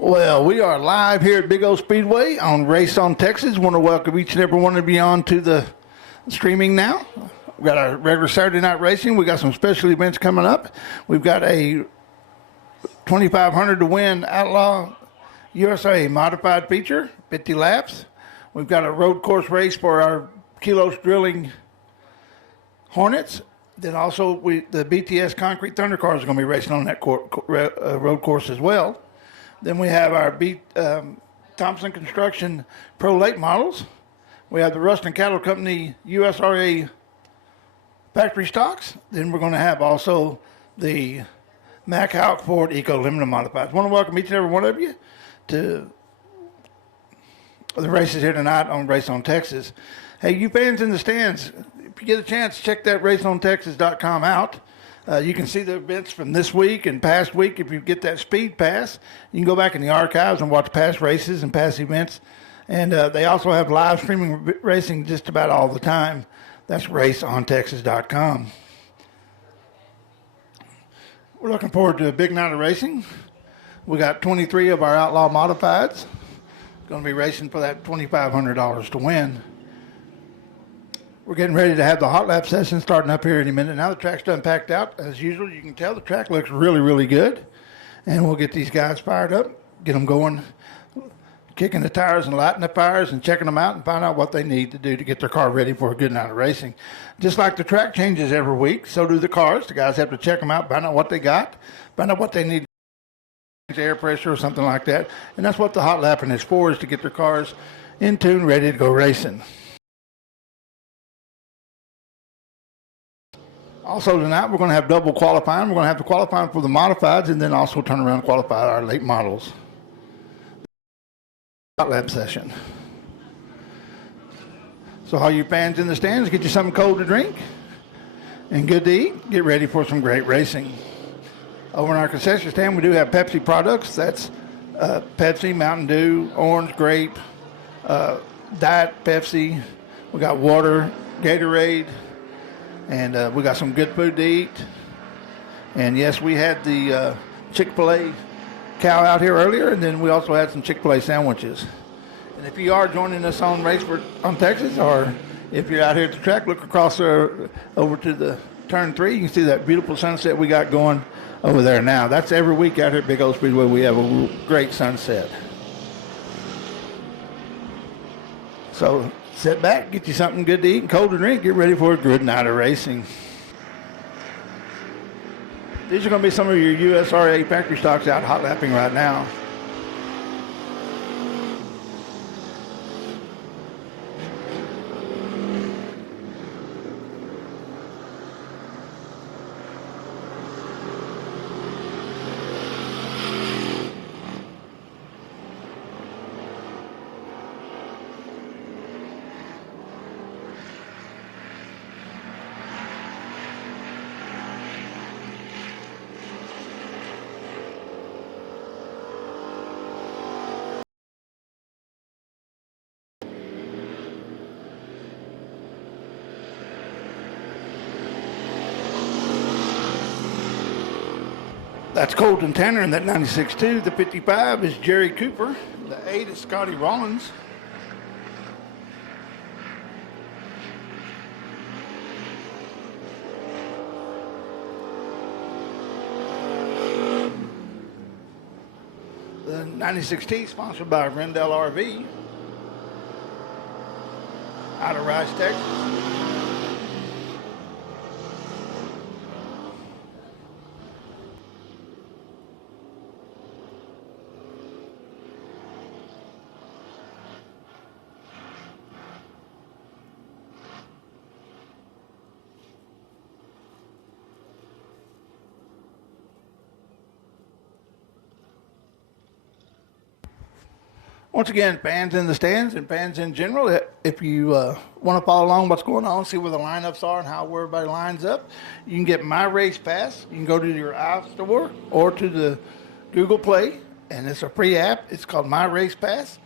Well, we are live here at Big O Speedway on Race on Texas. Want to welcome each and every one of you on to the streaming now. We've got our regular Saturday night racing. We got some special events coming up. We've got a 2,500 to win Outlaw USA modified feature, 50 laps. We've got a road course race for our Kilos Drilling Hornets. Then also the BTS Concrete Thunder cars are going to be racing on that road course as well. Then we have our Thompson Construction Pro Late models. We have the Ruston Cattle Company USRA factory stocks. Then we're going to have also the Mack Houck Ford Eco Limited modifieds. I want to welcome each and every one of you to the races here tonight on Race on Texas. Hey, you fans in the stands, if you get a chance, check that raceontexas.com out. You can see the events from this week and past week. If you get that speed pass, you can go back in the archives and watch past races and past events. And they also have live streaming racing just about all the time. That's raceontexas.com. We're looking forward to a big night of racing. We got 23 of our Outlaw modifieds going to be racing for that $2,500 to win. We're getting ready to have the hot lap session starting up here in a minute. Now the track's done packed out. As usual, you can tell the track looks really, really good. And we'll get these guys fired up, get them going, kicking the tires and lighting the fires and checking them out and find out what they need to do to get their car ready for a good night of racing. Just like the track changes every week, so do the cars. The guys have to check them out, find out what they got, find out what they need, air pressure or something like that. And that's what the hot lapping is for, is to get their cars in tune, ready to go racing. Also tonight, we're going to have double qualifying. We're going to have the qualifying for the modifieds and then also turn around and qualify our late models. Hot lap session. So all you fans in the stands, get you something cold to drink and good to eat. Get ready for some great racing. Over in our concession stand, we do have Pepsi products. That's Pepsi, Mountain Dew, Orange, Grape, Diet Pepsi. We got water, Gatorade. And we got some good food to eat. And yes, we had the Chick-fil-A cow out here earlier, and then we also had some Chick-fil-A sandwiches. And if you are joining us on Race on Texas, or if you're out here at the track, look across there over to the turn 3. You can see that beautiful sunset we got going over there now. That's every week out here at Big O Speedway. We have a great sunset. So sit back, get you something good to eat and cold to drink. Get ready for a good night of racing. These are going to be some of your USRA factory stocks out hot lapping right now. That's Colton Tanner in that 96.2. The 55 is Jerry Cooper. The 8 is Scotty Rollins. The 96T sponsored by Rendell RV out of Rice, Texas. Once again, fans in the stands and fans in general, if you want to follow along what's going on, see where the lineups are and how everybody lines up, you can get My Race Pass. You can go to your App Store or to the Google Play, and it's a free app. It's called My Race Pass.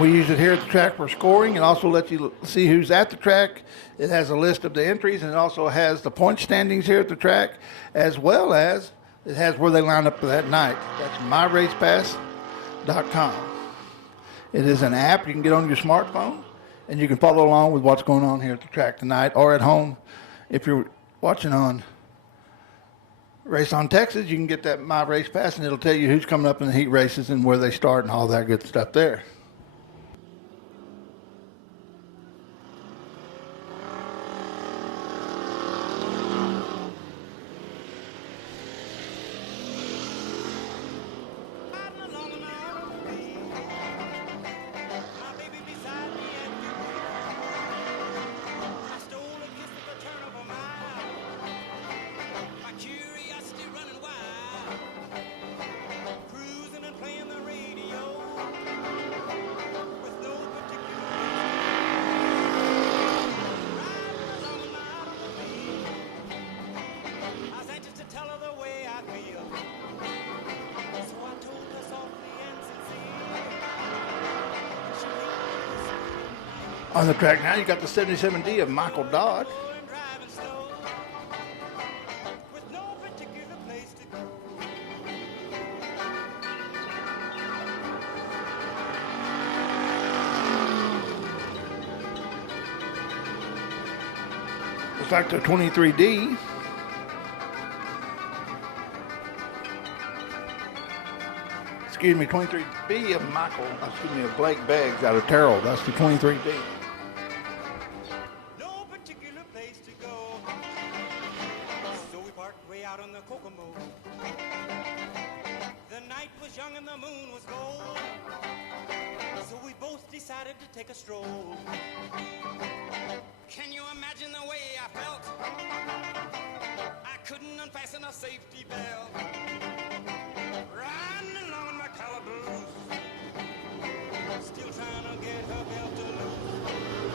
We use it here at the track for scoring. It also lets you see who's at the track. It has a list of the entries, and it also has the point standings here at the track, as well as it has where they line up for that night. That's My Race Pass. It is an app you can get on your smartphone, and you can follow along with what's going on here at the track tonight or at home. If you're watching on Race on Texas, you can get that My Race Pass, and it'll tell you who's coming up in the heat races and where they start and all that good stuff there. On the track now, you got the 77D of Michael Dodd. Looks like the 23D. Excuse me, 23B of Blake Beggs out of Terrell. That's the 23D.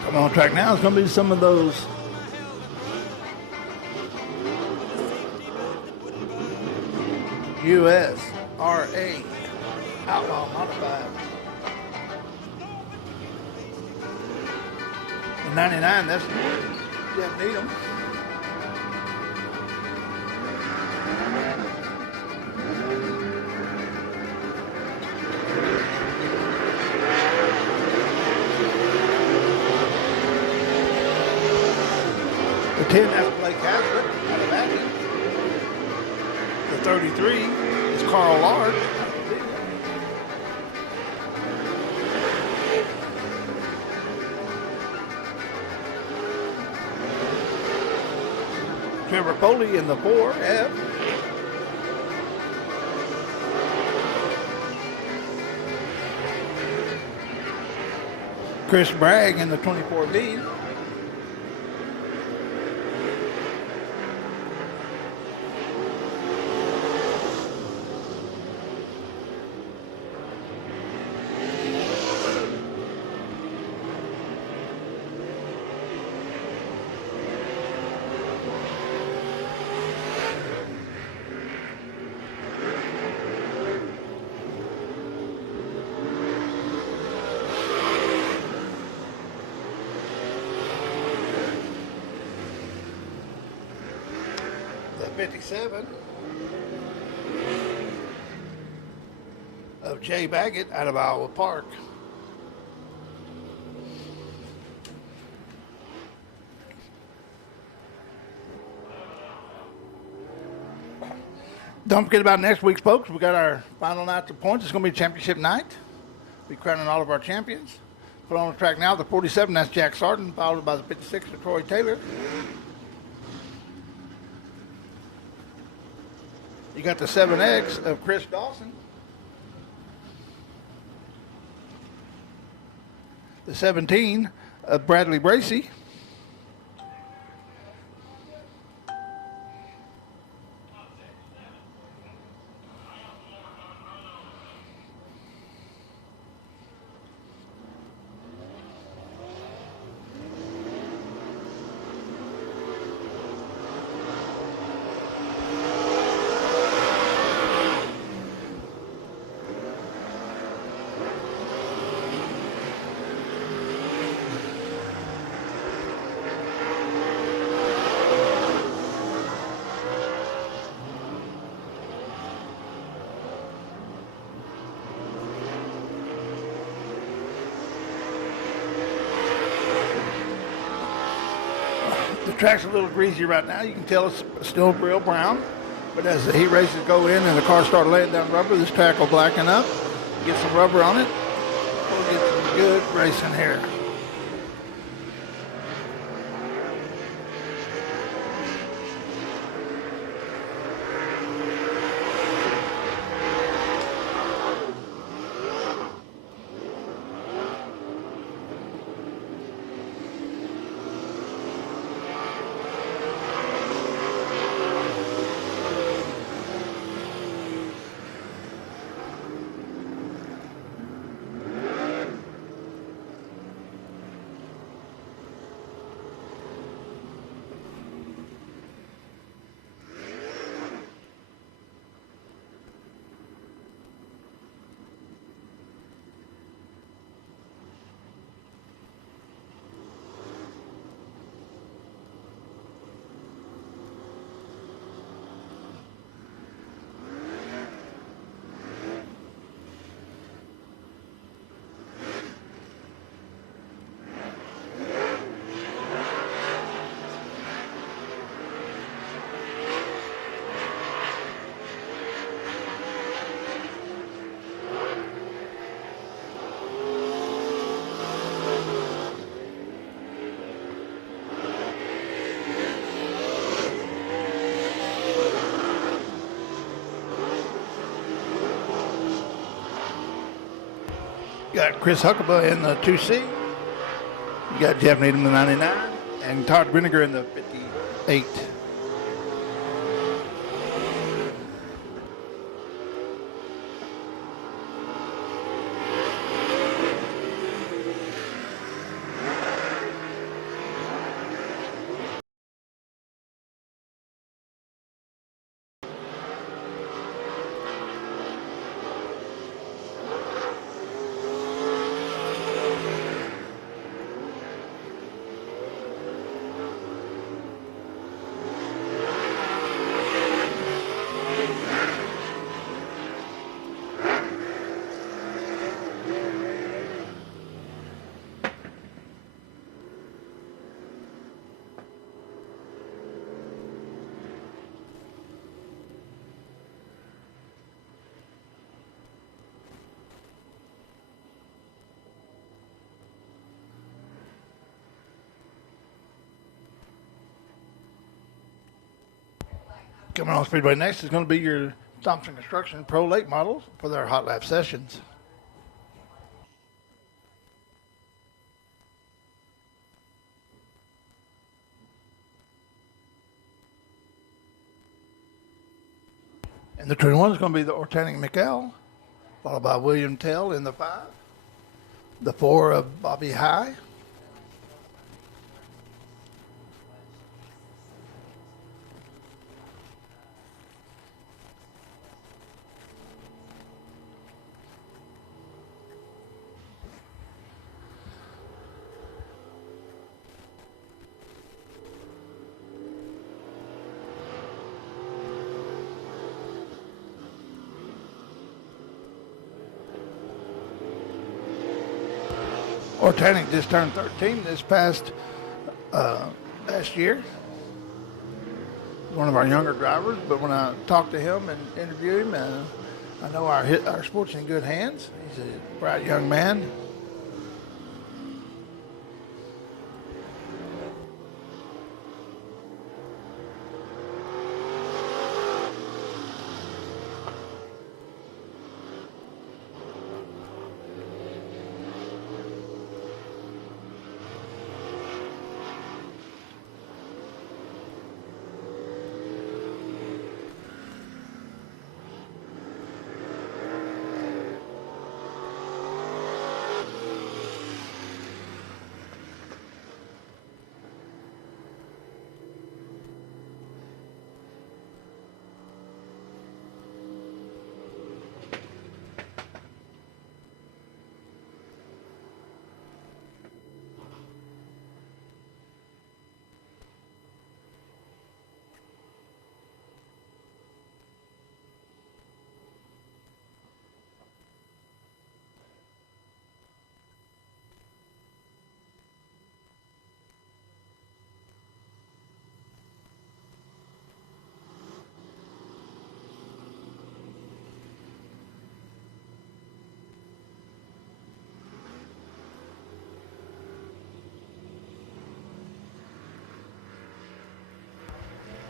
Coming on track now is going to be some of those USRA Outlaw Modified. The 99, that's Jeff Needham. The 10, that's Blake Hazlitt out of Athens. The 33 is Carl Large. Trevor Foley in the 4F. Chris Bragg in the 24B. The 57 of Jay Baggett out of Iowa Park. Don't forget about next week, folks. We got our final night of points. It's going to be championship night. We'll be crowning all of our champions. Put on the track now, the 47, that's Jack Sarton, followed by the 56 of Troy Taylor. You got the 7X of Chris Dawson. The 17 of Bradley Bracey. The track's a little greasy right now. You can tell it's still real brown. But as the heat races go in and the cars start laying down rubber, this track will blacken up. Get some rubber on it. We'll get some good racing here. Got Chris Huckabee in the 2C. You got Jeff Needham in the 99 and Todd Brinegar in the 58. Coming on Speedway next is going to be your Thompson Construction Pro Late models for their hot lap sessions. And the 21 is going to be the Ortanic McEl, followed by William Tell in the 5, the 4 of Bobby High, Ortanic just turned 13 this past year. One of our younger drivers, but when I talked to him and interviewed him, I know our sport's in good hands. He's a bright young man.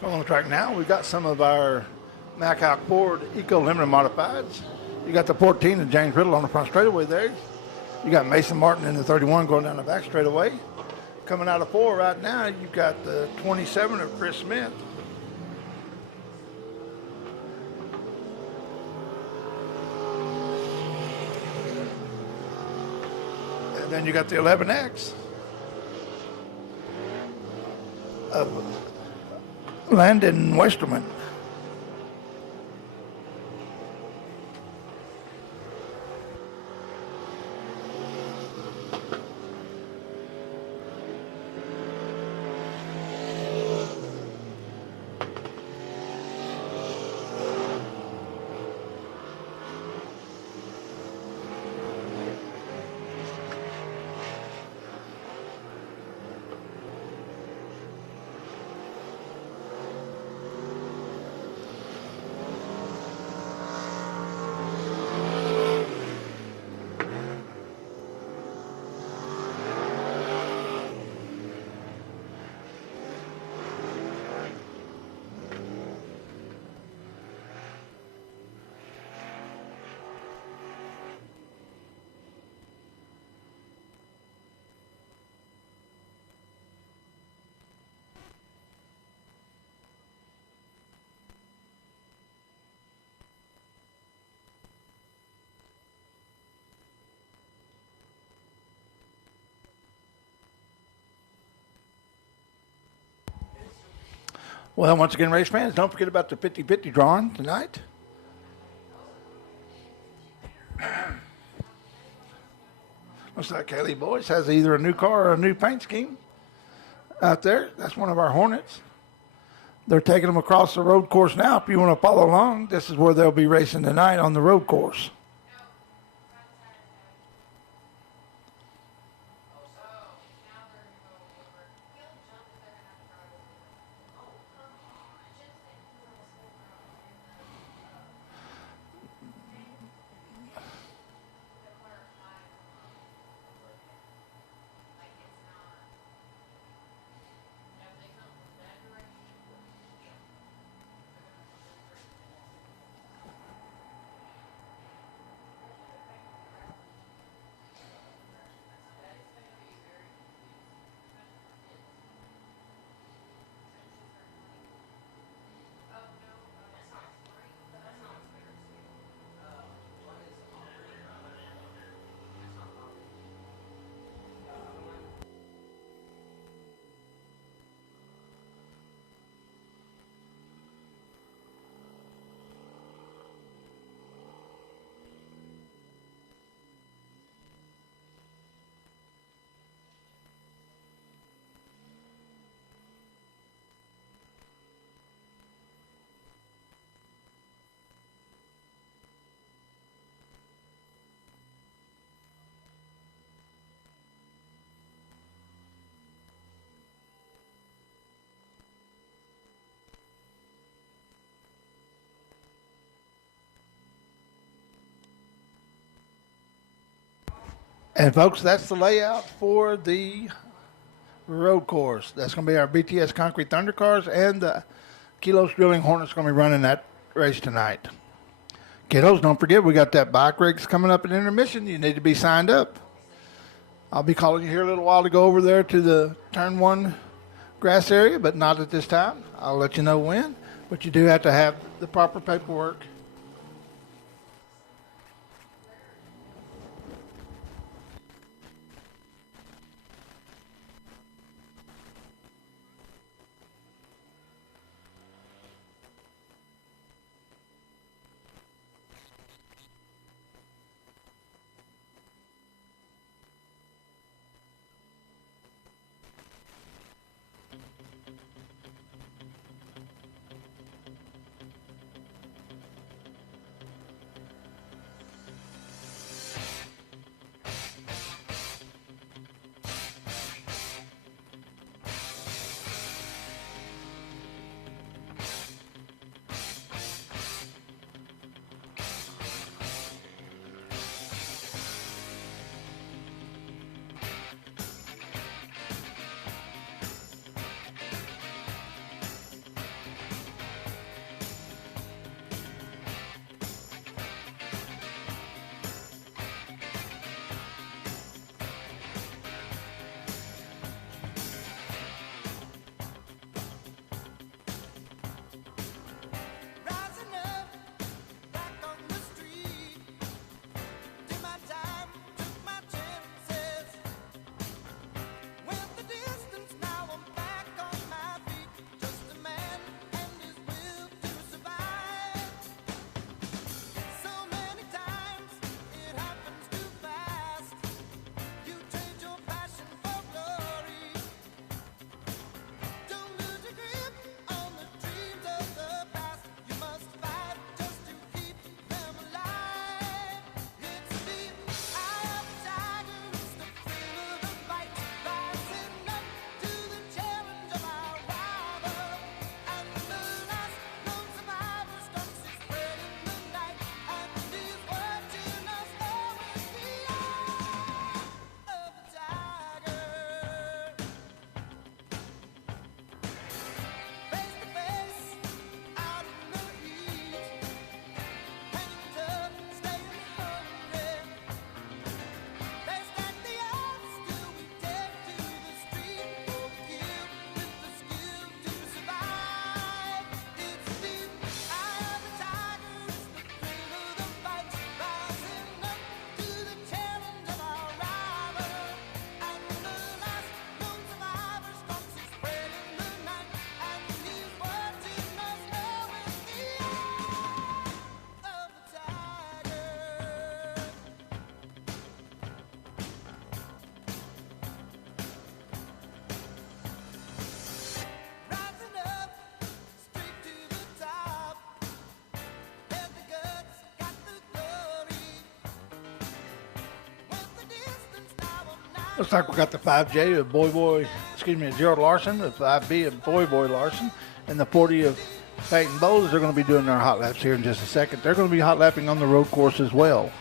On the track now, we've got some of our Mack Ford Eco Limited Modifieds. You got the 14 of James Riddle on the front straightaway there. You got Mason Martin in the 31 going down the back straightaway. Coming out of 4 right now, you've got the 27 of Chris Smith. And then you got the 11X of Landon Westerman. Well, once again, race fans, don't forget about the 50-50 drawing tonight. Looks like Kelly Boyce has either a new car or a new paint scheme out there. That's one of our Hornets. They're taking them across the road course now. If you want to follow along, this is where they'll be racing tonight on the road course. And folks, that's the layout for the road course. That's going to be our BTS Concrete Thunder cars, and the Kilos Drilling Hornets going to be running that race tonight. Kiddos, don't forget, we got that bike race coming up at intermission. You need to be signed up. I'll be calling you here a little while to go over there to the turn 1 grass area, but not at this time. I'll let you know when, but you do have to have the proper paperwork. Looks like we got the 5J of Gerald Larson, the 5B of Boy Larson, and the 40 of Peyton Bowles. They're going to be doing their hot laps here in just a second. They're going to be hot lapping on the road course as well.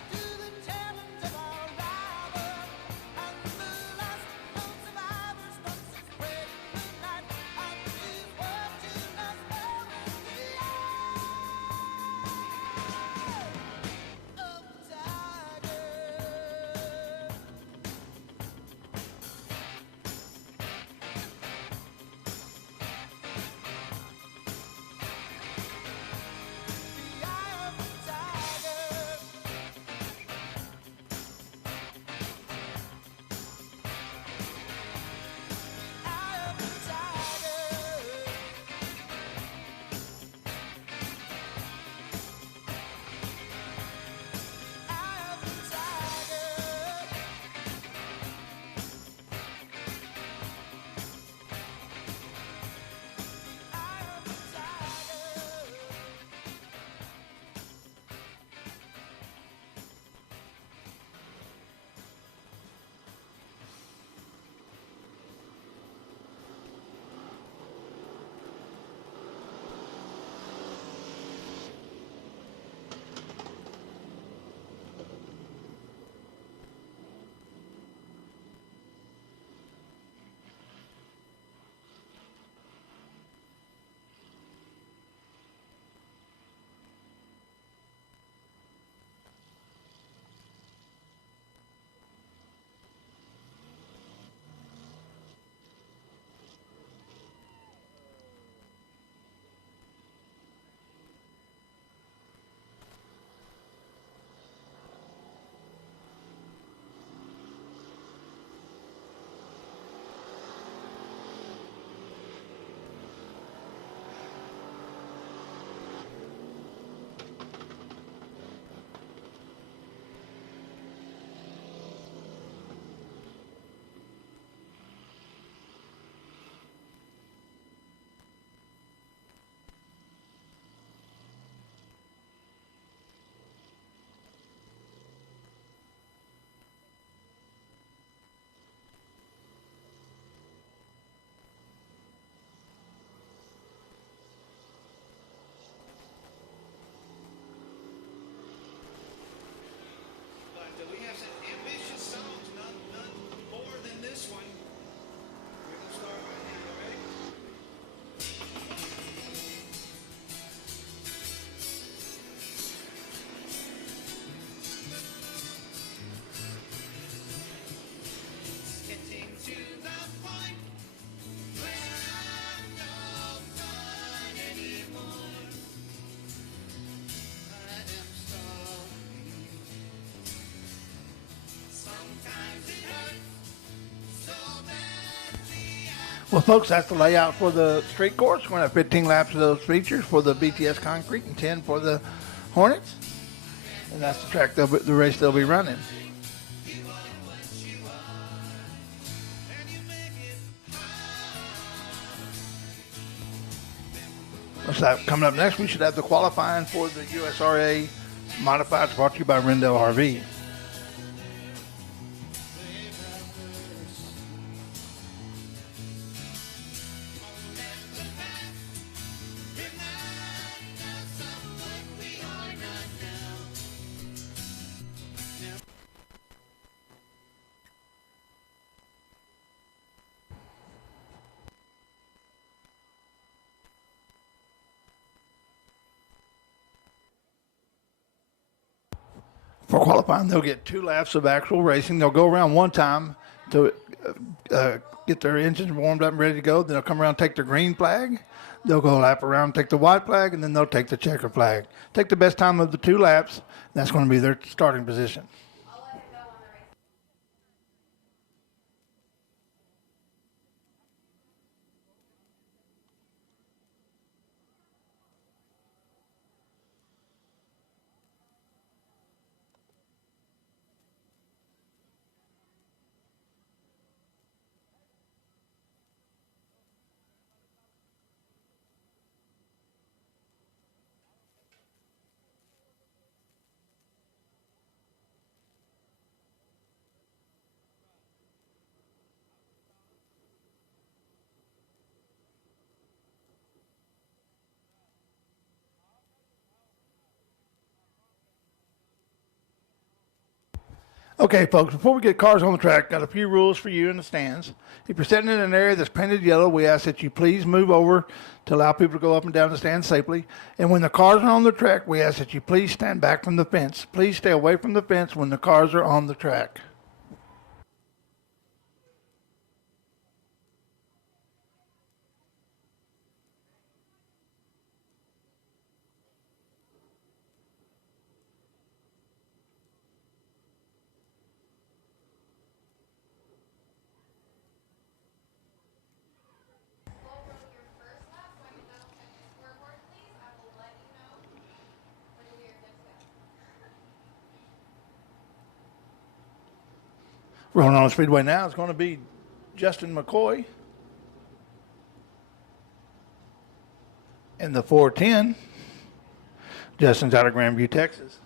We have some ambitious songs, none more than this one. We're going to start right now. You ready? Getting to the point where I'm no fun anymore. I am sorry. Sometimes it hurts so badly. Well, folks, that's the layout for the street course. We're going to have 15 laps of those features for the BTS Concrete and 10 for the Hornets. And that's the track, the race they'll be running. What's that? Coming up next, we should have the qualifying for the USRA Modifieds brought to you by Rendell RV. For qualifying, they'll get 2 laps of actual racing. They'll go around one time to get their engines warmed up and ready to go. Then they'll come around and take their green flag. They'll go a lap around, take the white flag, and then they'll take the checker flag. Take the best time of the 2 laps. That's going to be their starting position. Okay, folks, before we get cars on the track, got a few rules for you in the stands. If you're sitting in an area that's painted yellow, we ask that you please move over to allow people to go up and down the stand safely. And when the cars are on the track, we ask that you please stand back from the fence. Please stay away from the fence when the cars are on the track. Rolling on the speedway now is going to be Justin McCoy in the 410. Justin's out of Grandview, Texas.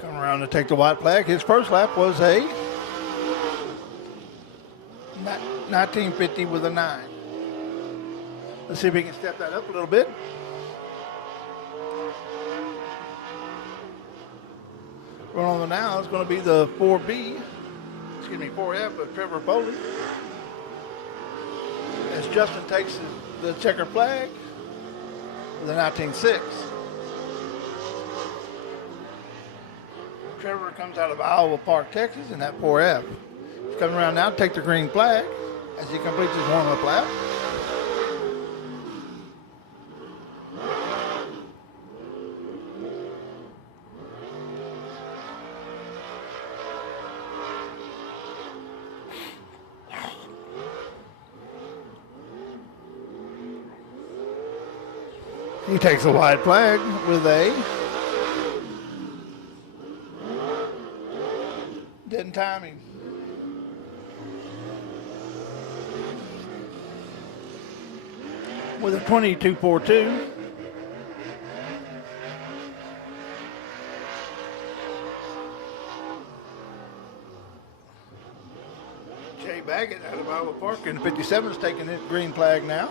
Coming around to take the white flag. His first lap was a 1950 with a 9. Let's see if he can step that up a little bit. Rolling on the now is going to be the 4F of Trevor Foley. As Justin takes the checker flag with a 19.6. Trevor comes out of Iowa Park, Texas, in that 4F. He's coming around now to take the green flag as he completes his warm-up lap. He takes a white flag with a didn't time him. With a 22.42. Jay Baggett out of Iowa Park in 57 is taking his green flag now.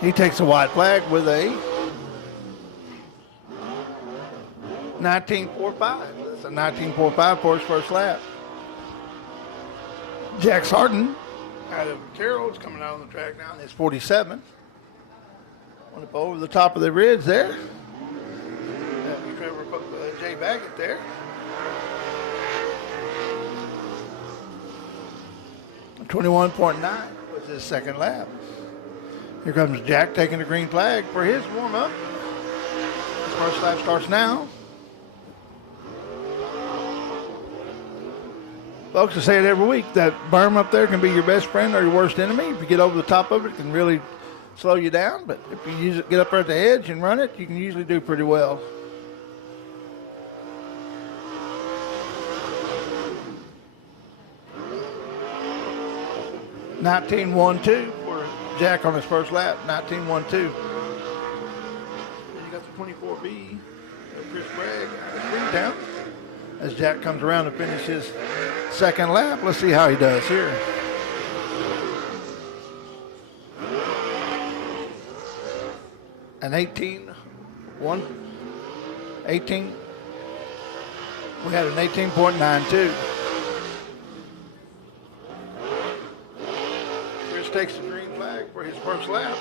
He takes a white flag with a 19.45. That's a 19.45 for his first lap. Jax Harden out of Carroll is coming out on the track now in his 47. Went up over the top of the ridge there. Trevor put Jay Baggett there. A 21.9 was his second lap. Here comes Jack taking the green flag for his warm-up. His first lap starts now. Folks, I say it every week, that berm up there can be your best friend or your worst enemy. If you get over the top of it, it can really slow you down. But if you use it, get up there at the edge and run it, you can usually do pretty well. (19.12) for Jack on his first lap. 19.12. Then you got the 24B of Chris Bragg out of Springtown. As Jack comes around to finish his second lap, let's see how he does here. An 18. We had an 18.92. Chris takes the green flag for his first lap.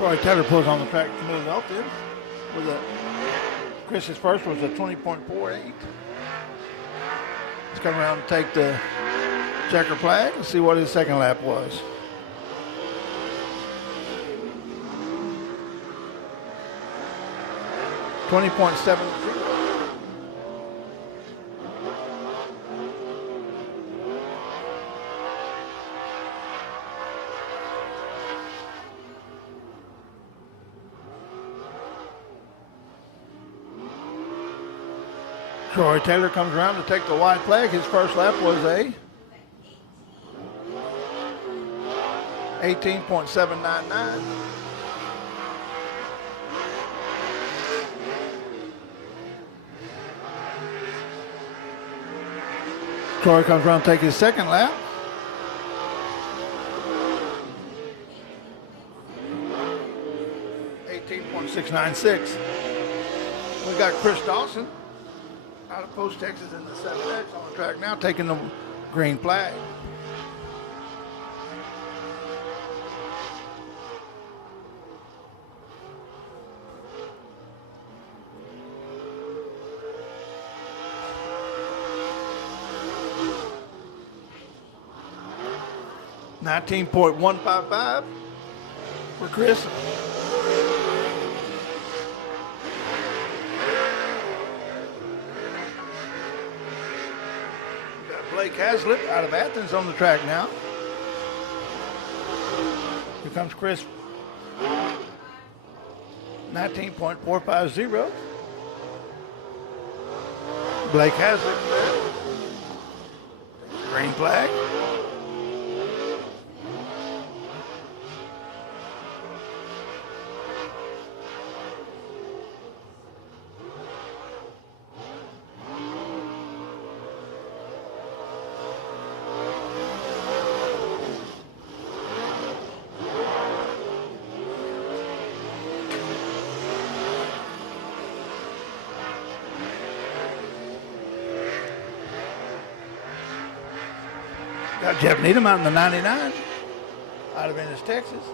Troy Taylor pulls on the track to move off there. With a Chris's first was a 20.48. He's coming around to take the checker flag and see what his second lap was. .70. Troy Taylor comes around to take the white flag. His first lap was a 18.799. Troy comes around to take his second lap. .696. We got Chris Dawson out of Post, Texas in the 7X on the track now, taking the green flag. .155 for Chris. Blake Hazlitt out of Athens on the track now. Here comes Chris. 19.450. Blake Hazlitt. Green flag. Got Jeff Needham out in the 99 out of Ennis, Texas.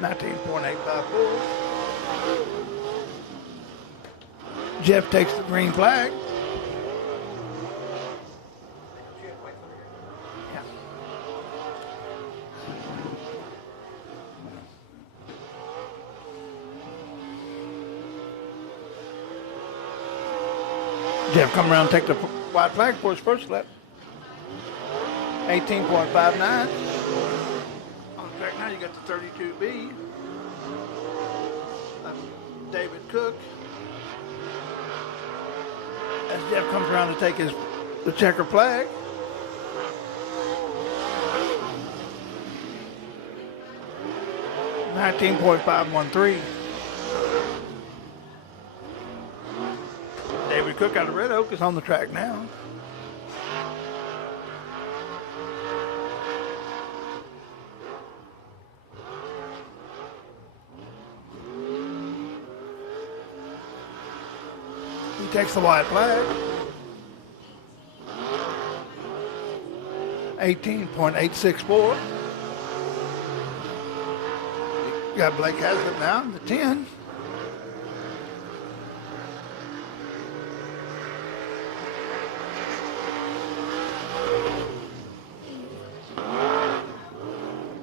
.854. Jeff takes the green flag. Jeff come around and take the white flag for his first lap. 18.59. On the track now you got the 32B. David Cook. As Jeff comes around to take the checker flag. .513. David Cook out of Red Oak is on the track now. He takes the white flag. 18.864. You got Blake Hazlitt now in the 10.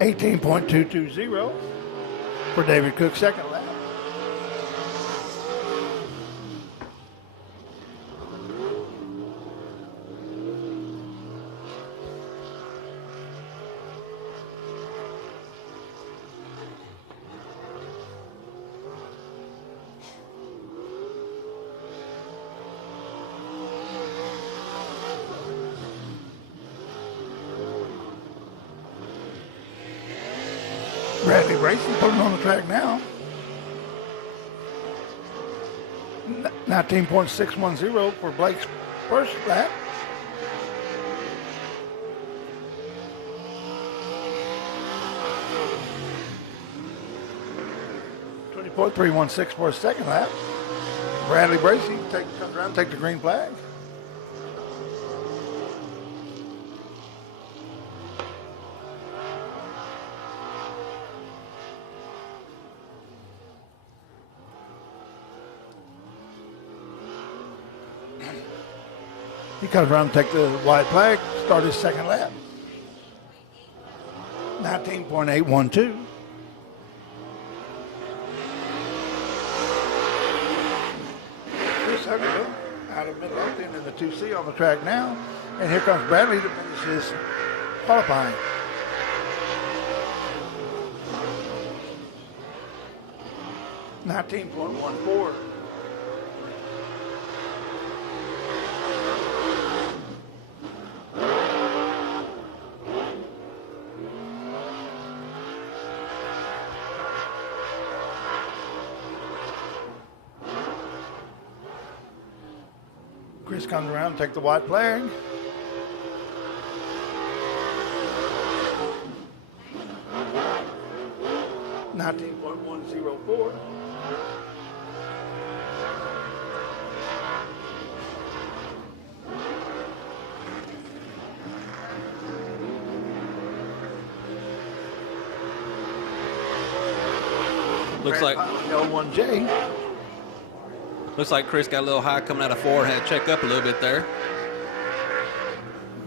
.220 for David Cook's second lap. Bradley Racing putting on the track now. 19.610 for Blake's first lap. .316 for his second lap. Bradley Bracey comes around and takes the green flag. He comes around to take the white flag, start his second lap. 19.812. Chris Huggable out of Midlothian in the 2C on the track now. And here comes Bradley to finish his qualifying. .14. Chris comes around, take the white flag. .104. Looks like L1J. Looks like Chris got a little high coming out of 4 and had to check up a little bit there.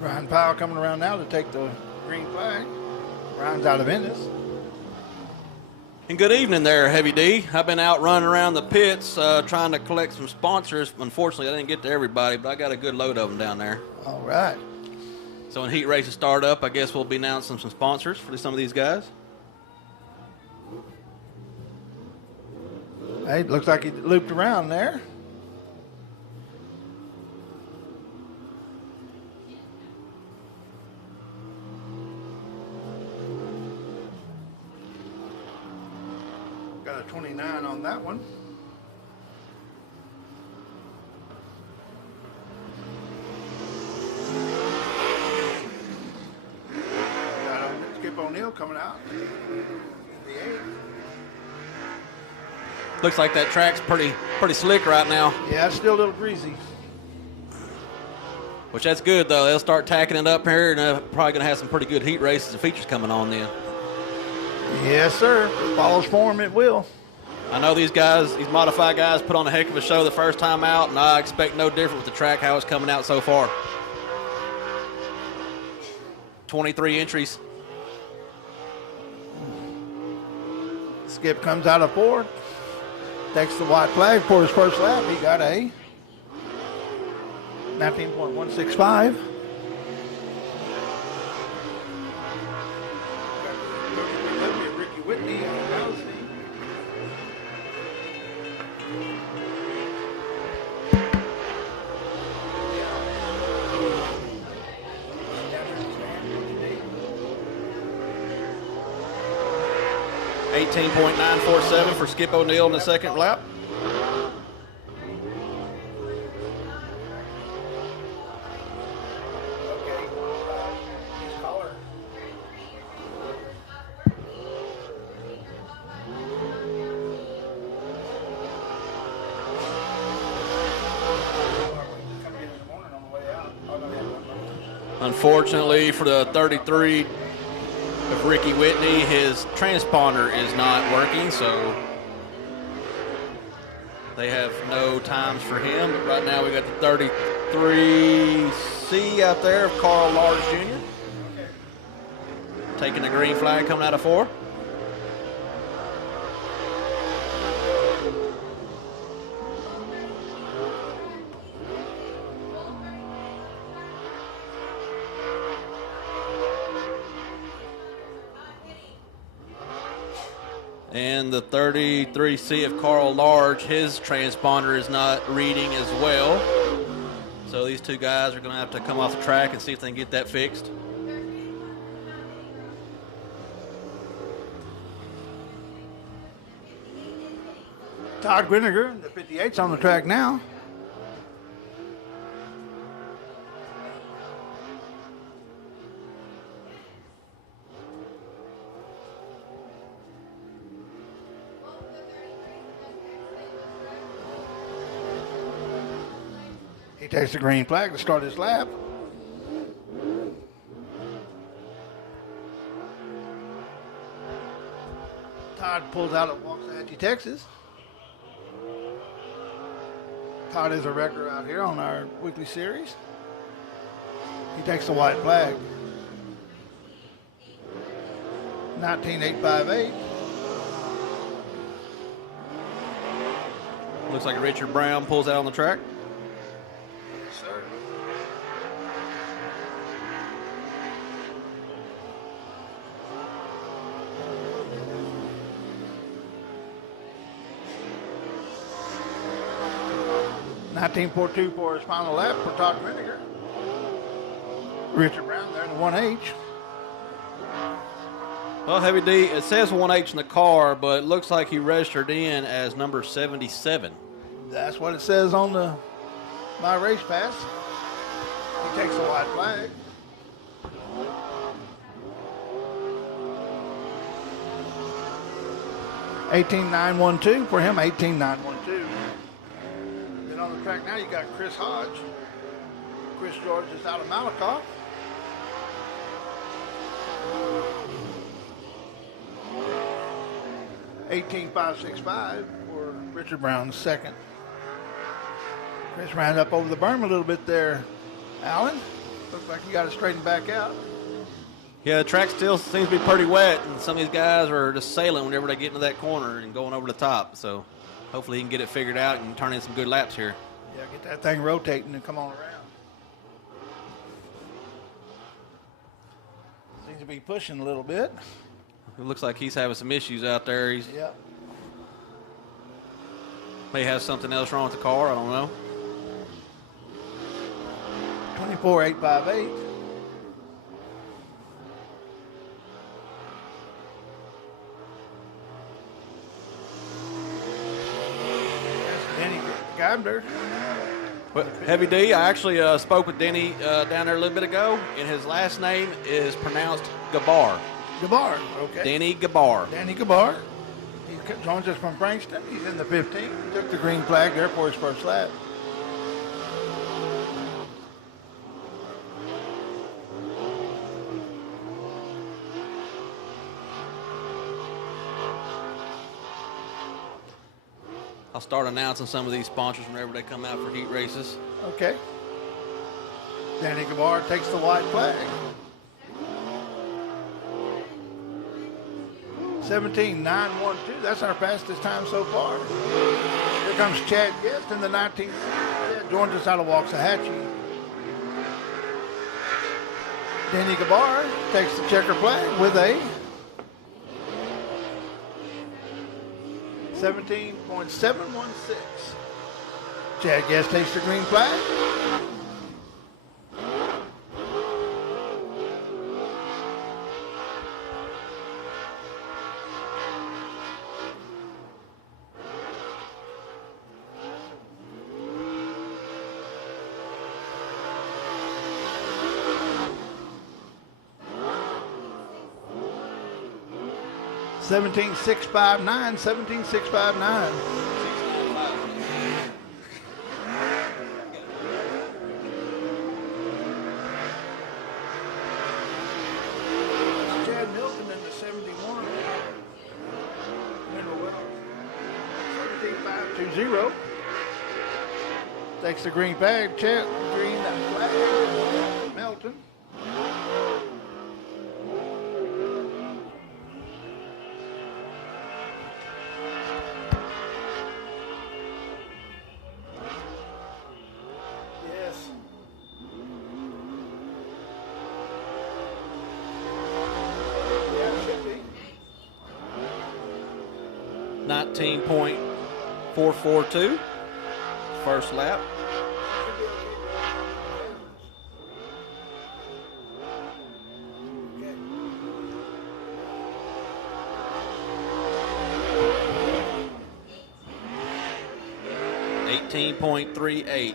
Ryan Powell coming around now to take the green flag. Ryan's out of Ennis. And good evening there, Heavy D. I've been out running around the pits trying to collect some sponsors. Unfortunately, I didn't get to everybody, but I got a good load of them down there. All right. So when heat races start up, I guess we'll be announcing some sponsors for some of these guys. Hey, looks like he looped around there. Got a 29 on that one. Got Skip O'Neill coming out. The 8. Looks like that track's pretty slick right now. Yeah, it's still a little greasy. Which that's good, though. They'll start tacking it up here, and they're probably going to have some pretty good heat races and features coming on then. Yes, sir. If it follows form, it will. I know these guys, these modified guys, put on a heck of a show the first time out, and I expect no different with the track, how it's coming out so far. 23 entries. Skip comes out of 4. Takes the white flag for his first lap. He got a 19.165. Ricky Whitney on the $18.947 for Skip O'Neill in the second lap. Unfortunately for the 33 of Ricky Whitney, his transponder is not working, so they have no times for him. But right now we got the 33C out there of Carl Large Jr. taking the green flag coming out of 4. And the 33C of Carl Large, his transponder is not reading as well. So these two guys are going to have to come off the track and see if they can get that fixed. Todd Gwiniger, the 58's on the track now. He takes the green flag to start his lap. Todd pulls out of Waxahachie, Texas. Todd is a wrecker out here on our weekly series. He takes the white flag. 19.858. Looks like Richard Brown pulls out on the track. Yes, sir. $19.42 for his final lap for Todd Vinegar. Richard Brown there in the 1H. Well, Heavy D, it says 1H in the car, but it looks like he registered in as number 77. That's what it says on my race pass. He takes the white flag. $18.912 for him. $18.912. Then on the track now you got Chris Hodge. Chris George is out of Malakoff. $18.565 for Richard Brown second. Chris ran up over the berm a little bit there, Alan. Looks like he got it straightened back out. Yeah, the track still seems to be pretty wet, and some of these guys are just sailing whenever they get into that corner and going over the top. So hopefully he can get it figured out and turn in some good laps here. Yeah, get that thing rotating and come on around. Seems to be pushing a little bit. It looks like he's having some issues out there. He's Yep. may have something else wrong with the car. I don't know. 24.858. That's Danny Gabler. Well, Heavy D, I actually spoke with Denny down there a little bit ago, and his last name is pronounced Gabar. Gabar, okay. Danny Gabar. Danny Gabar. He joins us from Frankston. He's in the 15. He took the green flag there for his first lap. I'll start announcing some of these sponsors whenever they come out for heat races. Okay. Danny Gabar takes the white flag. 17.912. That's our fastest time so far. Here comes Chad Guest in the 19th. Yeah, joins us out of Waxahachie. Danny Gabar takes the checker flag with a 17.716. Chad Guest takes the green flag. $17,659. Chad Milton in the 71. Mineral Wells. 17,520. Takes the green flag. Chad green flag. Milton. Yes. Yeah, it should be. 19.442. First lap. Okay. 18.38.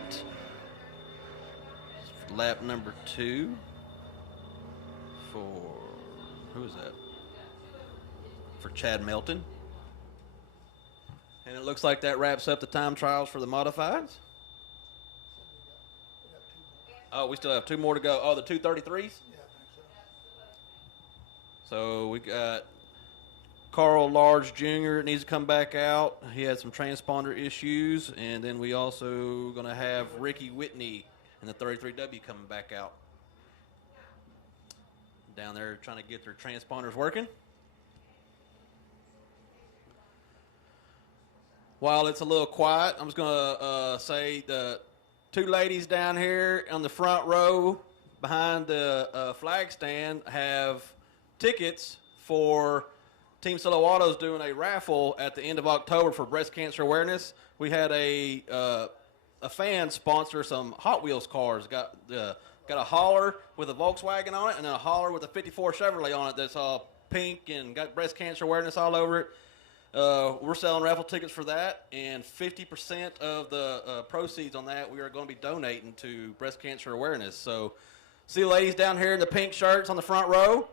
Lap number 2 for, who is that? For Chad Melton. And it looks like that wraps up the time trials for the modifieds. Oh, we still have 2 more to go. Oh, the 233s? So we got Carl Large Jr. needs to come back out. He had some transponder issues. And then we also going to have Ricky Whitney in the 33W coming back out. down there trying to get their transponders working. While it's a little quiet, I'm just going to say the two ladies down here on the front row behind the flag stand have tickets for Team Solo Autos doing a raffle at the end of October for breast cancer awareness. We had a fan sponsor some Hot Wheels cars. Got a hauler with a Volkswagen on it, and then a hauler with a '54 Chevrolet on it that's all pink and got breast cancer awareness all over it. We're selling raffle tickets for that, and 50% of the proceeds on that we are going to be donating to breast cancer awareness. So, see the ladies down here in the pink shirts on the front row.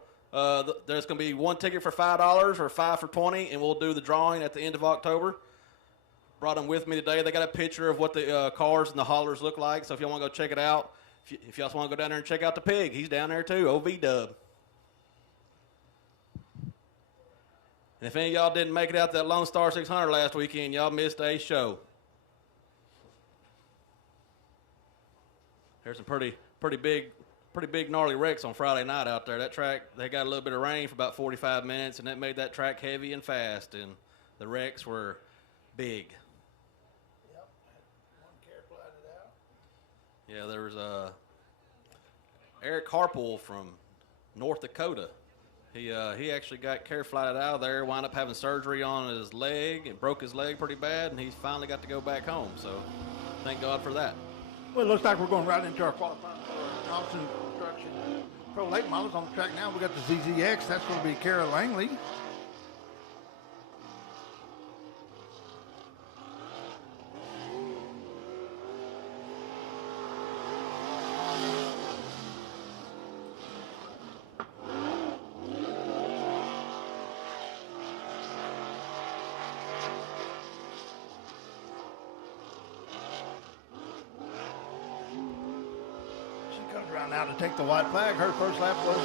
There's going to be one ticket for $5 or 5 for $20, and we'll do the drawing at the end of October. Brought them with me today. They got a picture of what the cars and the haulers look like. So if y'all want to go check it out, if y'all want to go down there and check out the pig, he's down there too. OV Dub. And if any of y'all didn't make it out to that Lone Star 600 last weekend, y'all missed a show. There's some pretty big gnarly wrecks on Friday night out there. That track, they got a little bit of rain for about 45 minutes, and that made that track heavy and fast, and the wrecks were big. Yep, one care flatted out. Yeah, there was Eric Harpel from North Dakota. He actually got care flighted out of there, wound up having surgery on his leg and broke his leg pretty bad, and he finally got to go back home. So thank God for that. Well, it looks like we're going right into our qualifying for Thompson Construction Pro Late Models on the track now. We got the ZZX. That's going to be Kara Langley. Now to take the white flag. Her first lap was a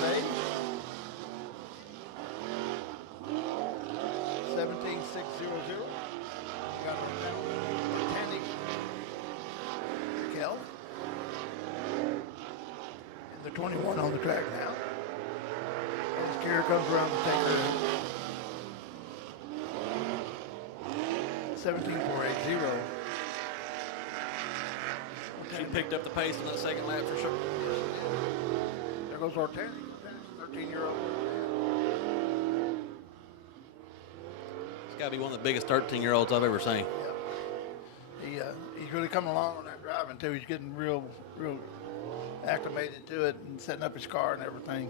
17.600. Got her Tandy Kell. And the 21 on the track now. As Kira comes around to take her 17.480. She picked up the pace on that second lap for sure. There goes Ortani, 13-year-old. He's got to be one of the biggest 13-year-olds I've ever seen. Yeah. He's really coming along on that driving, too. He's getting real acclimated to it and setting up his car and everything.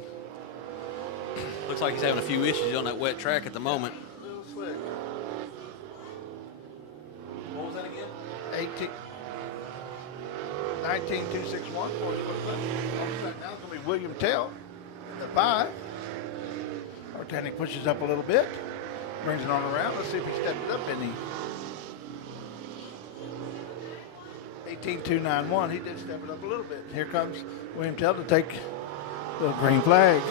Looks like he's having a few issues on that wet track at the moment. A little slick. What was that again? 19.261. On the track now it's going to be William Tell in the 5. Ortanic pushes up a little bit. Brings it on around. Let's see if he steps it up any. 18.291. He did step it up a little bit. Here comes William Tell to take the green flag.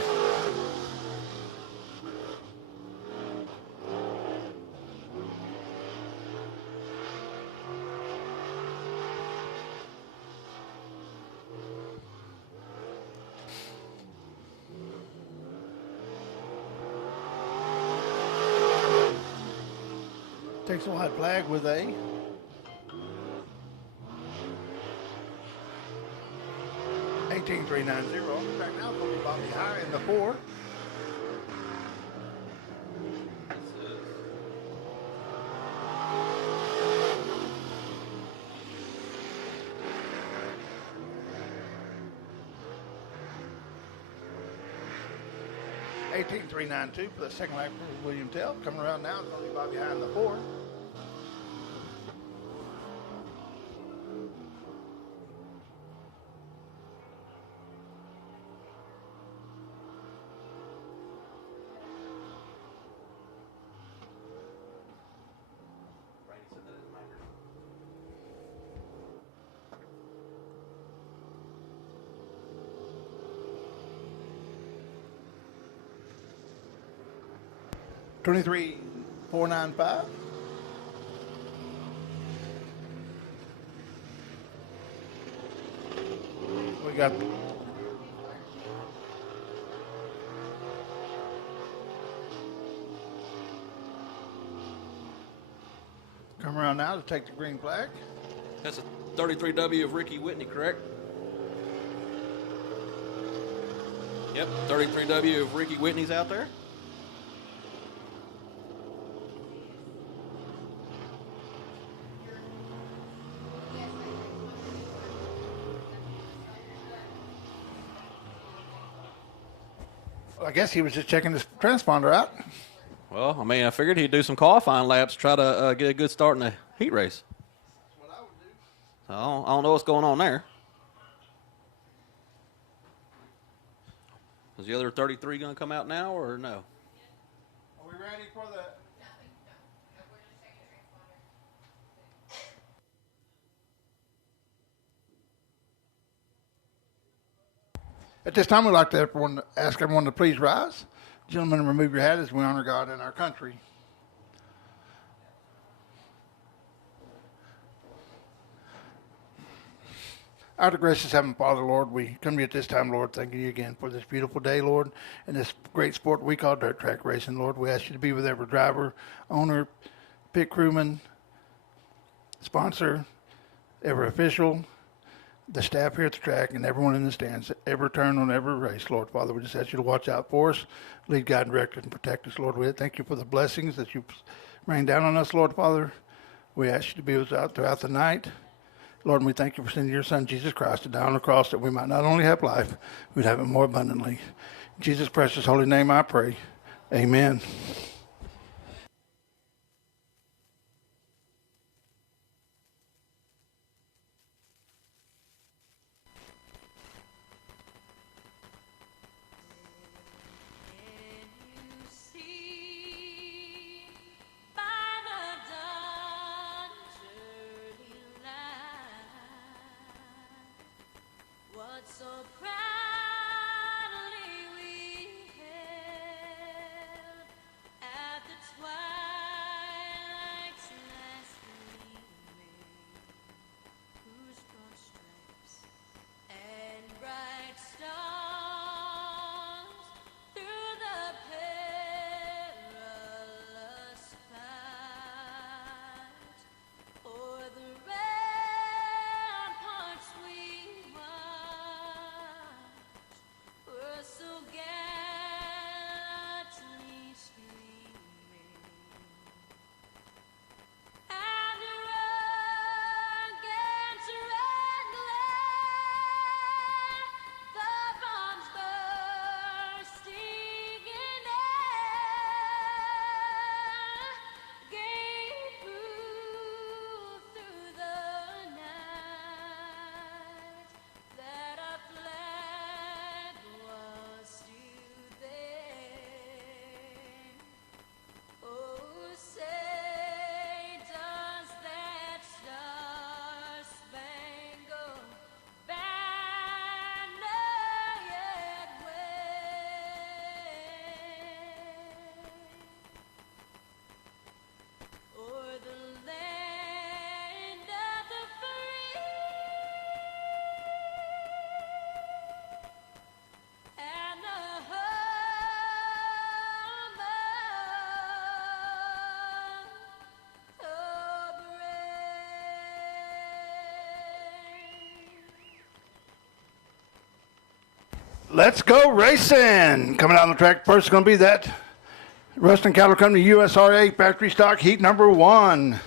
Takes a white flag with a 18.390. On the track now, it's going to be Bobby High in the 4. $18.392 for the second lap for William Tell. Coming around now, it's going to be Bobby High in the 4. $23,495. We got around now to take the green flag. That's a 33W of Ricky Whitney, correct? Yep, 33W of Ricky Whitney's out there. Well, I guess he was just checking his transponder out. Well, I mean, I figured he'd do some qualifying laps, try to get a good start in the heat race. That's what I would do. So I don't know what's going on there. Is the other 33 going to come out now or no? Are we ready for the... At this time, we'd like to ask everyone to please rise. Gentlemen, remove your hat as we honor God and our country. Our gracious Heavenly Father, Lord, we come to you at this time, Lord, thanking you again for this beautiful day, Lord, and this great sport we call dirt track racing, Lord. We ask you to be with every driver, owner, pit crewman, sponsor, every official, the staff here at the track, and everyone in the stands, every turn on every race, Lord. Father, we just ask you to watch out for us, lead, guide, and direct us, and protect us, Lord. We thank you for the blessings that you rain down on us, Lord, Father. We ask you to be with us out throughout the night. Lord, and we thank you for sending your Son, Jesus Christ, to die on the cross that we might not only have life, we'd have it more abundantly. In Jesus' precious holy name I pray. Amen. So proudly we hailed at the twilight's last gleaming, whose broad stripes and bright stars through the perilous fight o'er the ramparts we were so gallantly streaming, and against red glare, the bombs bursting in air gave proof through the night that our flag was still there. Oh, say does that star-spangled banner yet wave o'er the land of the free and the home of the brave. Let's go racing. Coming out on the track first is going to be that Ruston Cattle Company USRA factory stock heat number 1.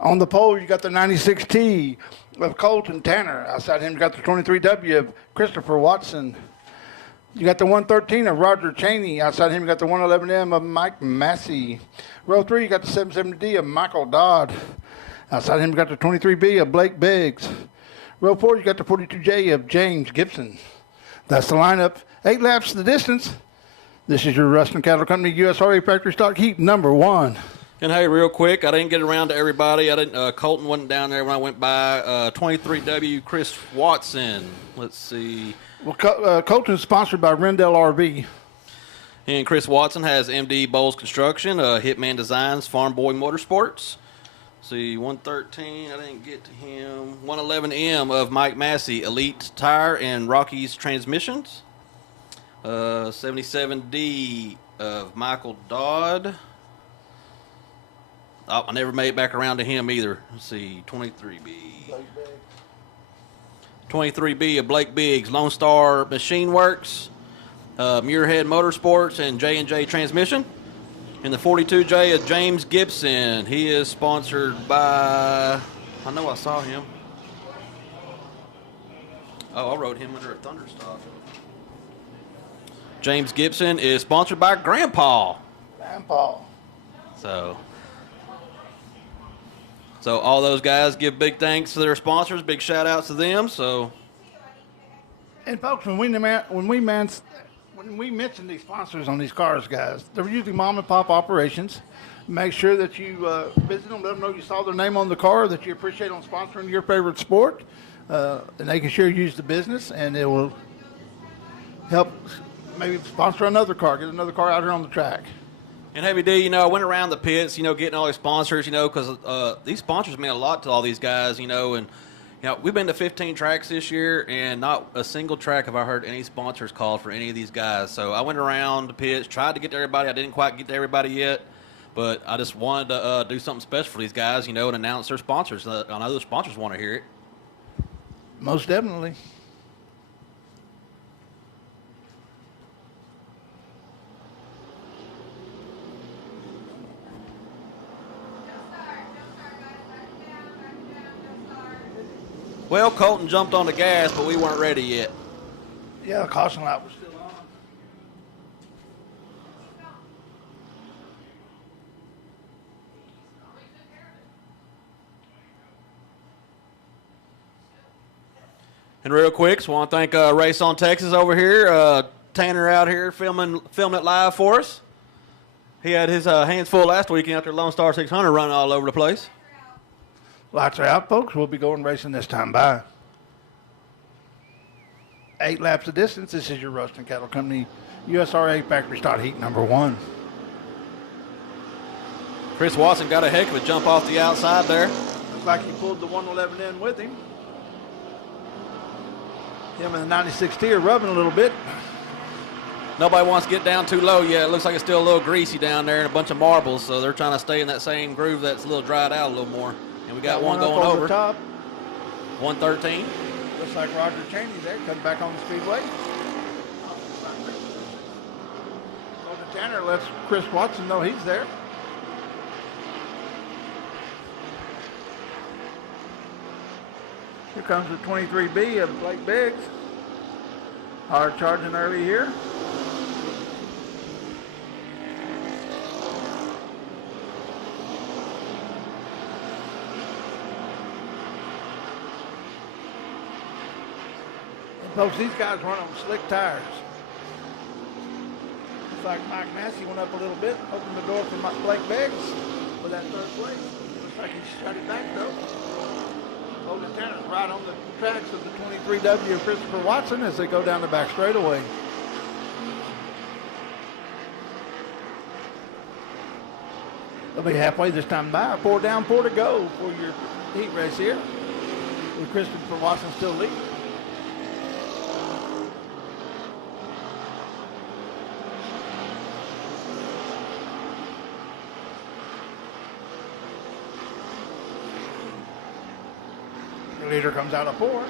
On the pole, you got the 96T of Colton Tanner. Outside him, you got the 23W of Christopher Watson. You got the 113 of Roger Cheney. Outside him, you got the 111M of Mike Massey. Row 3, you got the 770D of Michael Dodd. Outside him, you got the 23B of Blake Biggs. Row 4, you got the 42J of James Gibson. That's the lineup. 8 laps to the distance. This is your Ruston Cattle Company USRA factory stock heat number 1. And hey, real quick, I didn't get around to everybody. I didn't. Colton wasn't down there when I went by. 23W Chris Watson. Let's see. Well, Colton is sponsored by Rendell RV. And Chris Watson has MD Bowles Construction, Hitman Designs, Farm Boy Motorsports. See, 113, I didn't get to him. 111M of Mike Massey, Elite Tire and Rockies Transmissions. 77D of Michael Dodd. I never made it back around to him either. Let's see, 23B. 23B of Blake Biggs, Lone Star Machine Works, Muirhead Motorsports, and J&J Transmission. And the 42J of James Gibson. He is sponsored by, I know I saw him. Oh, I wrote him under a Thunderstock. James Gibson is sponsored by Grandpa. So all those guys give big thanks to their sponsors, big shout outs to them. So, And folks, when we mention these sponsors on these cars, guys, they're usually mom and pop operations. Make sure that you visit them, let them know you saw their name on the car, that you appreciate them sponsoring your favorite sport, and they can sure use the business, and it will help maybe sponsor another car, get another car out here on the track. and Heavy D, I went around the pits, getting all these sponsors, because these sponsors mean a lot to all these guys, and we've been to 15 tracks this year, and not a single track have I heard any sponsors called for any of these guys. So I went around the pits, tried to get to everybody. I didn't quite get to everybody yet, but I just wanted to do something special for these guys, and announce their sponsors. I know the sponsors want to hear it. Most definitely. Well, Colton jumped on the gas, but we weren't ready yet. Yeah, the caution light was still on. And real quick, just want to thank Race on Texas over here. Tanner out here filming it live for us. He had his hands full last weekend after Lone Star 600 running all over the place. Lights are out, folks. We'll be going racing this time by. 8 laps of distance. This is your Ruston Cattle Company USRA factory start heat number 1. Chris Watson got a heck of a jump off the outside there. Looks like he pulled the 111 in with him. Him and the 96 T are rubbing a little bit. Nobody wants to get down too low yet. It looks like it's still a little greasy down there and a bunch of marbles, so they're trying to stay in that same groove that's a little dried out a little more. And we got one going over. Top. 113. Looks like Roger Cheney there, cutting back on the speedway. Roger Tanner lets Chris Watson know he's there. Here comes the 23B of Blake Biggs. Hard charging early here. Folks, these guys run on slick tires. Looks like Mike Massey went up a little bit, opened the door for Blake Biggs with that third place. Looks like he shut it back though. Logan Tanner's right on the tracks of the 23W of Christopher Watson as they go down the back straightaway. They'll be halfway this time by. 4 down, 4 to go for your heat race here, with Christopher Watson still leading. Leader comes out of 4.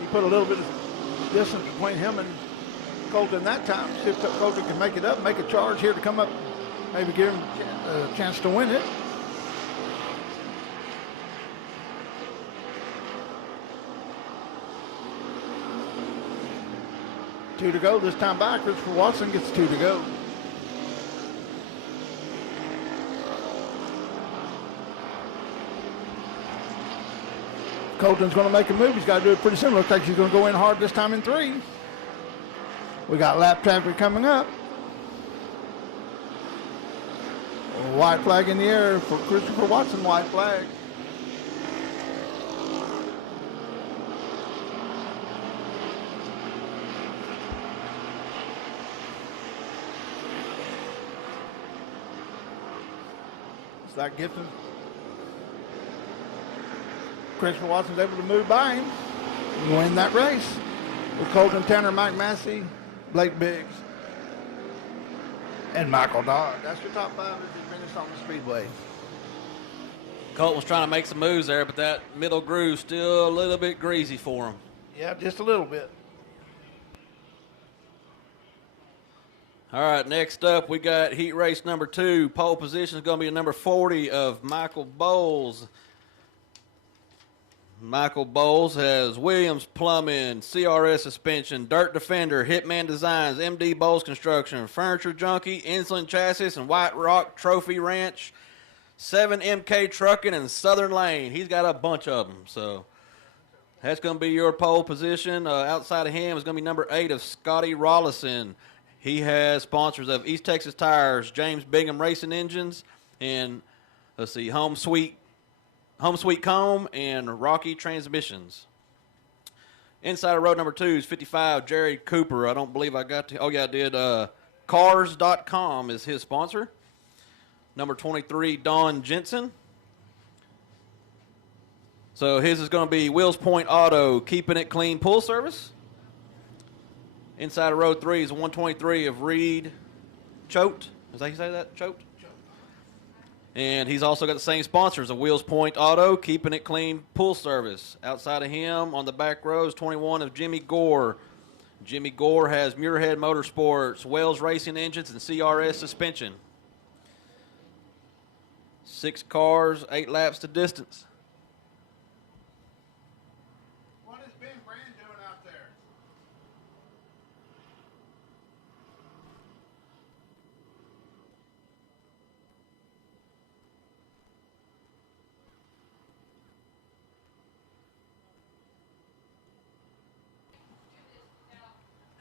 He put a little bit of distance between him and Colton that time. See if Colton can make it up, make a charge here to come up, maybe give him a chance to win it. Two to go this time by. Christopher Watson gets 2 to go. Colton's going to make a move. He's got to do it pretty soon. Looks like he's going to go in hard this time in 3. We got lap traffic coming up. White flag in the air for Christopher Watson. White flag. It's like Gibson. Christopher Watson's able to move by him and win that race with Colton Tanner, Mike Massey, Blake Biggs, and Michael Dodd. That's your top 5 as Ennis on the Speedway. Colt was trying to make some moves there, but that middle groove still a little bit greasy for him. Yeah, just a little bit. All right, next up we got heat race number 2. Pole position is going to be number 40 of Michael Bowles. Michael Bowles has Williams Plumbing, CRS Suspension, Dirt Defender, Hitman Designs, MD Bowles Construction, Furniture Junkie, Insulin Chassis, and White Rock Trophy Ranch, 7 MK Trucking, and Southern Lane. He's got a bunch of them, so that's going to be your pole position. Outside of him is going to be number 8 of Scotty Rollison. He has sponsors of East Texas Tires, James Bingham Racing Engines, and let's see, Home Sweet Comb, and Rocky Transmissions. Inside of road number 2 is 55, Jerry Cooper. I don't believe I got to. Oh, yeah, I did. Cars.com is his sponsor. Number 23, Don Jensen. So his is going to be Wills Point Auto, Keeping It Clean Pull Service. Inside of road 3 is 123 of Reed Choate. Is that how you say that? Choate? And he's also got the same sponsors, of Wills Point Auto, Keeping It Clean Pull Service. Outside of him, on the back row is 21 of Jimmy Gore. Jimmy Gore has Muirhead Motorsports, Wells Racing Engines, and CRS Suspension. 6 cars, 8 laps to distance. What is Ben Brand doing out there?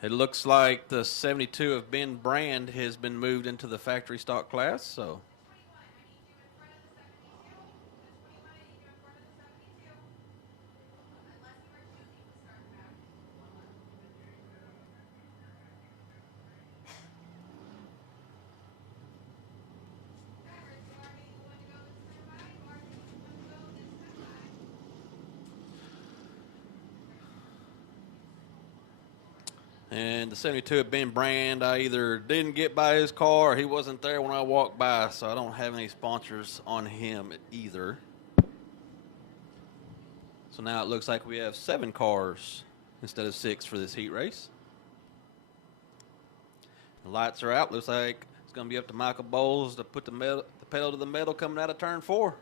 It looks like the 72 of Ben Brand has been moved into the factory stock class, so. And the 72 of Ben Brand, I either didn't get by his car or he wasn't there when I walked by, so I don't have any sponsors on him either. So now it looks like we have 7 cars instead of 6 for this heat race. The lights are out. Looks like it's going to be up to Michael Bowles to put the pedal to the metal coming out of turn 4.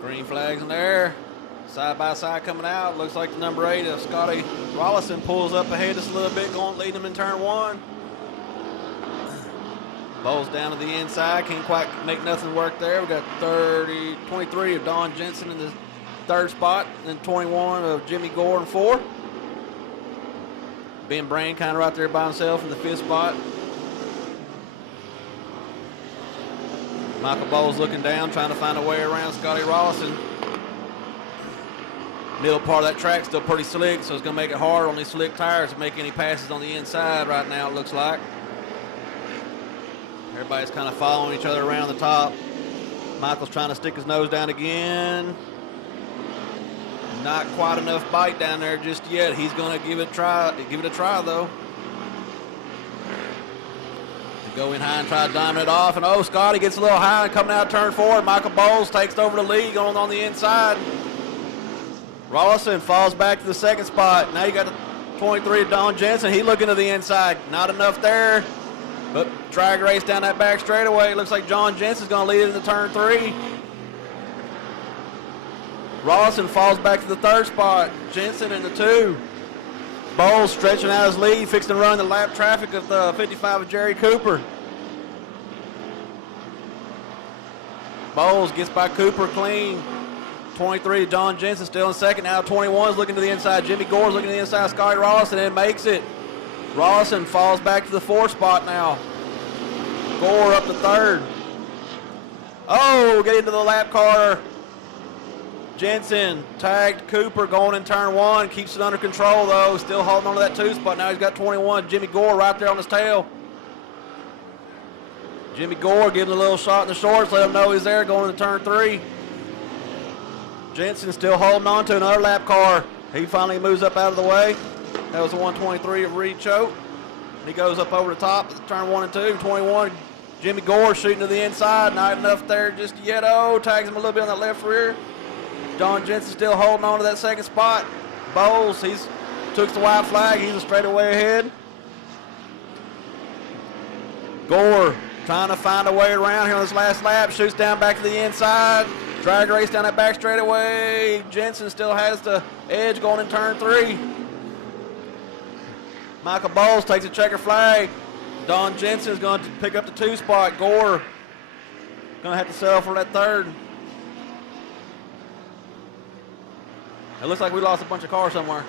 Green flags in there. Side by side coming out. Looks like the number 8 of Scotty Rollison pulls up ahead just a little bit, leading him in turn 1. Bowles down to the inside. Can't quite make nothing work there. We got 23 of Don Jensen in the 3rd spot. And then 21 of Jimmy Gore in 4. Ben Brand kind of right there by himself in the 5th spot. Michael Bowles looking down, trying to find a way around Scotty Rollison. Middle part of that track still pretty slick, so it's going to make it hard on these slick tires to make any passes on the inside right now, it looks like. Everybody's kind of following each other around the top. Michael's trying to stick his nose down again. Not quite enough bite down there just yet. He's going to give it a try though. Go in high and try to diamond it off. And, oh, Scotty gets a little high and coming out turn 4. Michael Bowles takes over the lead going on the inside. Rollison falls back to the 2nd spot. Now you got the 23 of Don Jensen. He looking to the inside. Not enough there. But drag race down that back straightaway. It looks like John Jensen's going to lead it into turn 3. Rollison falls back to the 3rd spot. Jensen in the 2. Bowles stretching out his lead, fixing to run the lap traffic of the 55 of Jerry Cooper. Bowles gets by Cooper clean. 23 of John Jensen still in 2nd. Now 21 is looking to the inside. Jimmy Gore is looking to the inside. Scotty Rollison and makes it. Rollison falls back to the 4th spot now. Gore up to 3rd. Oh, get into the lap car. Jensen tagged Cooper going in turn 1. Keeps it under control, though. Still holding on to that 2 spot. Now he's got 21. Jimmy Gore right there on his tail. Jimmy Gore giving a little shot in the shorts, let him know he's there going into turn 3. Jensen still holding on to another lap car. He finally moves up out of the way. That was the 123 of Reed Choate. He goes up over the top of turn 1 and 2. 21, Jimmy Gore shooting to the inside. Not enough there just yet. Oh, tags him a little bit on that left rear. Don Jensen still holding on to that second spot. Bowles, he's took the white flag. He's a straightaway ahead. Gore trying to find a way around here on this last lap. Shoots down back to the inside. Drag race down that back straightaway. Jensen still has the edge going in turn 3. Michael Bowles takes a checker flag. Don Jensen's going to pick up the 2 spot. Gore going to have to settle for that 3rd. It looks like we lost a bunch of cars somewhere.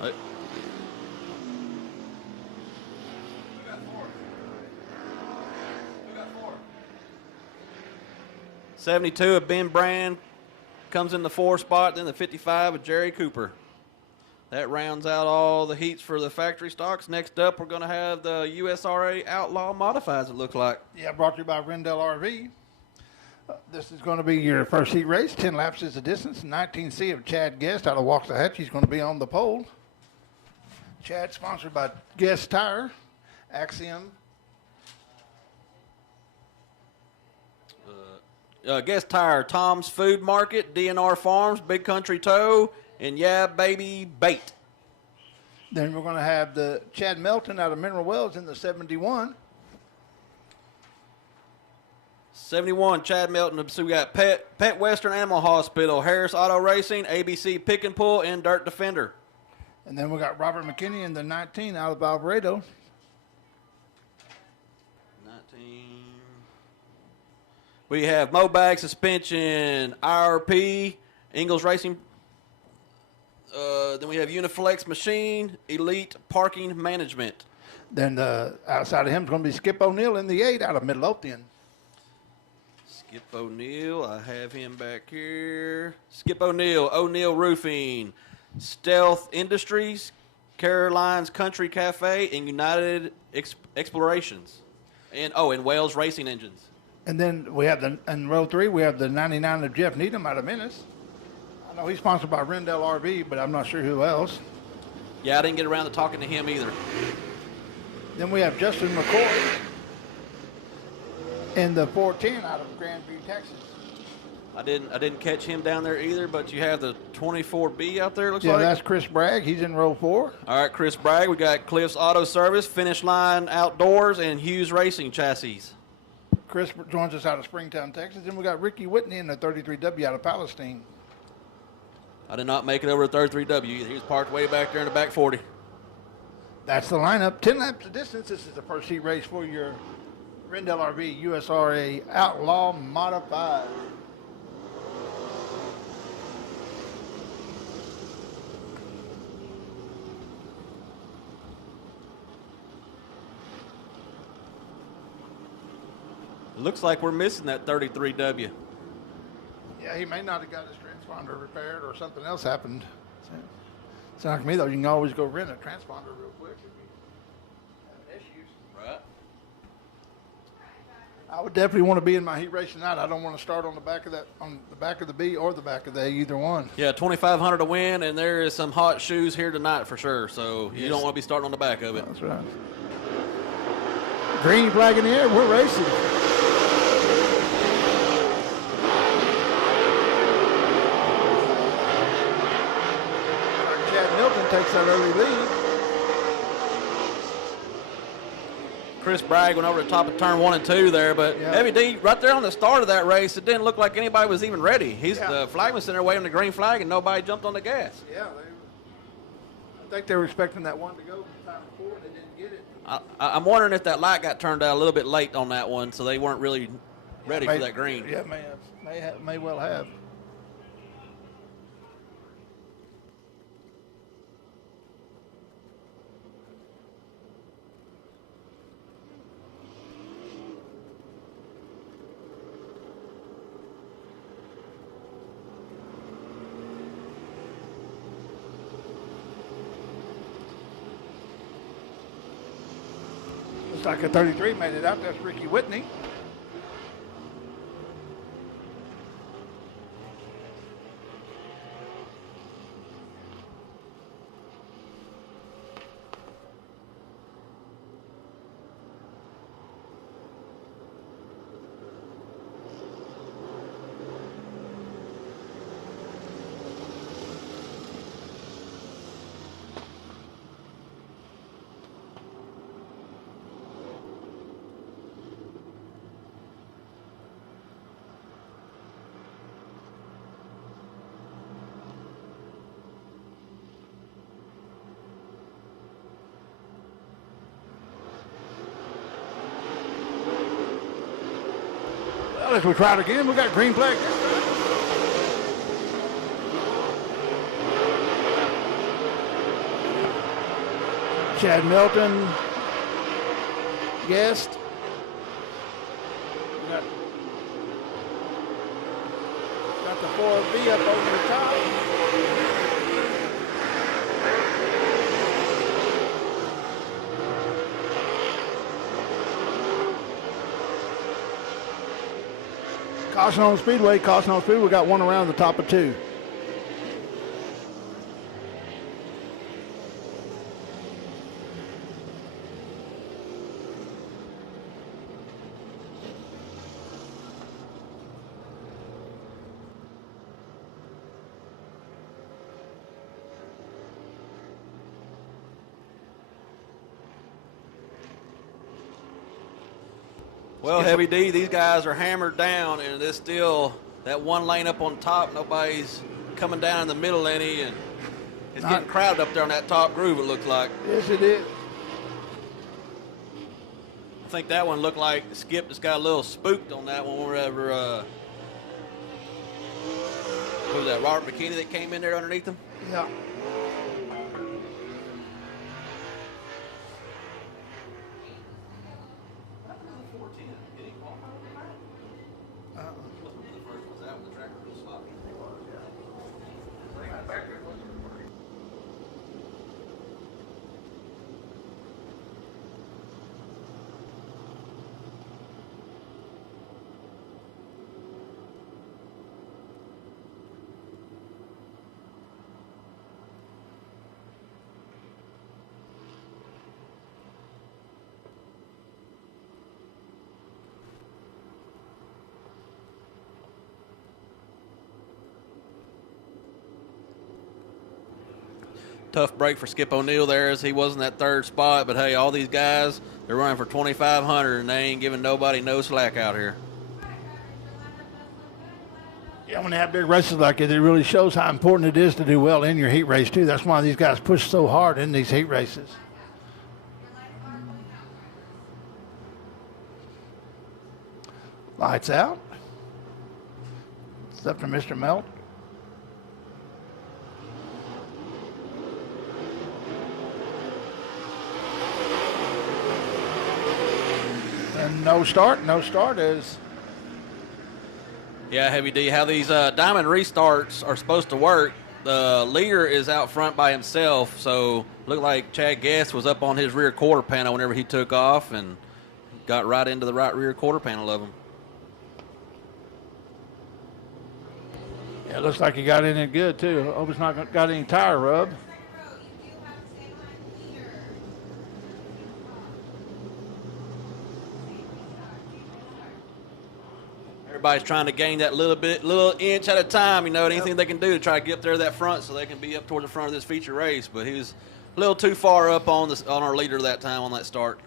Right. 72 of Ben Brand comes in the 4 spot, then the 55 of Jerry Cooper. That rounds out all the heats for the factory stocks. Next up, we're going to have the USRA Outlaw Modifieds, it looks like. Yeah, brought to you by Rendell RV. This is going to be your first heat race. 10 laps is the distance. 19C of Chad Guest out of Waxahachie. He's going to be on the pole. Chad, sponsored by Guest Tire, Axiom. Guest Tire, Tom's Food Market, DNR Farms, Big Country Tow, and Yeah Baby Bait. Then we're going to have the Chad Melton out of Mineral Wells in the 71. 71, Chad Melton. So we got Pet Western Animal Hospital, Harris Auto Racing, ABC Pick and Pull, and Dirt Defender. And then we got Robert McKinney in the 19 out of Alvarado. 19. We have Mobag Suspension, IRP, Ingles Racing. Then we have Uniflex Machine, Elite Parking Management. Then outside of him is going to be Skip O'Neill in the 8 out of Midlothian. Skip O'Neill, I have him back here. Skip O'Neill, O'Neill Roofing, Stealth Industries, Caroline's Country Cafe, and United Explorations. And Wales Racing Engines. And then we have in row 3, we have the 99 of Jeff Needham out of Ennis. I know he's sponsored by Rendell RV, but I'm not sure who else. Yeah, I didn't get around to talking to him either. Then we have Justin McCoy in the 410 out of Grandview, Texas. I didn't catch him down there either, but you have the 24B out there, looks Yeah, like. that's Chris Bragg. He's in row 4. All right, Chris Bragg. We got Cliff's Auto Service, Finish Line Outdoors, and Hughes Racing Chassis. Chris joins us out of Springtown, Texas. Then we got Ricky Whitney in the 33W out of Palestine. I did not make it over to 33W either. He was parked way back there in the back 40. That's the lineup. 10 laps of distance. This is the first heat race for your Rendell RV USRA Outlaw Modified. Looks like we're missing that 33W. Yeah, he may not have got his transponder repaired or something else happened. Sounds like to me, though, you can always go rent a transponder real quick if you have issues. Right. I would definitely want to be in my heat race tonight. I don't want to start on the back of the B or the back of the A, either one. Yeah, 2,500 to win, and there is some hot shoes here tonight for sure. So you don't want to be starting on the back of it. That's right. Green flag in the air. We're racing. Chad Milton takes that early lead. Chris Bragg went over the top of turn 1 and 2 there, but Yeah. Heavy D, right there on the start of that race, it didn't look like anybody was even ready. Yeah. The flag was sitting there waving the green flag, and nobody jumped on the gas. Yeah, I think they were expecting that one to go the time before, and they didn't get it. I'm wondering if that light got turned out a little bit late on that one, so they weren't really ready for that green. Yeah, may well have. Looks like a 33 made it out. That's Ricky Whitney. Well, if we try it again, we got green flag. Chad Melton, guest. We got the 4B up over the top. Caution on Speedway, caution on Speedway. We got one around the top of 2. Well, Heavy D, these guys are hammered down, and there's still that one lane up on top. Nobody's coming down in the middle any, and it's getting crowded up there on that top groove, it looks like. Yes, it is. I think that one looked like Skip just got a little spooked on that one whenever, who was that, Robert McKinney that came in there underneath him? Yeah. Tough break for Skip O'Neill there as he was in that third spot. But, hey, all these guys, they're running for 2,500, and they ain't giving nobody no slack out here. Yeah, when they have big races like this, it really shows how important it is to do well in your heat race, too. That's why these guys push so hard in these heat races. Lights out. It's up to Mr. Melt. And no start is. Yeah, Heavy D, how these diamond restarts are supposed to work. The leader is out front by himself, so looked like Chad Guest was up on his rear quarter panel whenever he took off and got right into the right rear quarter panel of him. Yeah, it looks like he got in it good, too. Hope it's not got any tire rub. Everybody's trying to gain that little inch at a time, you know, anything they can do to try to get up there to that front so they can be up toward the front of this feature race. But he was a little too far up on our leader that time on that start.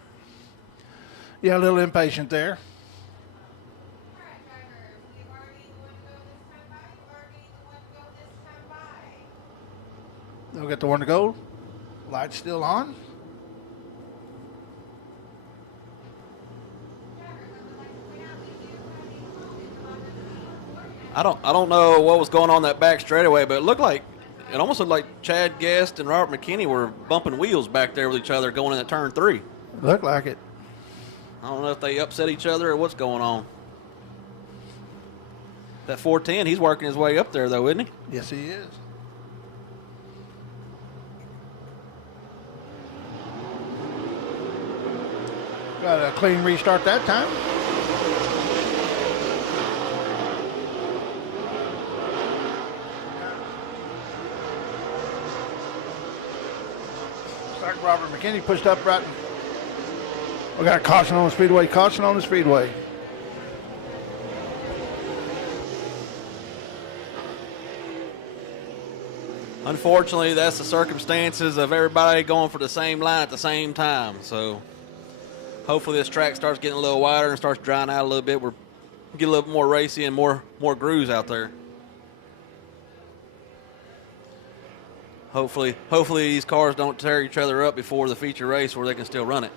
Yeah, a little impatient there. They'll get the one to go. Light's still on. I don't know what was going on that back straightaway, but it almost looked like Chad Guest and Robert McKinney were bumping wheels back there with each other going into turn 3. Looked like it. I don't know if they upset each other or what's going on. That 410, he's working his way up there, though, isn't he? Yes, he is. Got a clean restart that time. Looks like Robert McKinney pushed up right. We got a caution on the speedway. Caution on the speedway. Unfortunately, that's the circumstances of everybody going for the same line at the same time. So hopefully this track starts getting a little wider and starts drying out a little bit. We're get a little more racy and more grooves out there. Hopefully these cars don't tear each other up before the feature race where they can still run it.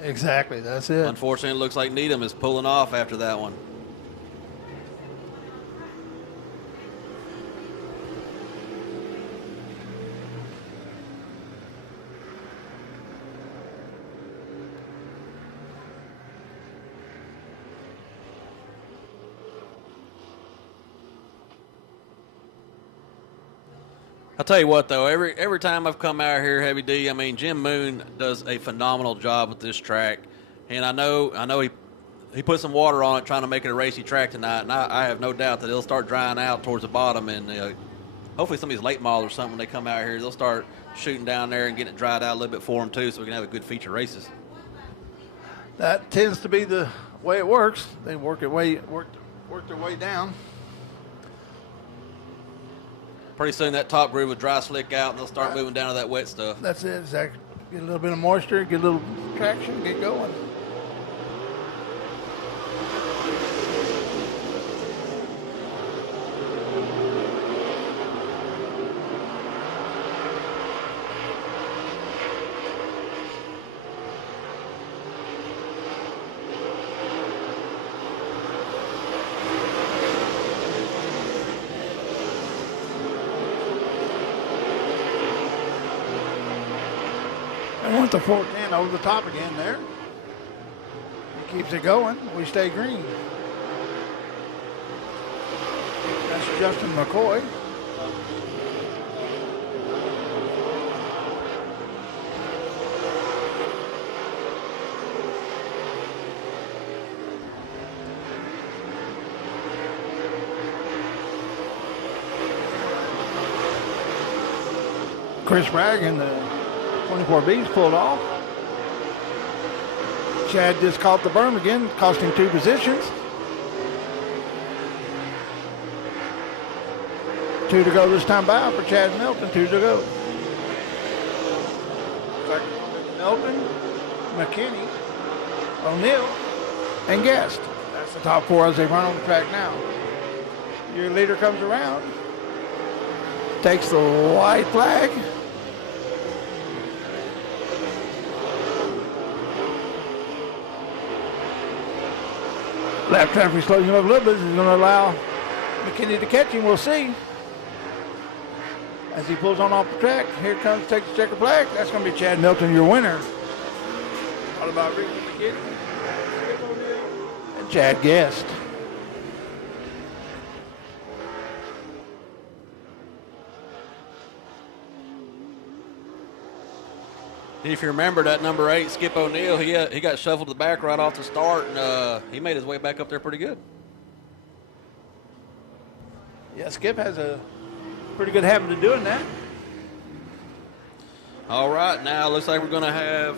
Exactly, that's it. Unfortunately, it looks like Needham is pulling off after that one. I'll tell you what, though, every time I've come out here, Heavy D, I mean, Jim Moon does a phenomenal job with this track, and I know he put some water on it trying to make it a racy track tonight, and I have no doubt that it'll start drying out towards the bottom, and hopefully some of these late models or something, when they come out here, they'll start shooting down there and getting it dried out a little bit for them, too, so we can have a good feature races. That tends to be the way it works. They work their way down. Pretty soon that top groove will dry slick out, and they'll start moving down to that wet stuff. That's it, Zach. Get a little bit of moisture, get a little traction, get going. I want the 410 over the top again there. He keeps it going. We stay green. That's Justin McCoy. Chris Bragg in the 24B's pulled off. Chad just caught the berm again, cost him 2 positions. 2 to go this time by for Chad Melton, 2 to go. Melton, McKinney, O'Neill, and Guest. That's the top 4 as they run on the track now. Your leader comes around, takes the white flag. Lap traffic slows him up a little bit. He's going to allow McKinney to catch him. We'll see. As he pulls on off the track, here comes, takes the checker flag. That's going to be Chad Milton, your winner. All about Ricky McKinney, and Chad Guest. If you remember that number 8, Skip O'Neill, he got shuffled to the back right off the start, and he made his way back up there pretty good. Yeah, Skip has a pretty good habit of doing that. All right, now it looks like we're going to have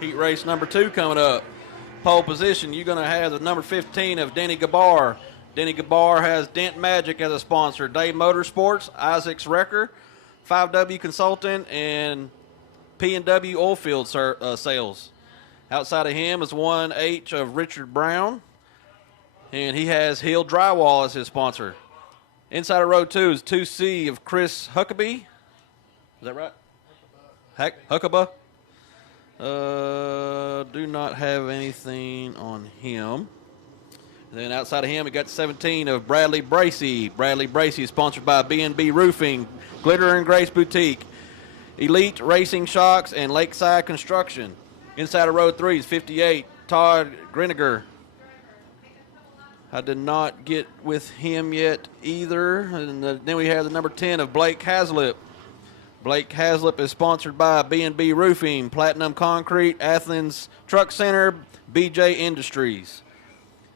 heat race number 2 coming up. Pole position, you're going to have the number 15 of Denny Gabar. Denny Gabar has Dent Magic as a sponsor, Dave Motorsports, Isaac's Wrecker, 5W Consultant, and P&W Oilfield Sales. Outside of him is 1H of Richard Brown, and he has Hill Drywall as his sponsor. Inside of row 2 is 2C of Chris Huckabee. Is that right? Huckabee. Do not have anything on him. And then outside of him, we got 17 of Bradley Bracey. Bradley Bracey is sponsored by B&B Roofing, Glitter and Grace Boutique, Elite Racing Shocks, and Lakeside Construction. Inside of row 3 is 58, Todd Griniger. I did not get with him yet either. And then we have the number 10 of Blake Hazlitt. Blake Haslip is sponsored by B&B Roofing, Platinum Concrete, Athens Truck Center, BJ Industries.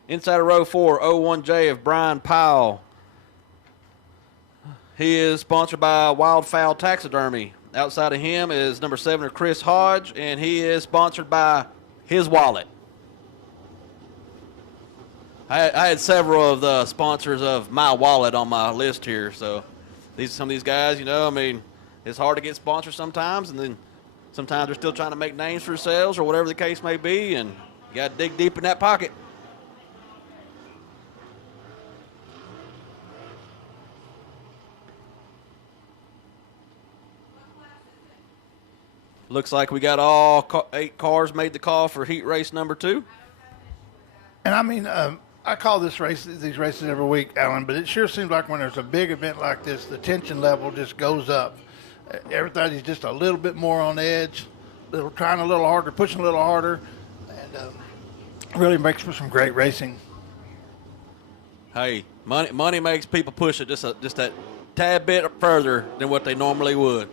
Inside of row 4, 01J of Brian Powell. He is sponsored by Wildfowl Taxidermy. Outside of him is number 7 of Chris Hodge, and he is sponsored by His Wallet. I had several of the sponsors of My Wallet on my list here, so some of these guys, it's hard to get sponsors sometimes, and then sometimes they're still trying to make names for themselves or whatever the case may be, and you got to dig deep in that pocket. Looks like we got all 8 cars made the call for heat race number 2. And I call these races every week, Alan, but it sure seems like when there's a big event like this, the tension level just goes up. Everybody's just a little bit more on edge, trying a little harder, pushing a little harder, and really makes for some great racing. Hey, money makes people push it just that tad bit further than what they normally would.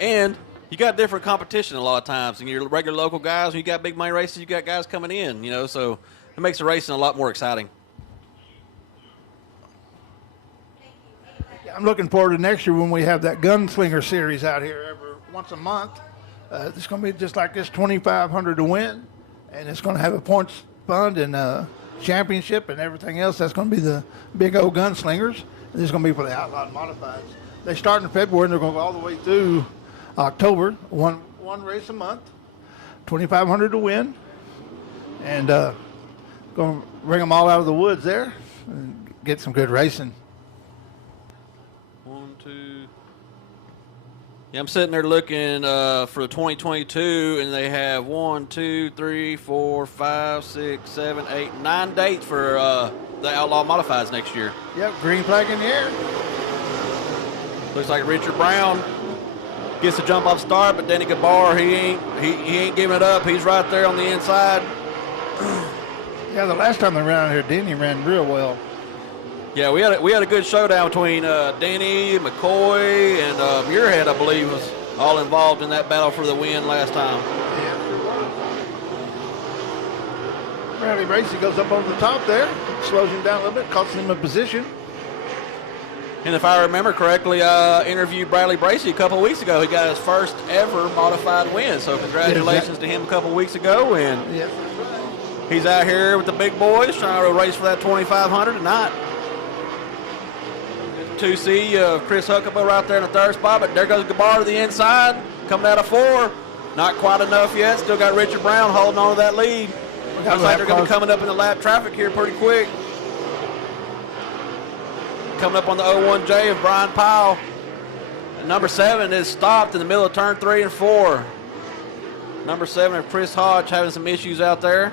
And you got different competition a lot of times. And your regular local guys, when you got big money races, you got guys coming in, so it makes the racing a lot more exciting. I'm looking forward to next year when we have that Gunslinger series out here once a month. It's going to be just like this, $2,500 to win, and it's going to have a points fund and championship and everything else. That's going to be the big old Gunslingers. This is going to be for the outlawed modifieds. They start in February and they're going to go all the way through October. One race a month, $2,500 to win, and going to bring them all out of the woods there and get some good racing. 1, 2. Yeah, I'm sitting there looking for the 2022, and they have 1, 2, 3, 4, 5, 6, 7, 8, 9 dates for the Outlaw Modifieds next year. Yep, green flag in the air. Looks like Richard Brown gets the jump off start, but Danny Gabar, he ain't giving it up. He's right there on the inside. Yeah, the last time they ran out here, Danny ran real well. Yeah, we had a good showdown between Danny, McCoy, and Muirhead, I believe, was all involved in that battle for the win last time. Yeah, Bradley Bracey goes up over the top there, slows him down a little bit, costs him a position. And if I remember correctly, I interviewed Bradley Bracey a couple of weeks ago. He got his first ever modified win, so congratulations to him a couple of weeks ago. And yes, he's out here with the big boys trying to race for that 2,500 tonight. 2C, Chris Huckable right there in the third spot, but there goes Gabar to the inside, coming out of 4. Not quite enough yet. Still got Richard Brown holding on to that lead. Looks like they're going to be coming up in the lap traffic here pretty quick. Coming up on the 01J of Brian Powell. And number 7 is stopped in the middle of turn 3 and 4. Number 7 of Chris Hodge having some issues out there.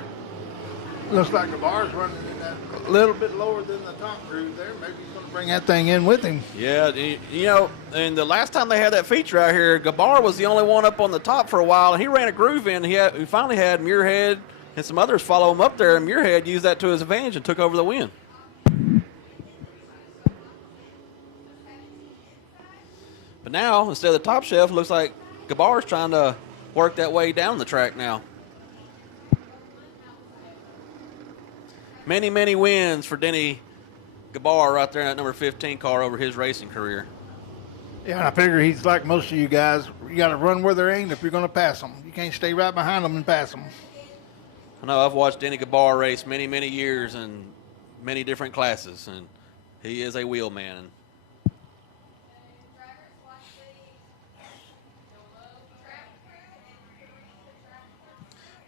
Looks like the bar's running in that a little bit lower than the top groove there. Maybe he's going to bring that thing in with him. Yeah, and the last time they had that feature out here, Gabar was the only one up on the top for a while, and he ran a groove in. He finally had Muirhead and some others follow him up there, and Muirhead used that to his advantage and took over the win. But now, instead of the top shelf, it looks like Gabar's trying to work that way down the track now. Many, many wins for Denny Gabar right there in that number 15 car over his racing career. Yeah, and I figure he's like most of you guys. You got to run where they're aimed if you're going to pass them. You can't stay right behind them and pass them. I know I've watched Denny Gabar race many, many years in many different classes, and he is a wheel man.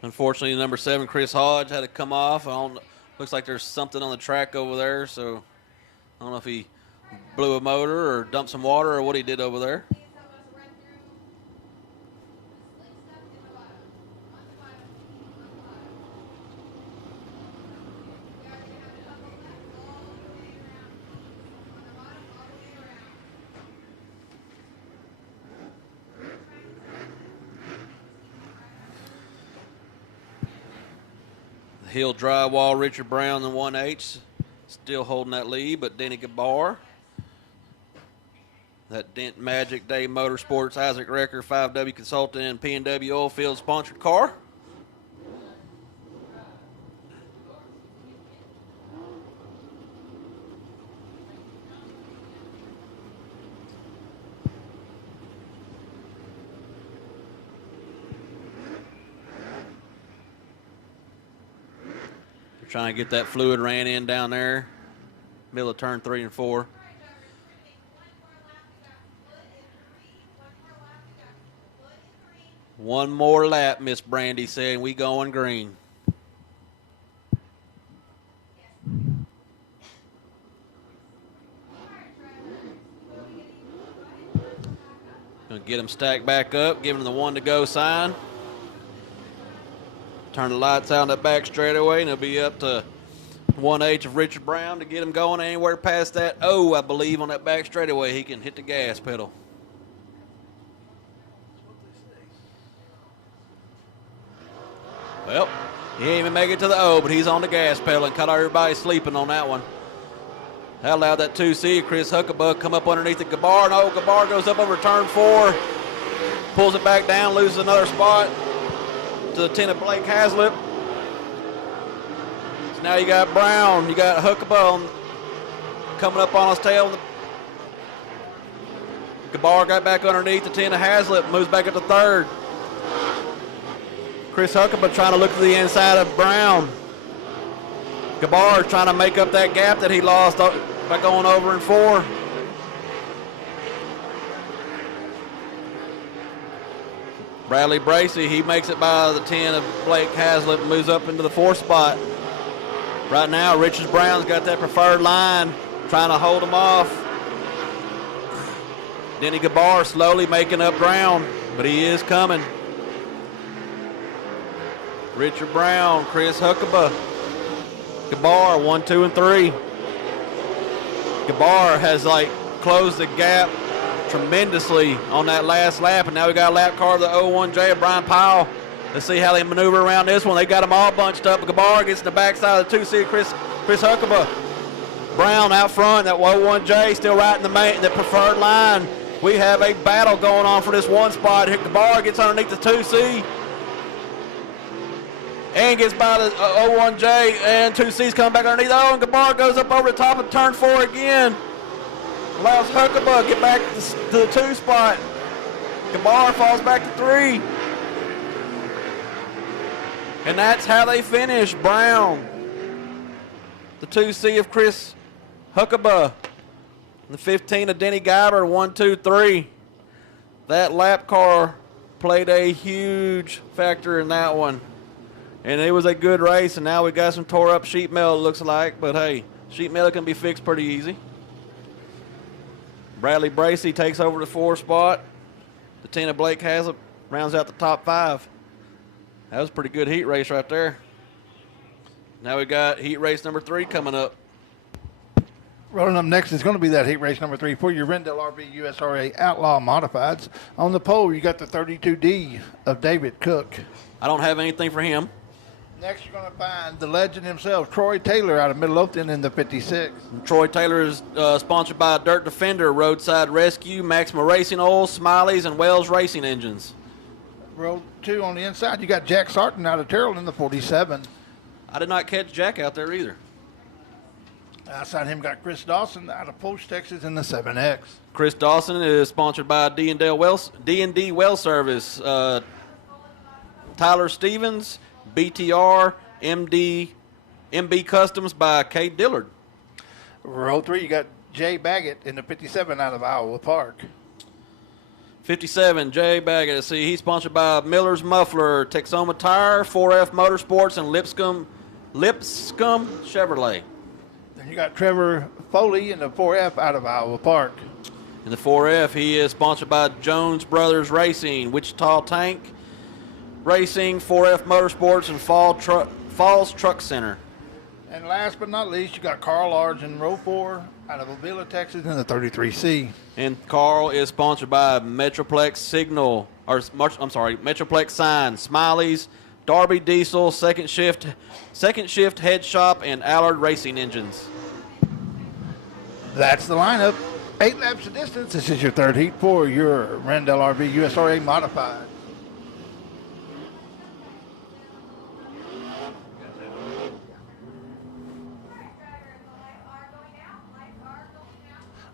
Unfortunately, number 7, Chris Hodge, had to come off. Looks like there's something on the track over there, so I don't know if he blew a motor or dumped some water or what he did over there. Hill Drywall, Richard Brown, and 1H still holding that lead, but Danny Gabar That Dent Magic Day Motorsports, Isaac Recker, 5W Consultant, and P&W Oilfield sponsored car. They're trying to get that fluid ran in down there, middle of turn 3 and 4. One more lap, Miss Brandy said, we going green. Gonna get them stacked back up, give them the 1 to go sign. Turn the lights out on that back straightaway, and it'll be up to 1H of Richard Brown to get him going anywhere past that O, I believe, on that back straightaway. He can hit the gas pedal. Well, he ain't even make it to the O, but he's on the gas pedal and caught everybody sleeping on that one. That allowed that 2C, Chris Huckabee, come up underneath the Gabar. No, Gabar goes up over turn 4, pulls it back down, loses another spot to the 10 of Blake Hazlitt. So now you got Brown, you got Huckabee coming up on his tail. Gabar got back underneath the 10 of Hazlitt, moves back up to 3rd. Chris Huckabee trying to look to the inside of Brown. Gabar trying to make up that gap that he lost by going over in 4. Bradley Bracey, he makes it by the 10 of Blake Hazlitt and moves up into the 4th spot. Right now, Richards Brown's got that preferred line, trying to hold him off. Denny Gabar slowly making up ground, but he is coming. Richard Brown, Chris Huckabee, Gabar, 1, 2, and 3. Gabar has closed the gap tremendously on that last lap, and now we got a lap car of the 01J of Brian Powell. Let's see how they maneuver around this one. They got them all bunched up. Gabar gets in the backside of the 2C, Chris Huckabee. Brown out front, that 01J still right in the preferred line. We have a battle going on for this 1 spot. Gabar gets underneath the 2C. And gets by the 01J, and 2C's coming back underneath. Oh, and Gabar goes up over the top of turn 4 again. Allows Huckabee get back to the 2 spot. Gabar falls back to 3. And that's how they finish. Brown, the 2C of Chris Huckabee, the 15 of Denny Guyber, 1, 2, 3. That lap car played a huge factor in that one. And it was a good race, and now we got some tore up sheet metal, it looks like. But, hey, sheet metal can be fixed pretty easy. Bradley Bracey takes over the 4 spot. The 10 of Blake Hazlitt rounds out the top 5. That was a pretty good heat race right there. Now we got heat race number 3 coming up. Rolling up next is going to be that heat race number 3 for your Rendell RV USRA Outlaw Modifieds. On the pole, you got the 32D of David Cook. I don't have anything for him. Next, you're going to find the legend himself, Troy Taylor, out of Midlothian in the 56. Troy Taylor is sponsored by Dirt Defender, Roadside Rescue, Maxima Racing Oil, Smileys, and Wells Racing Engines. Row 2 on the inside, you got Jack Sarton out of Terrell in the 47. I did not catch Jack out there either. Outside him, got Chris Dawson out of Post, Texas in the 7X. Chris Dawson is sponsored by D&D Well Service, Tyler Stevens, BTR, MB Customs by Kate Dillard. Row 3, you got Jay Baggett in the 57 out of Iowa Park. 57, Jay Baggett. See, he's sponsored by Miller's Muffler, Texoma Tire, 4F Motorsports, and Lipscomb Chevrolet. Then you got Trevor Foley in the 4F out of Iowa Park. In the 4F, he is sponsored by Jones Brothers Racing, Wichita Tank Racing, 4F Motorsports, and Falls Truck Center. And last but not least, you got Carl Large in row 4 out of Avila, Texas in the 33C. And Carl is sponsored by Metroplex Metroplex Sign, Smileys, Darby Diesel, Second Shift Head Shop, and Allard Racing Engines. That's the lineup. 8 laps of distance. This is your third heat for your Randall RV USRA Modified.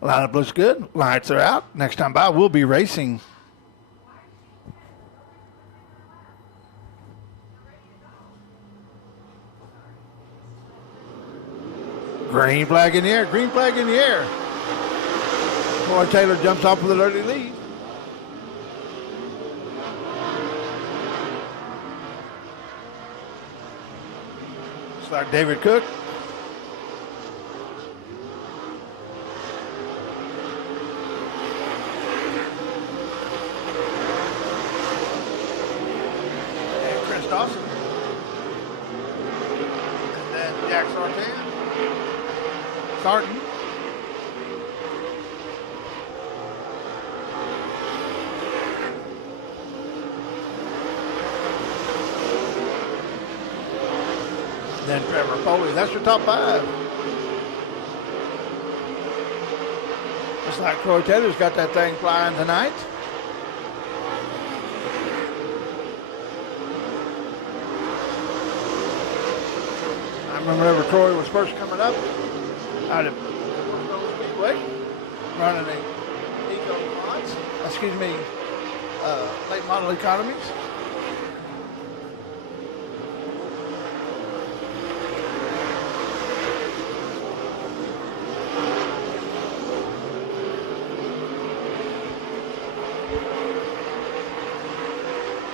Lineup looks good. Lights are out. Next time by, we'll be racing. Green flag in the air. Green flag in the air. Troy Taylor jumps off with an early lead. Looks like David Cook. And Chris Dawson. And then Jack Sartan. Sarton. Then Trevor Foley. That's your top 5. Looks like Troy Taylor's got that thing flying tonight. I remember whenever Troy was first coming up out of O Speedway, running a Eco Mods, late model economies.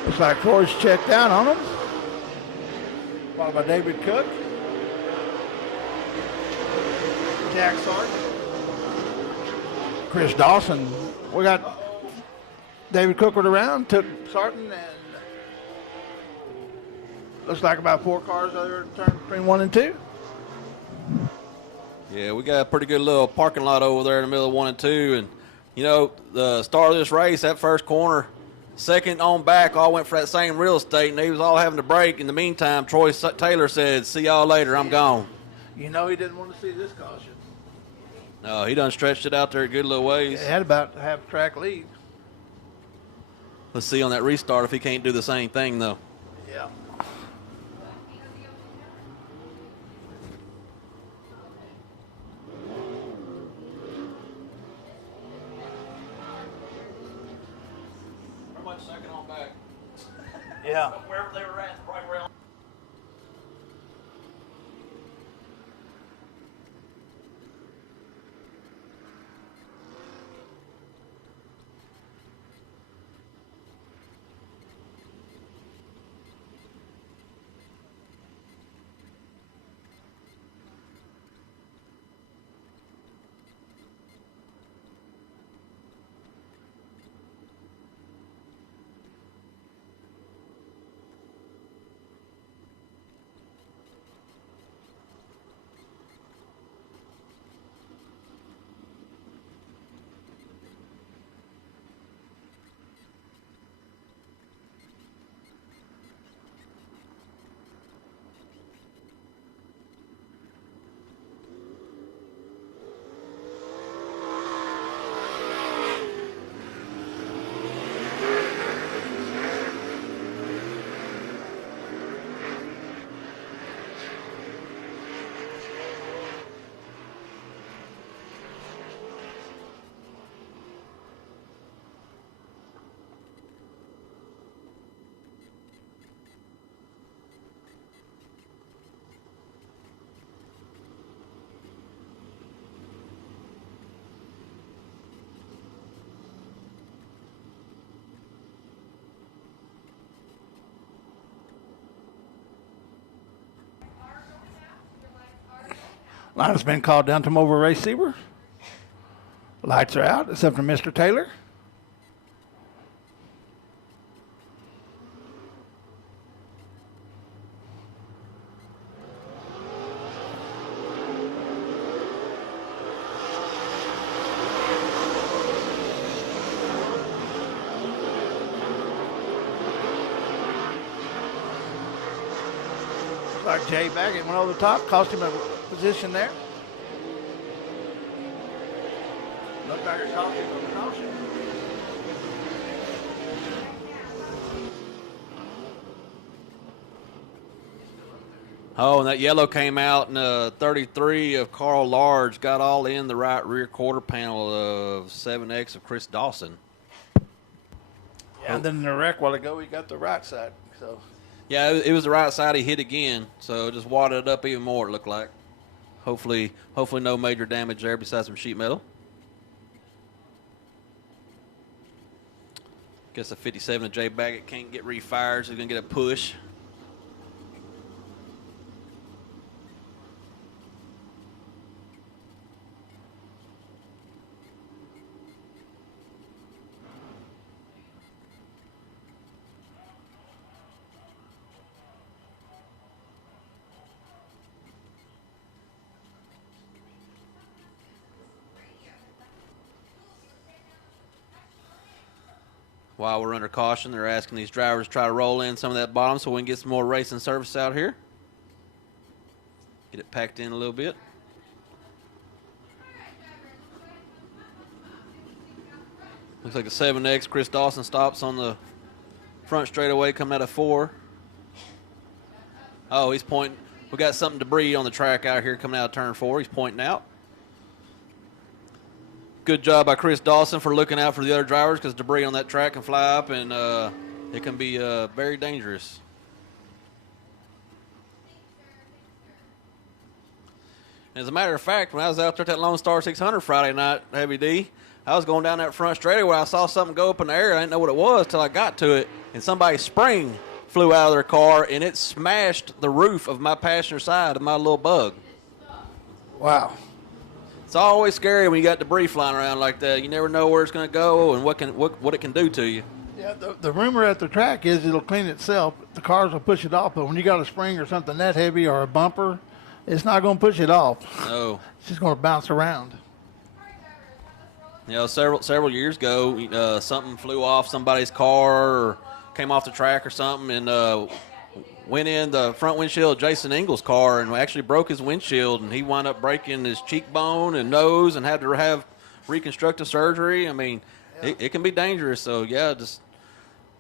Looks like Troy's checked out on him. Followed by David Cook. Jack Sarton. Chris Dawson. We got David Cook around, took Sarton, and looks like about 4 cars other turn between 1 and 2. Yeah, we got a pretty good little parking lot over there in the middle of 1 and 2. And, you know, the start of this race, that first corner, second on back, all went for that same real estate, and they was all having to break. In the meantime, Troy Taylor said, "See y'all later, I'm gone." You know he didn't want to see this caution. No, he done stretched it out there a good little ways. He had about half a track lead. Let's see on that restart if he can't do the same thing, though. Yeah. Pretty much second on back. Yeah. Wherever they were at, right around. Line has been called down to him over race receiver. Lights are out, except for Mr. Taylor. Like Jay Baggett went over the top, cost him a position there. Looks like a caution on the caution. Oh, and that yellow came out, and 33 of Carl Large got all in the right rear quarter panel of 7X of Chris Dawson. Yeah, and then in the wreck while ago, he got the right side. So Yeah, it was the right side he hit again, so it just wadded it up even more, it looked like. Hopefully no major damage there besides some sheet metal. Guess the 57 of Jay Baggett can't get refired, so he's going to get a push. While we're under caution, they're asking these drivers to try to roll in some of that bottom so we can get some more racing service out here. Get it packed in a little bit. Looks like a 7X. Chris Dawson stops on the front straightaway coming out of 4. Oh, he's pointing. We got something debris on the track out here coming out of turn 4. He's pointing out. Good job by Chris Dawson for looking out for the other drivers because debris on that track can fly up and it can be very dangerous. As a matter of fact, when I was out there at that Lone Star 600 Friday night, Heavy D, I was going down that front straightaway. I saw something go up in the air. I didn't know what it was till I got to it, and somebody's spring flew out of their car, and it smashed the roof of my passenger side of my little bug. wow. It's always scary when you got debris flying around like that. You never know where it's going to go and what it can do to you. Yeah, the rumor at the track is it'll clean itself. The cars will push it off, but when you got a spring or something that heavy or a bumper, it's not going to push it off. No. It's just going to bounce around. You know, several years ago, something flew off somebody's car or came off the track or something and went in the front windshield of Jason Ingles' car and actually broke his windshield, and he wound up breaking his cheekbone and nose and had to have reconstructive surgery. I mean, it can be dangerous. So, yeah, just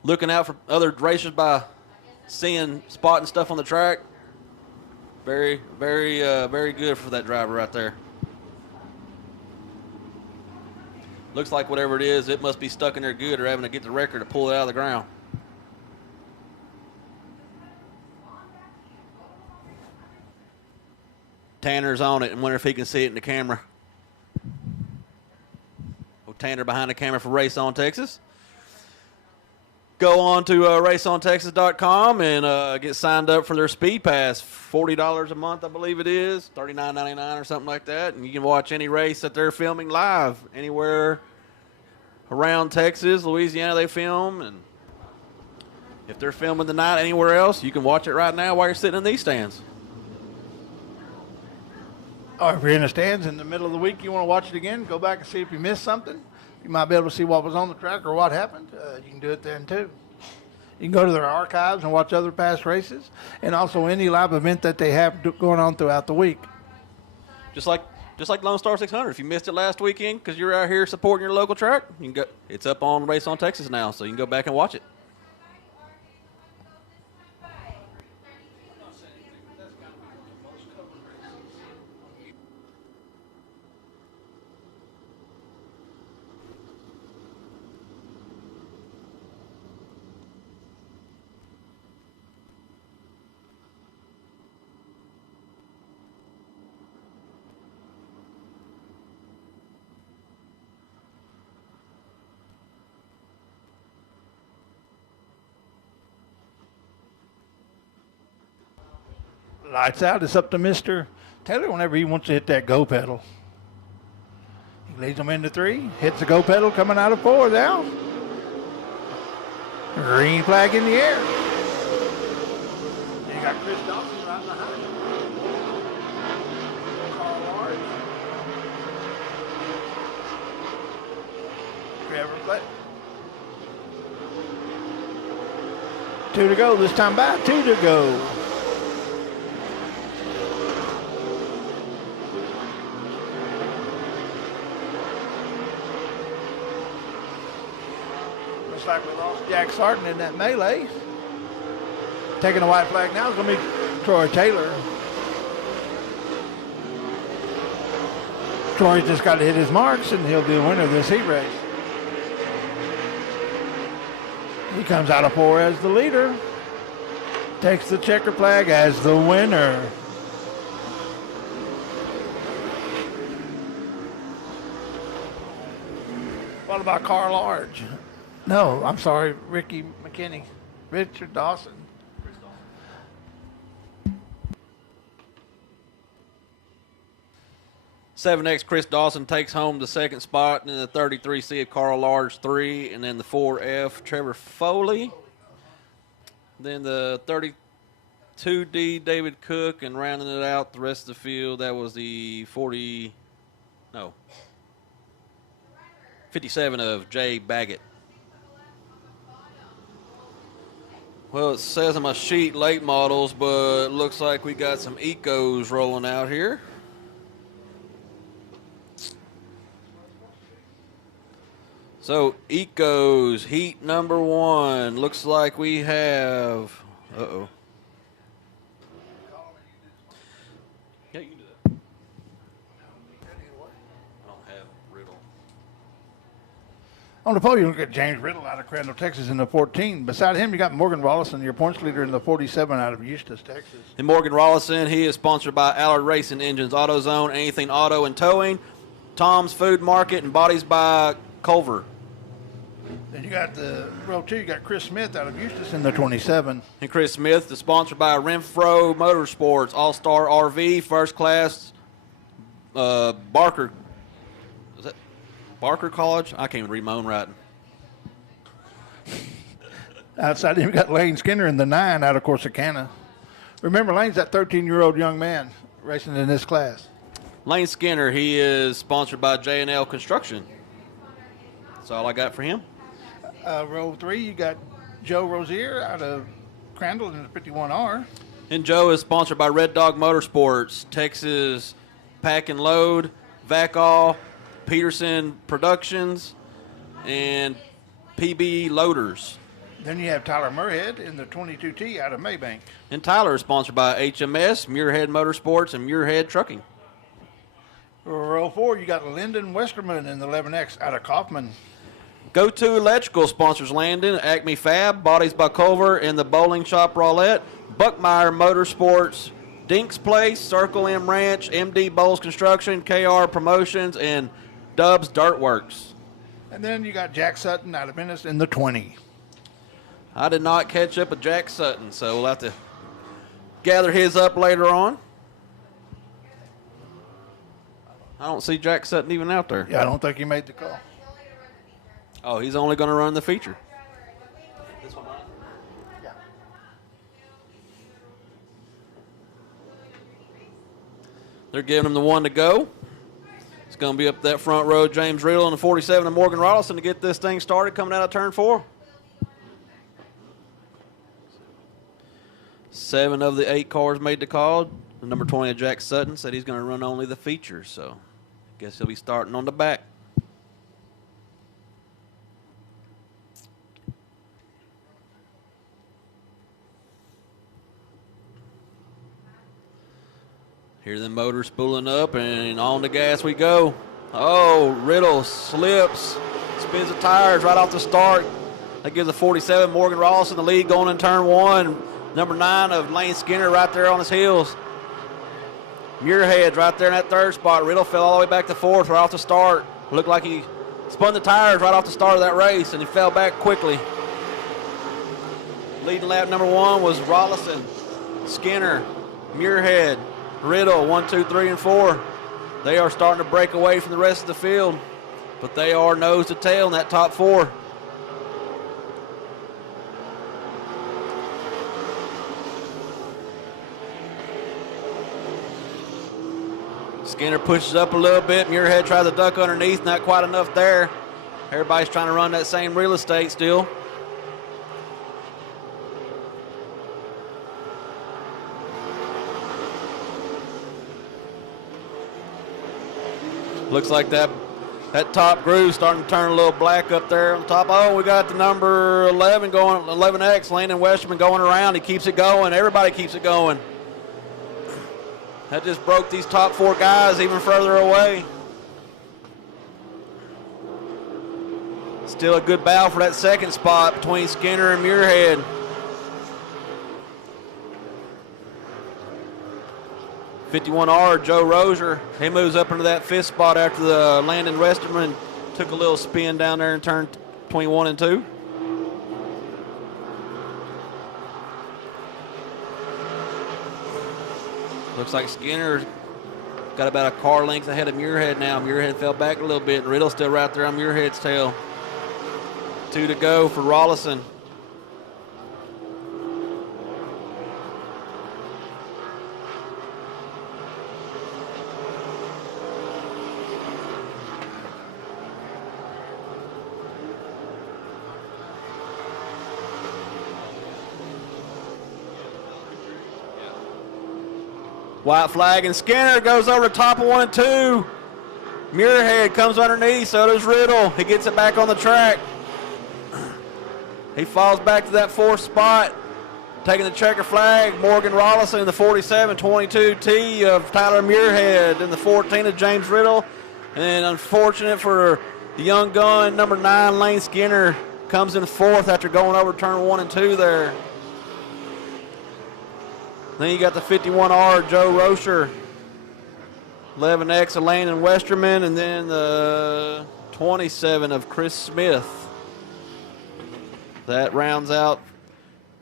looking out for other racers by spotting stuff on the track. Very, very, very good for that driver right there. Looks like whatever it is, it must be stuck in there good or having to get the wrecker to pull it out of the ground. Tanner's on it and wonder if he can see it in the camera. Oh, Tanner behind the camera for Race on Texas. Go on to raceontexas.com and get signed up for their Speed Pass. $40 a month, I believe it is. $39.99 or something like that. And you can watch any race that they're filming live anywhere around Texas, Louisiana they film. And if they're filming tonight anywhere else, you can watch it right now while you're sitting in these stands. Or if you're in the stands in the middle of the week, you want to watch it again, go back and see if you missed something. You might be able to see what was on the track or what happened. You can do it then, too. You can go to their archives and watch other past races and also any live event that they have going on throughout the week. Just like Lone Star 600. If you missed it last weekend because you're out here supporting your local track, you can go. It's up on Race on Texas now, so you can go back and watch it. Lights out. It's up to Mr. Taylor whenever he wants to hit that go pedal. He leads them into 3, hits the go pedal coming out of 4 now. Green flag in the air. And you got Chris Dawson right behind him. Carl Large. Trevor Fletcher. 2 to go. This time by 2 to go. Looks like we lost Jack Sarton in that melee. Taking the white flag now is going to be Troy Taylor. Troy's just got to hit his marks, and he'll be the winner of this heat race. He comes out of 4 as the leader. Takes the checker flag as the winner. What about Carl Large? No, I'm sorry, Ricky McKinney. Richard Dawson. 7X Chris Dawson takes home the second spot, and then the 33C of Carl Large 3, and then the 4F Trevor Foley. Then the 32D David Cook, and rounding it out the rest of the field, that was the 57 of Jay Baggett. Well, it says on my sheet late models, but it looks like we got some Ecos rolling out here. So, Ecos, heat number 1. Looks like we have... Uh-oh. Yeah, you can do that. I don't have Riddle. On the podium, look at James Riddle out of Crandall, Texas in the 14. Beside him, you got Morgan Rollison, your points leader in the 47 out of Eustis, Texas. And Morgan Rollison, he is sponsored by Allard Racing Engines, AutoZone, Anything Auto and Towing, Tom's Food Market, and Bodies by Culver. Then you got the row 2, you got Chris Smith out of Eustis in the 27. And Chris Smith is sponsored by Renfro Motorsports, All-Star RV, First Class, Barker. Is that Barker College? I can't even read my own writing. Outside him, you got Lane Skinner in the 9 out of Corsicana. Remember, Lane's that 13-year-old young man racing in this class. Lane Skinner, he is sponsored by J&L Construction. That's all I got for him. Row 3, you got Joe Rozier out of Crandall in the 51R. And Joe is sponsored by Red Dog Motorsports, Texas Pack and Load, VACAL, Peterson Productions, and PB Loaders. Then you have Tyler Muirhead in the 22T out of Maybank. And Tyler is sponsored by HMS, Muirhead Motorsports, and Muirhead Trucking. Row 4, you got Lyndon Westerman in the 11X out of Kaufman. Go-To Electrical sponsors Landon, Acme Fab, Bodies by Culver, and the Bowling Shop Rowlett. Buckmeyer Motorsports, Dink's Place, Circle M Ranch, MD Bowles Construction, KR Promotions, and Dubs Dirt Works. And then you got Jack Sutton out of Ennis in the 20. I did not catch up with Jack Sutton, so we'll have to gather his up later on. I don't see Jack Sutton even out there. Yeah, I don't think he made the call. Oh, he's only going to run the feature. This one, Yeah. they're giving him the 1 to go. It's going to be up that front row, James Riddle and the 47 of Morgan Rollison to get this thing started coming out of turn 4. 7 of the 8 cars made the call. The number 20 of Jack Sutton said he's going to run only the features, so I guess he'll be starting on the back. Hear the motor spooling up, and on the gas we go. Oh, Riddle slips, spins the tires right off the start. That gives the 47 Morgan Rollison the lead going in turn 1. Number 9 of Lane Skinner right there on his heels. Muirhead's right there in that 3rd spot. Riddle fell all the way back to 4th right off the start. Looked like he spun the tires right off the start of that race, and he fell back quickly. Leading lap number 1 was Rollison, Skinner, Muirhead, Riddle, 1, 2, 3, and 4. They are starting to break away from the rest of the field, but they are nose to tail in that top 4. Skinner pushes up a little bit. Muirhead tries to duck underneath, not quite enough there. Everybody's trying to run that same real estate still. Looks like that That top groove starting to turn a little black up there on top. Oh, we got the number 11 going, 11X, Landon Westerman going around. He keeps it going. Everybody keeps it going. That just broke these top 4 guys even further away. Still a good battle for that second spot between Skinner and Muirhead. .51R, Joe Rozier, he moves up into that 5th spot after the Landon Westerman took a little spin down there and turned between 1 and 2. Looks like Skinner got about a car length ahead of Muirhead now. Muirhead fell back a little bit, and Riddle's still right there on Muirhead's tail. 2 to go for Rollison. White flag, and Skinner goes over the top of 1 and 2. Muirhead comes underneath, so does Riddle. He gets it back on the track. He falls back to that 4th spot, taking the checker flag. Morgan Rollison in the 47-22T of Tyler Muirhead in the 14 of James Riddle. And unfortunate for the young gun, number 9, Lane Skinner, comes in 4th after going over turn 1 and 2 there. Then you got the 51R, Joe Rocher, 11X of Landon Westerman, and then the 27 of Chris Smith. That rounds out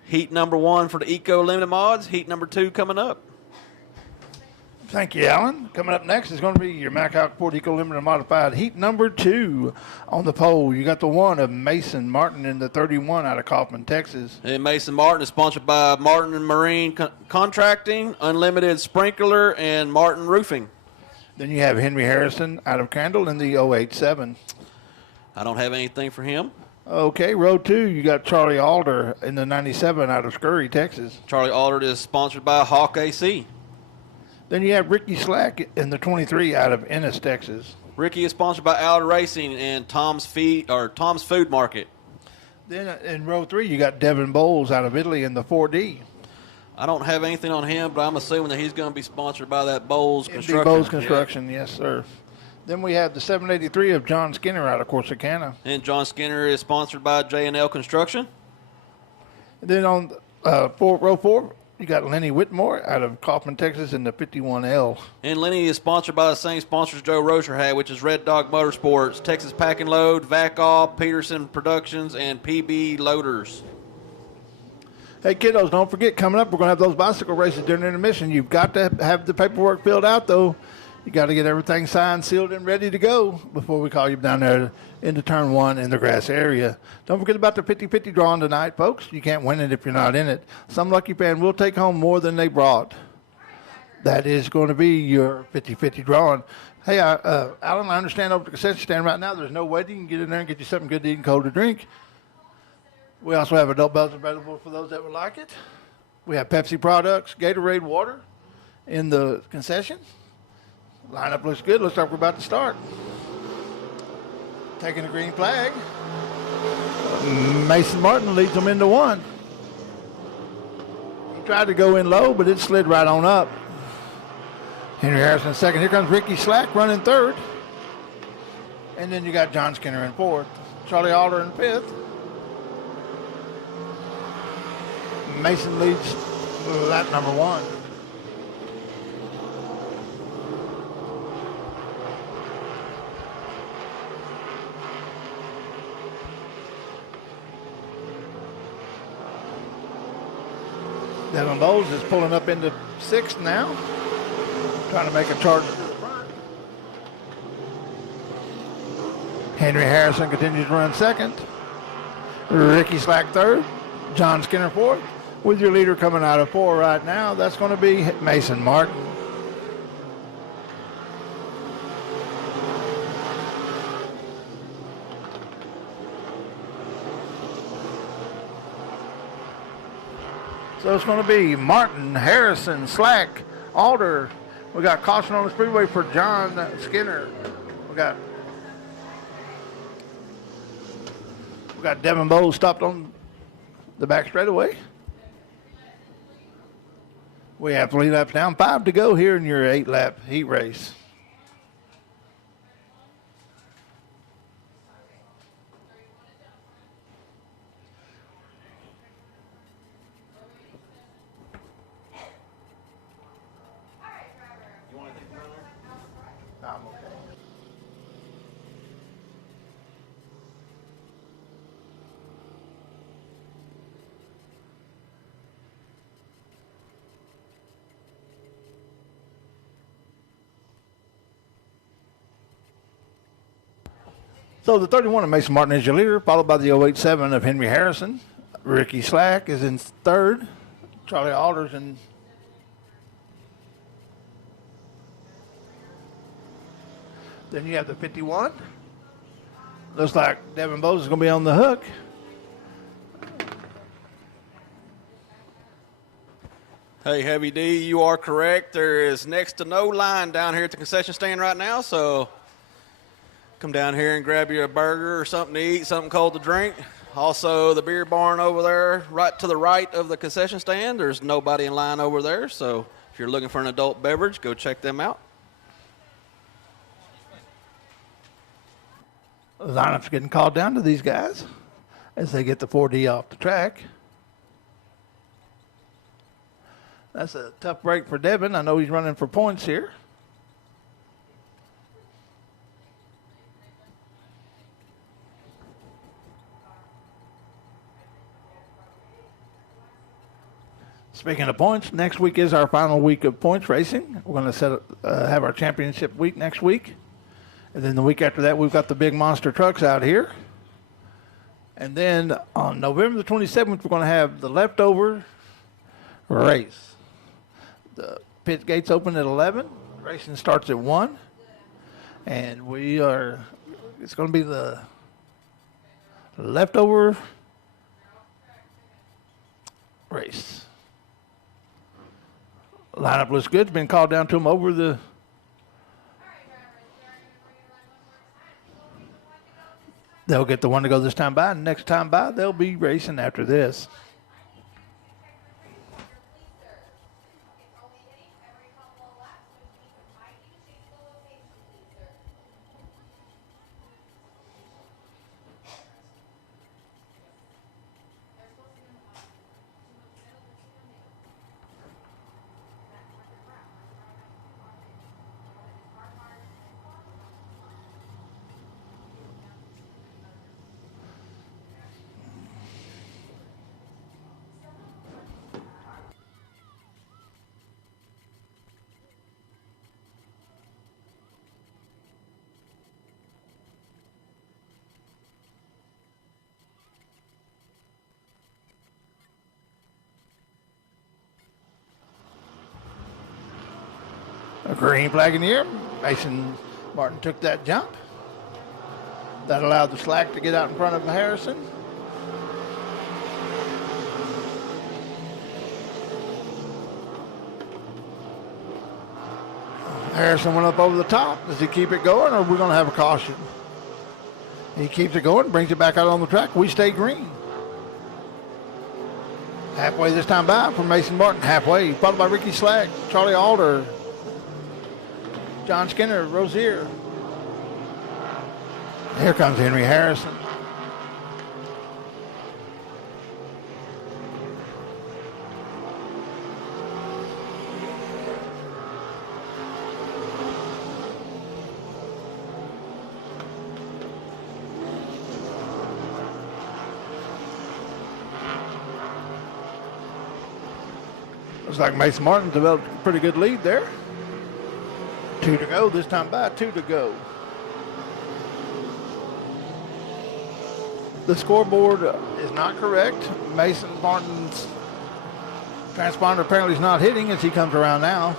heat number 1 for the Eco Limited Mods. Heat number 2 coming up. Thank you, Alan. Coming up next is going to be your Mack Ford Eco Limited Modified heat number 2. On the pole, you got the 1 of Mason Martin in the 31 out of Kaufman, Texas. And Mason Martin is sponsored by Martin and Marine Contracting, Unlimited Sprinkler, and Martin Roofing. Then you have Henry Harrison out of Crandall in the 087. I don't have anything for him. Okay, row 2, you got Charlie Alder in the 97 out of Scurry, Texas. Charlie Alder is sponsored by Hawk AC. Then you have Ricky Slack in the 23 out of Ennis, Texas. Ricky is sponsored by Alder Racing and Tom's Food Market. Then in row 3, you got Devin Bowles out of Italy in the 4D. I don't have anything on him, but I'm assuming that he's going to be sponsored by that Bowles Construction. Bowles Construction, yes, sir. Then we have the 783 of John Skinner out of Corsicana. And John Skinner is sponsored by J&L Construction. And then on row 4, you got Lenny Whitmore out of Kaufman, Texas in the 51L. And Lenny is sponsored by the same sponsors Joe Rozier had, which is Red Dog Motorsports, Texas Pack and Load, Vacoff, Peterson Productions, and PB Loaders. Hey, kiddos, don't forget, coming up, we're going to have those bicycle races during intermission. You've got to have the paperwork filled out, though. You got to get everything signed, sealed, and ready to go before we call you down there into turn 1 in the grass area. Don't forget about the 50-50 drawing tonight, folks. You can't win it if you're not in it. Some lucky fan will take home more than they brought. That is going to be your 50-50 drawing. Hey, Alan, I understand over the concession stand right now there's no waiting. You can get in there and get you something good to eat and cold to drink. We also have adult beverages available for those that would like it. We have Pepsi products, Gatorade water in the concession. Lineup looks good. Looks like we're about to start. Taking the green flag. Mason Martin leads them into 1. He tried to go in low, but it slid right on up. Henry Harrison second. Here comes Ricky Slack running 3rd. And then you got John Skinner in 4th. Charlie Alder in 5th. Mason leads lap number 1. Devin Bowles is pulling up into 6th now. Trying to make a charge to the front. Henry Harrison continues to run 2nd. Ricky Slack 3rd. John Skinner 4th. With your leader coming out of 4 right now, that's going to be Mason Martin. So it's going to be Martin, Harrison, Slack, Alder. We got caution on the speedway for John Skinner. We got We got Devin Bowles stopped on the back straightaway. We have 3 laps down, 5 to go here in your 8-lap heat race. I'm okay. So the 31 of Mason Martin is your leader, followed by the 087 of Henry Harrison. Ricky Slack is in third. Charlie Alders in then you have the 51. Looks like Devin Bowes is going to be on the hook. Hey, Heavy D, you are correct. There is next to no line down here at the concession stand right now, so come down here and grab you a burger or something to eat, something cold to drink. Also, the beer barn over there, right to the right of the concession stand. There's nobody in line over there, so if you're looking for an adult beverage, go check them out. The lineup's getting called down to these guys as they get the 4D off the track. That's a tough break for Devin. I know he's running for points here. Speaking of points, next week is our final week of points racing. We're going to have our championship week next week. And then the week after that, we've got the big monster trucks out here. And then on November the 27th, we're going to have the leftover race. The pit gates open at 11. Racing starts at 1. And it's going to be the leftover race. Lineup looks good. It's been called down to them over the they'll get the one to go this time by, and next time by, they'll be racing after this. A green flag in the air. Mason Martin took that jump. That allowed the slack to get out in front of Harrison. Harrison went up over the top. Does he keep it going, or are we going to have a caution? He keeps it going, brings it back out on the track. We stay green. Halfway this time by from Mason Martin. Halfway, followed by Ricky Slack, Charlie Alder, John Skinner, Rozier. Here comes Henry Harrison. Looks like Mason Martin developed a pretty good lead there. 2 to go this time by, 2 to go. The scoreboard is not correct. Mason Martin's transponder apparently is not hitting as he comes around now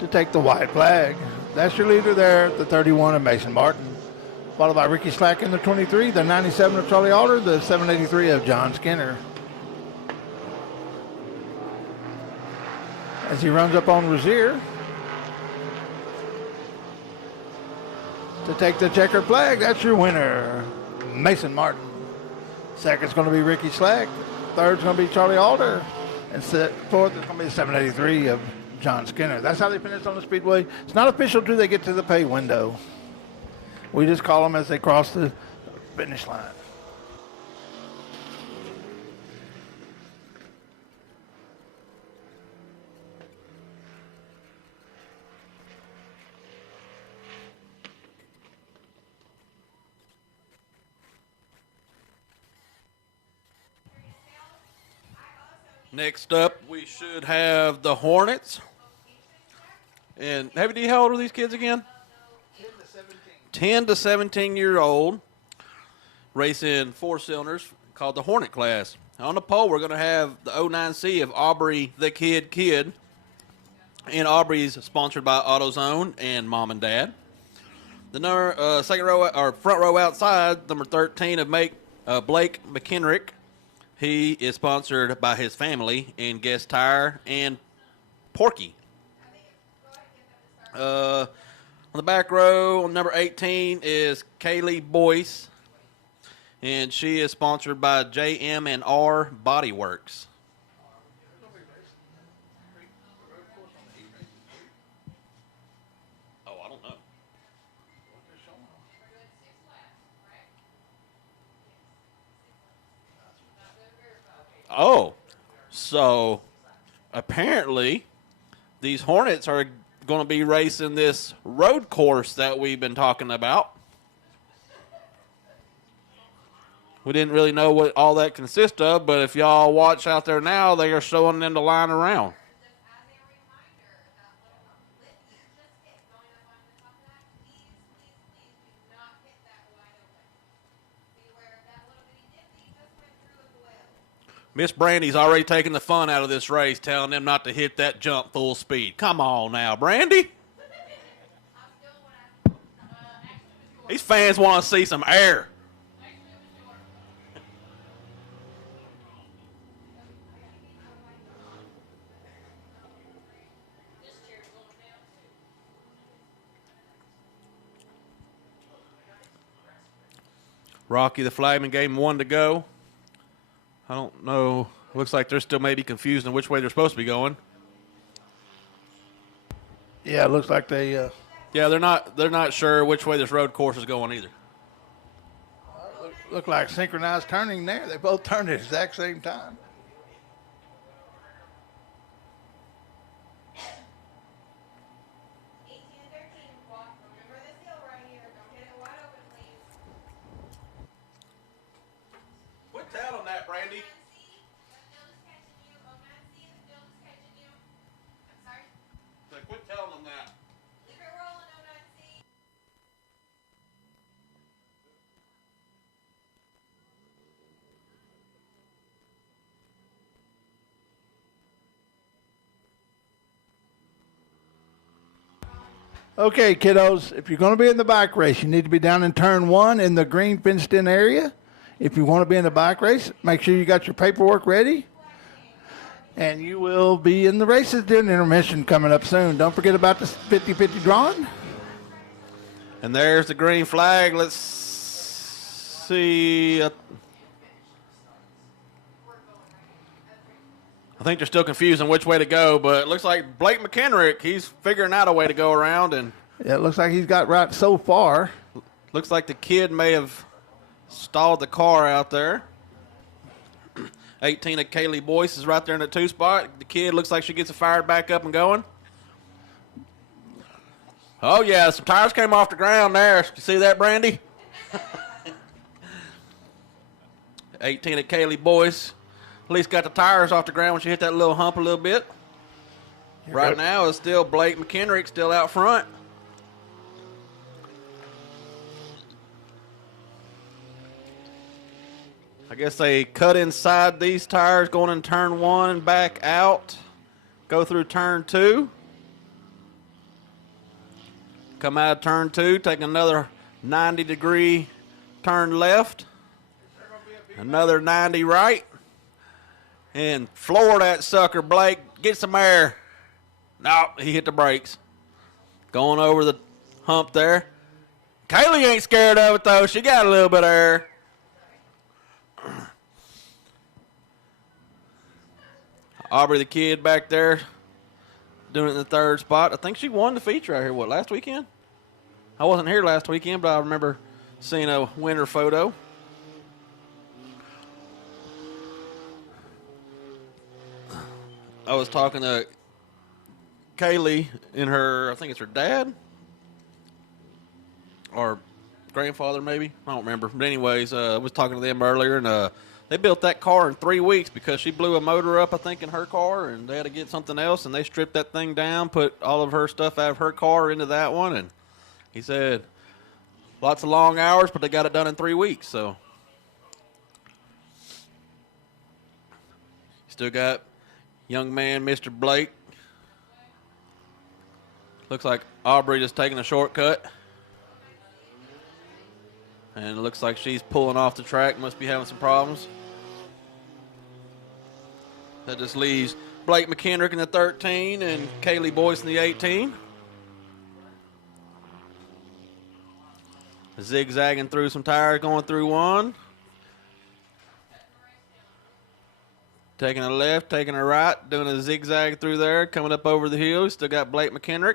to take the white flag. That's your leader there, the 31 of Mason Martin. Followed by Ricky Slack in the 23, the 97 of Charlie Alder, the 783 of John Skinner. As he runs up on Rozier to take the checkered flag, that's your winner. Mason Martin. Second's going to be Ricky Slack. Third's going to be Charlie Alder. And fourth is going to be 783 of John Skinner. That's how they finish on the Speedway. It's not official till they get to the pay window. We just call them as they cross the finish line. Next up, we should have the Hornets. And Heavy D, how old are these kids again? 10 to 17 year old, racing 4 cylinders called the Hornet class. On the pole, we're going to have the 09C of Aubrey the Kid. And Aubrey's sponsored by AutoZone and Mom and Dad. The second row or front row outside, number 13 of Blake McKenrick. He is sponsored by his family and Guest Tire and Porky. On the back row, number 18 is Kaylee Boyce, and she is sponsored by JM&R Body Works. Oh, I don't know. Oh, so apparently these Hornets are going to be racing this road course that we've been talking about. We didn't really know what all that consists of, but if y'all watch out there now, they are showing them the line around. Miss Brandy's already taking the fun out of this race, telling them not to hit that jump full speed. Come on now, Brandy. These fans want to see some air. Rocky the flagman gave him 1 to go. I don't know. Looks like they're still maybe confused on which way they're supposed to be going. Yeah, it looks like they. Yeah, they're not sure which way this road course is going either. Look like synchronized turning there. They both turned at the exact same time. Quit telling that, Brandy. Quit telling them that. Okay, kiddos, if you're going to be in the bike race, you need to be down in turn 1 in the green fenced-in area. If you want to be in the bike race, make sure you got your paperwork ready. And you will be in the races during intermission coming up soon. Don't forget about the 50-50 drawing. And there's the green flag. Let's see. I think they're still confused on which way to go, but it looks like Blake McKenrick, he's figuring out a way to go around. And yeah, it looks like he's got right so far. Looks like the kid may have stalled the car out there. 18 of Kaylee Boyce is right there in the 2 spot. The kid looks like she gets it fired back up and going. Oh, yeah, some tires came off the ground there. You see that, Brandy? 18 of Kaylee Boyce. At least got the tires off the ground when she hit that little hump a little bit. Right now, it's still Blake McKenrick still out front. I guess they cut inside these tires going in turn 1 and back out. Go through turn 2. Come out of turn 2, take another 90-degree turn left. Another 90 right. And floor that sucker, Blake. Get some air. No, he hit the brakes. Going over the hump there. Kaylee ain't scared of it, though. She got a little bit of air. Aubrey the Kid back there doing it in the third spot. I think she won the feature out here, last weekend? I wasn't here last weekend, but I remember seeing a winner photo. I was talking to Kaylee and I think it's her dad or grandfather maybe. I don't remember. But anyways, I was talking to them earlier, and they built that car in 3 weeks because she blew a motor up, I think, in her car, and they had to get something else, and they stripped that thing down, put all of her stuff out of her car into that one, and he said lots of long hours, but they got it done in 3 weeks. So still got young man Mr. Blake. Looks like Aubrey just taking a shortcut. And it looks like she's pulling off the track. Must be having some problems. That just leaves Blake McKendrick in the 13 and Kaylee Boyce in the 18. Zigzagging through some tires, going through one. Taking a left, taking a right, doing a zigzag through there, coming up over the hill. Still got Blake McKendrick.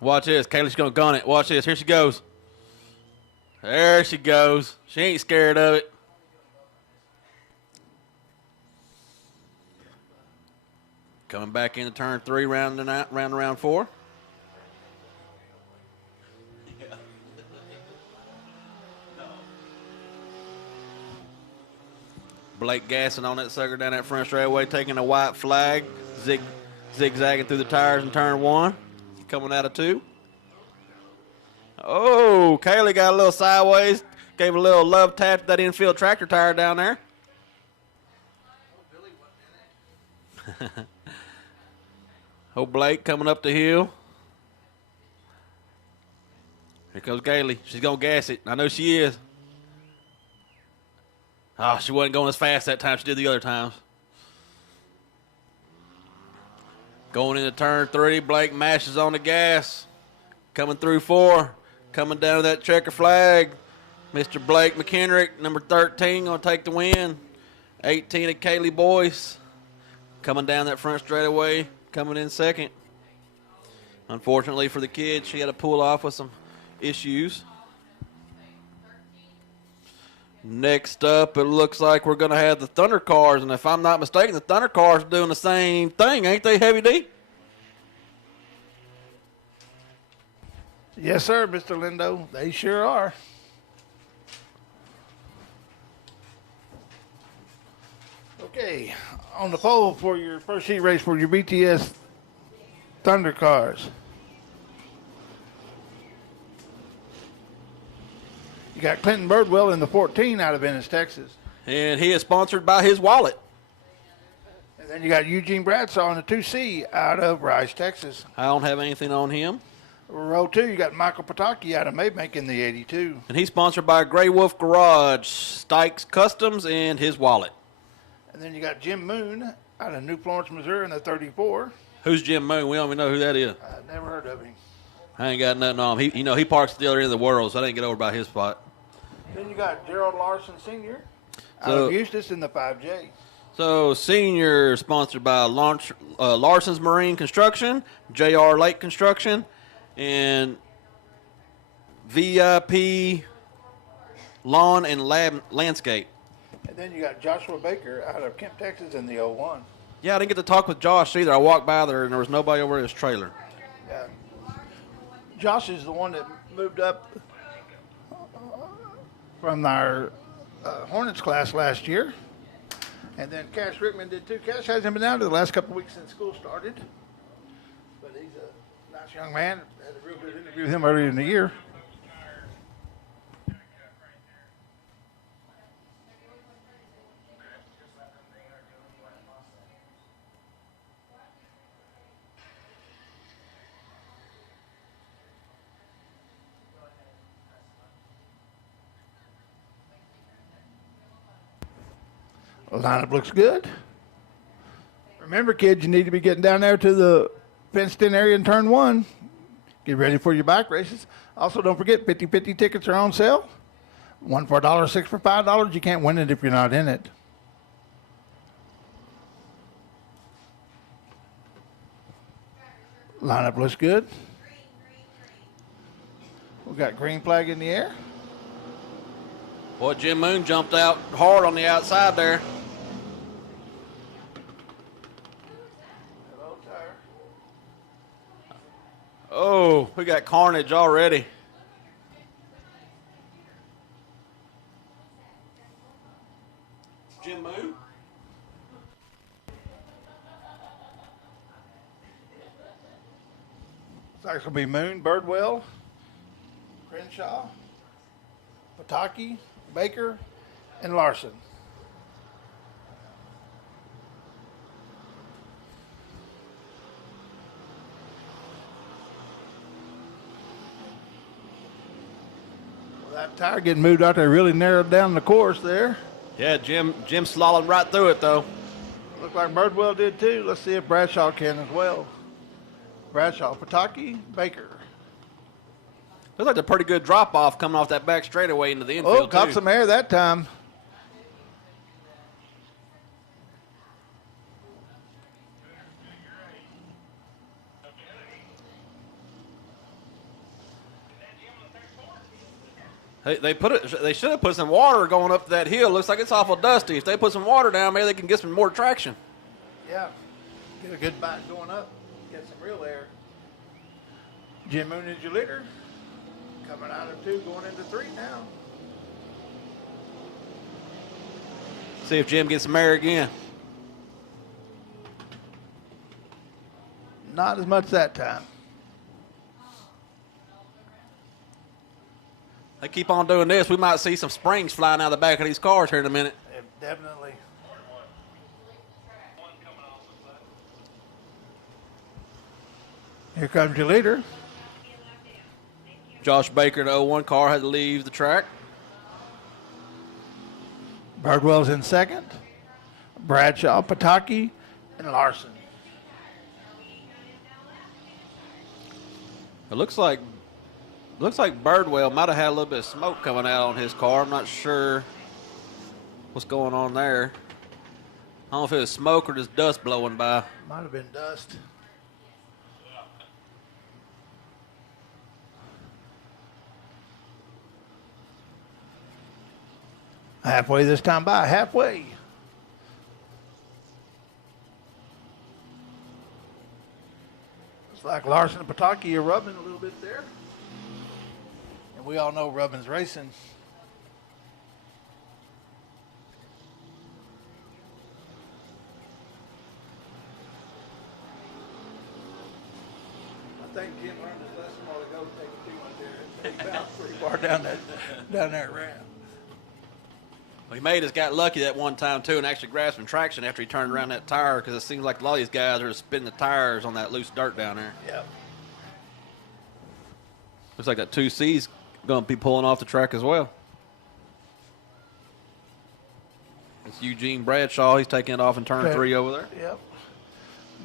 Watch this. Kaylee's going to gun it. Watch this. Here she goes. There she goes. She ain't scared of it. Coming back into turn 3, round around 4. Blake gassing on that sucker down that front straightaway, taking a white flag, zigzagging through the tires in turn 1, coming out of 2. Oh, Kaylee got a little sideways, gave a little love tap to that infield tractor tire down there. Oh, Blake coming up the hill. Here comes Kaylee. She's going to gas it. I know she is. Oh, she wasn't going as fast that time she did the other times. Going into turn 3, Blake mashes on the gas. Coming through 4. Coming down to that checker flag. Mr. Blake McKendrick, number 13, going to take the win. 18 of Kaylee Boyce. Coming down that front straightaway, coming in second. Unfortunately for the kid, she had to pull off with some issues. Next up, it looks like we're going to have the Thunder Cars, and if I'm not mistaken, the Thunder Cars are doing the same thing, ain't they, Heavy D? Yes, sir, Mr. Lindo. They sure are. Okay, on the pole for your first heat race for your BTS Thunder Cars. You got Clinton Birdwell in the 14 out of Ennis, Texas. And he is sponsored by his wallet. And then you got Eugene Bradshaw in the 2C out of Rice, Texas. I don't have anything on him. Row 2, you got Michael Pataki out of Maybank in the 82. And he's sponsored by Grey Wolf Garage, Stykes Customs, and his wallet. And then you got Jim Moon out of New Florence, Missouri in the 34. Who's Jim Moon? We don't even know who that is. I never heard of him. I ain't got nothing on him. He parks at the other end of the world, so I didn't get over by his spot. Then you got Gerald Larson Sr. out So- of Eustis in the 5J. So, senior sponsored by Larson's Marine Construction, J.R. Lake Construction, and VIP Lawn and Landscape. And then you got Joshua Baker out of Kemp, Texas in the 01. Yeah, I didn't get to talk with Josh either. I walked by there, and there was nobody over at his trailer. Yeah. Josh is the one that moved up from our Hornets class last year. And then Cash Rickman did too. Cash hasn't been down to the last couple of weeks since school started. But he's a nice young man. Had a real good interview with him earlier in the year. The lineup looks good. Remember, kids, you need to be getting down there to the fenced-in area in turn 1. Get ready for your bike races. Also, don't forget, 50-50 tickets are on sale. 1 for $1, 6 for $5. You can't win it if you're not in it. Lineup looks good. We got green flag in the air. Boy, Jim Moon jumped out hard on the outside there. Oh, we got carnage already. Jim Moon? It's like it's going to be Moon, Birdwell, Crenshaw, Pataki, Baker, and Larson. Well, that tire getting moved out there really narrowed down the course there. Yeah, Jim slalom right through it, though. Looked like Birdwell did too. Let's see if Bradshaw can as well. Bradshaw, Pataki, Baker. Looks like a pretty good drop-off coming off that back straightaway into the infield, Oh, caught too. some air that time. They should have put some water going up that hill. Looks like it's awful dusty. If they put some water down, maybe they can get some more traction. Yeah. Get a good bite going up. Get some real air. Jim Moon is your leader. Coming out of 2, going into 3 now. See if Jim gets some air again. Not as much that time. They keep on doing this, we might see some springs flying out of the back of these cars here in a minute. Definitely. Here comes your leader. Josh Baker, the 01 car, had to leave the track. Birdwell's in second. Bradshaw, Pataki, and Larson. It looks like Birdwell might have had a little bit of smoke coming out on his car. I'm not sure what's going on there. I don't know if it was smoke or just dust blowing by. Might have been dust. Halfway this time by, halfway. Looks like Larson and Pataki are rubbing a little bit there. And we all know rubbing's racing. I think Jim learned his lesson while ago, taking too much air. He bounced pretty far down that ramp. Well, he may have just got lucky that one time, too, and actually grabbed some traction after he turned around that tire, because it seems like a lot of these guys are spinning the tires on that loose dirt down there. Yep. Looks like that 2C's going to be pulling off the track as well. It's Eugene Bradshaw. He's taking it off in turn 3 over there. Yep.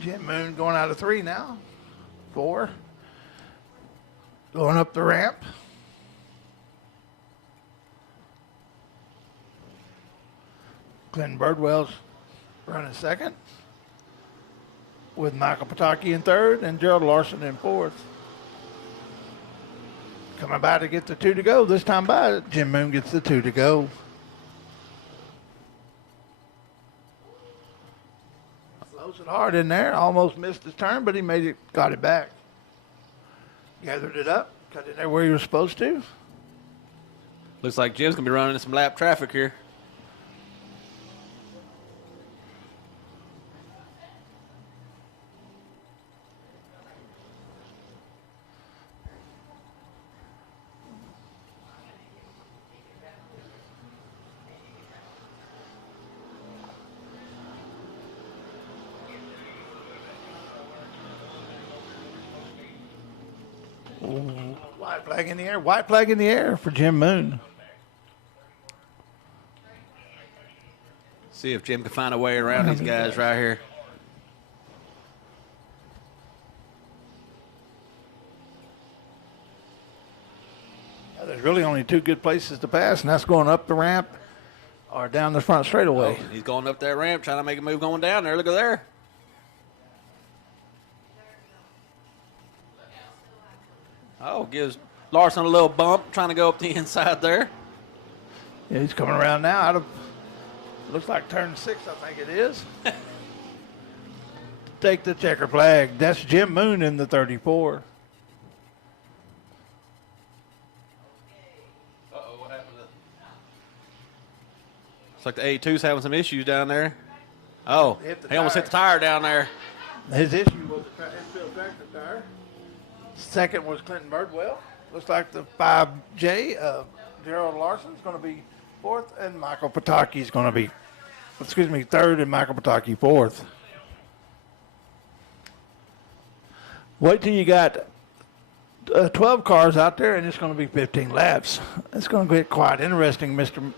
Jim Moon going out of 3 now. 4. Going up the ramp. Glenn Birdwell's running second, with Michael Pataki in third and Gerald Larson in fourth. Coming by to get the 2 to go. This time by, Jim Moon gets the 2 to go. Flows it hard in there. Almost missed his turn, but he made it, got it back. Gathered it up, cut it there where he was supposed to. Looks like Jim's going to be running some lap traffic here. White flag in the air. White flag in the air for Jim Moon. See if Jim can find a way around these guys right here. Now, there's really only 2 good places to pass, and that's going up the ramp or down the front straightaway. Oh, he's going up that ramp, trying to make a move going down there. Look at there. gives Larson a little bump, trying to go up the inside there. Yeah, he's coming around now out of, looks like turn 6, I think it is. Take the checker flag. That's Jim Moon in the 34. Uh-oh, what happened to... Looks like the 82's having some issues down there. Oh, he almost hit the tire down there. His issue was the infield tractor tire. Second was Clinton Birdwell. Looks like the 5J, Gerald Larson's going to be 4th, and Michael Pataki's going to be, 3rd, and Michael Pataki 4th. Wait till you got 12 cars out there, and it's going to be 15 laps. It's going to get quite interesting, Mr.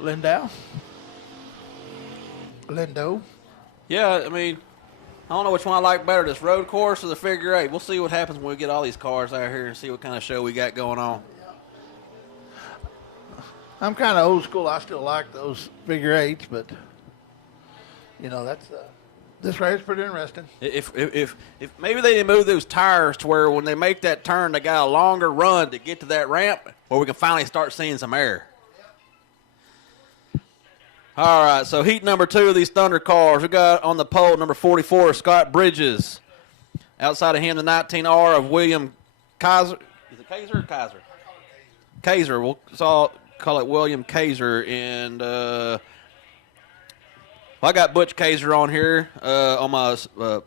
Lindo. Yeah, I mean, I don't know which one I like better, this road course or the figure 8. We'll see what happens when we get all these cars out here and see what kind of show we got going on. I'm kind of old school. I still like those figure 8s, but, you know, that's this race is pretty interesting. If maybe they didn't move those tires to where when they make that turn, they got a longer run to get to that ramp where we can finally start seeing some air. All right, so heat number 2 of these Thunder cars. We got on the pole number 44, Scott Bridges. Outside of him, the 19R of William Kaiser. Is it Kaiser or Kaiser? Kaiser. We'll call it William Kaiser. And I got Butch Kaiser on here on my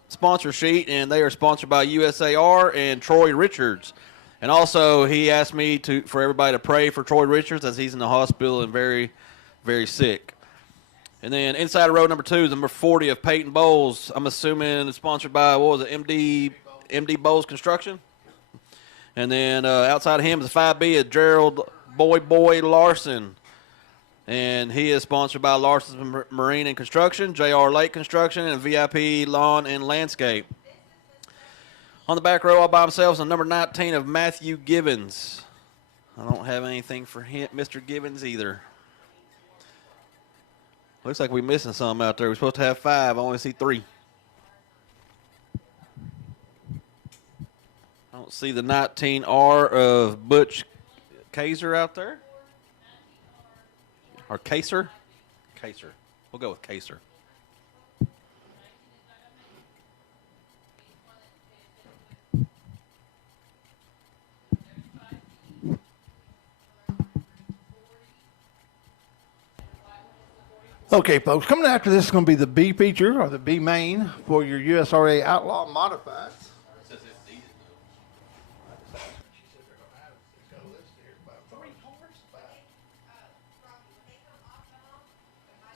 sponsor sheet, and they are sponsored by USAR and Troy Richards. And also, he asked me for everybody to pray for Troy Richards as he's in the hospital and very, very sick. And then inside of row number 2 is number 40 of Peyton Bowles. I'm assuming it's sponsored by, what was it, MD Bowles Construction. And then outside of him is the 5B of Gerald Boy Larson. And he is sponsored by Larson's Marine and Construction, JR Lake Construction, and VIP Lawn and Landscape. On the back row all by himself is number 19 of Matthew Givens. I don't have anything for him, Mr. Givens either. Looks like we're missing some out there. We're supposed to have 5. I only see 3. I don't see the 19R of Butch Kaiser out there. Or Kaiser? Kaiser. We'll go with Kaiser. Okay, folks, coming after this is going to be the B feature or the B main for your USRA Outlaw Modifieds.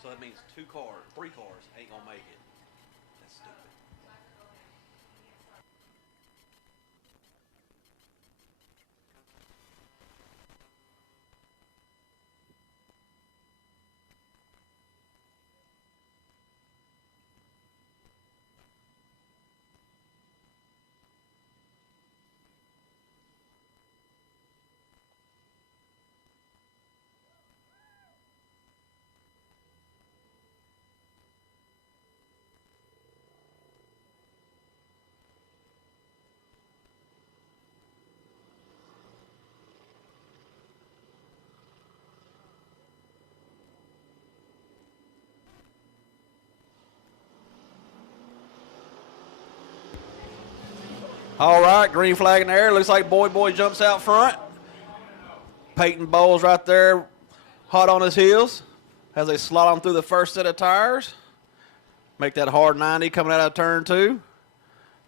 So that means 3 cars ain't going to make it. That's stupid. All right, green flag in the air. Looks like Boy jumps out front. Peyton Bowles right there, hot on his heels as they slot on through the first set of tires. Make that hard 90 coming out of turn 2.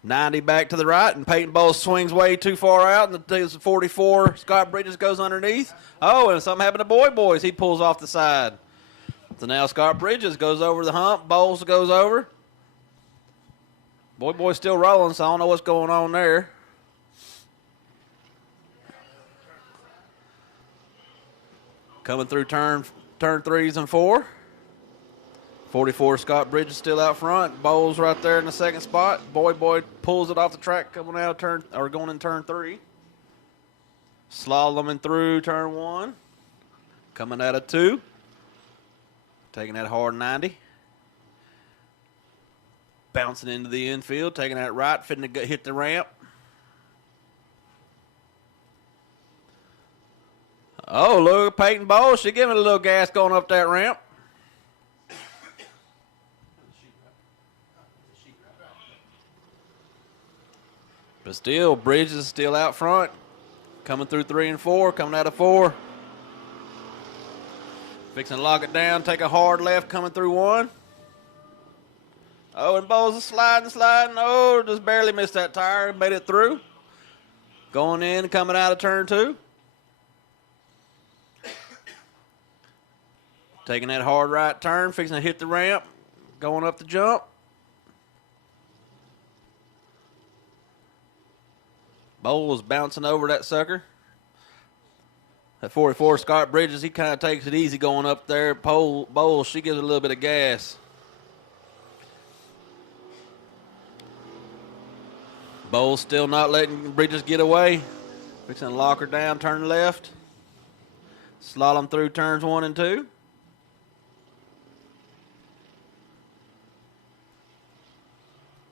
90 back to the right, and Peyton Bowles swings way too far out, and the 44 Scott Bridges goes underneath. Oh, and something happened to Boys. He pulls off the side. So now Scott Bridges goes over the hump. Bowles goes over. Boy's still rolling, so I don't know what's going on there. Coming through turn 3s and 4. 44 Scott Bridges still out front. Bowles right there in the second spot. Boy pulls it off the track coming out of going in turn 3. Slaloming through turn 1. Coming out of 2. Taking that hard 90. Bouncing into the infield, taking that right, fitting to hit the ramp. Oh, look at Peyton Bowles. She giving it a little gas going up that ramp. But still, Bridges is still out front. Coming through 3 and 4, coming out of 4. Fixing to lock it down, take a hard left coming through 1. Oh, and Bowles is sliding. Oh, just barely missed that tire, made it through. Going in, coming out of turn 2. Taking that hard right turn, fixing to hit the ramp, going up the jump. Bowles bouncing over that sucker. That 44 Scott Bridges, he kind of takes it easy going up there. Bowles, she gives it a little bit of gas. Bowles still not letting Bridges get away. Fixing to lock her down, turn left. Slalom through turns 1 and 2.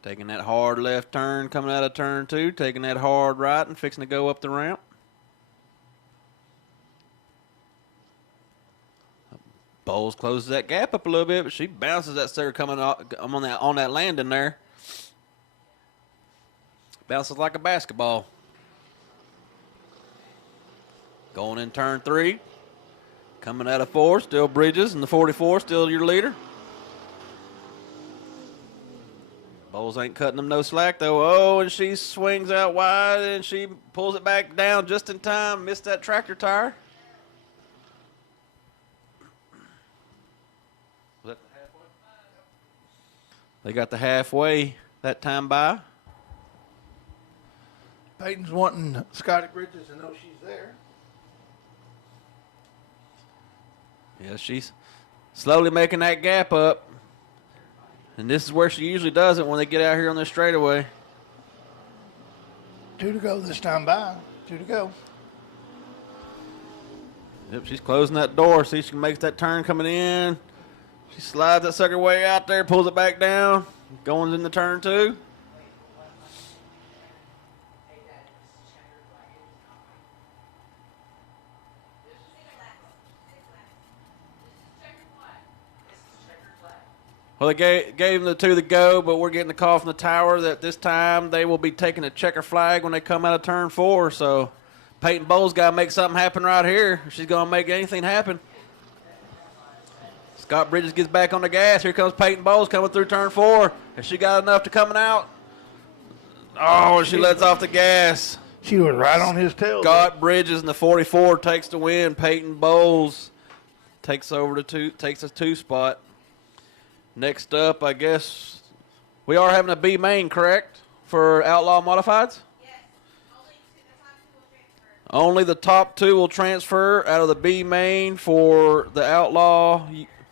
Taking that hard left turn, coming out of turn 2, taking that hard right and fixing to go up the ramp. Bowles closes that gap up a little bit, but she bounces that sucker coming on that landing there. Bounces like a basketball. Going in turn 3. Coming out of 4, still Bridges, and the 44 still your leader. Bowles ain't cutting them no slack, though. Oh, and she swings out wide, and she pulls it back down just in time. Missed that tractor tire. Was that the halfway? They got the halfway that time by. Peyton's wanting Scotty Bridges to know she's there. Yeah, she's slowly making that gap up. And this is where she usually does it when they get out here on this straightaway. 2 to go this time by. 2 to go. Yep, she's closing that door. See, she makes that turn coming in. She slides that sucker way out there, pulls it back down. Going into turn 2. Well, they gave them the 2 to go, but we're getting the call from the tower that this time they will be taking a checker flag when they come out of turn 4. So Peyton Bowles got to make something happen right here. She's going to make anything happen. Scott Bridges gets back on the gas. Here comes Peyton Bowles coming through turn 4. Has she got enough to coming out? Oh, and she lets off the gas. She was right on his tail. Scott Bridges and the 44 takes the win. Peyton Bowles takes over the 2, takes a 2 spot. Next up, I guess, we are having a B main, correct, for Outlaw Modifieds? Yes. Only the top 2 will transfer. Only the top 2 will transfer out of the B main for the Outlaw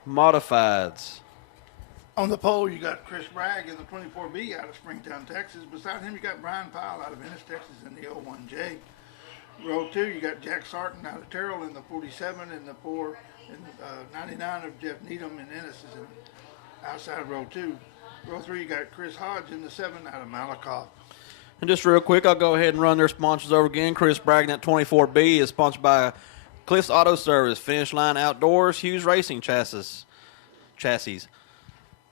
Modifieds. On the pole, you got Chris Bragg in the 24B out of Springtown, Texas. Beside him, you got Brian Pyle out of Ennis, Texas in the 01J. Row 2, you got Jack Sarton out of Terrell in the 47, and the 4 and 99 of Jeff Needham in Ennis is in outside row 2. Row 3, you got Chris Hodge in the 7 out of Malakoff. And just real quick, I'll go ahead and run their sponsors over again. Chris Bragg, that 24B is sponsored by Cliff's Auto Service, Finish Line Outdoors, Hughes Racing Chassis.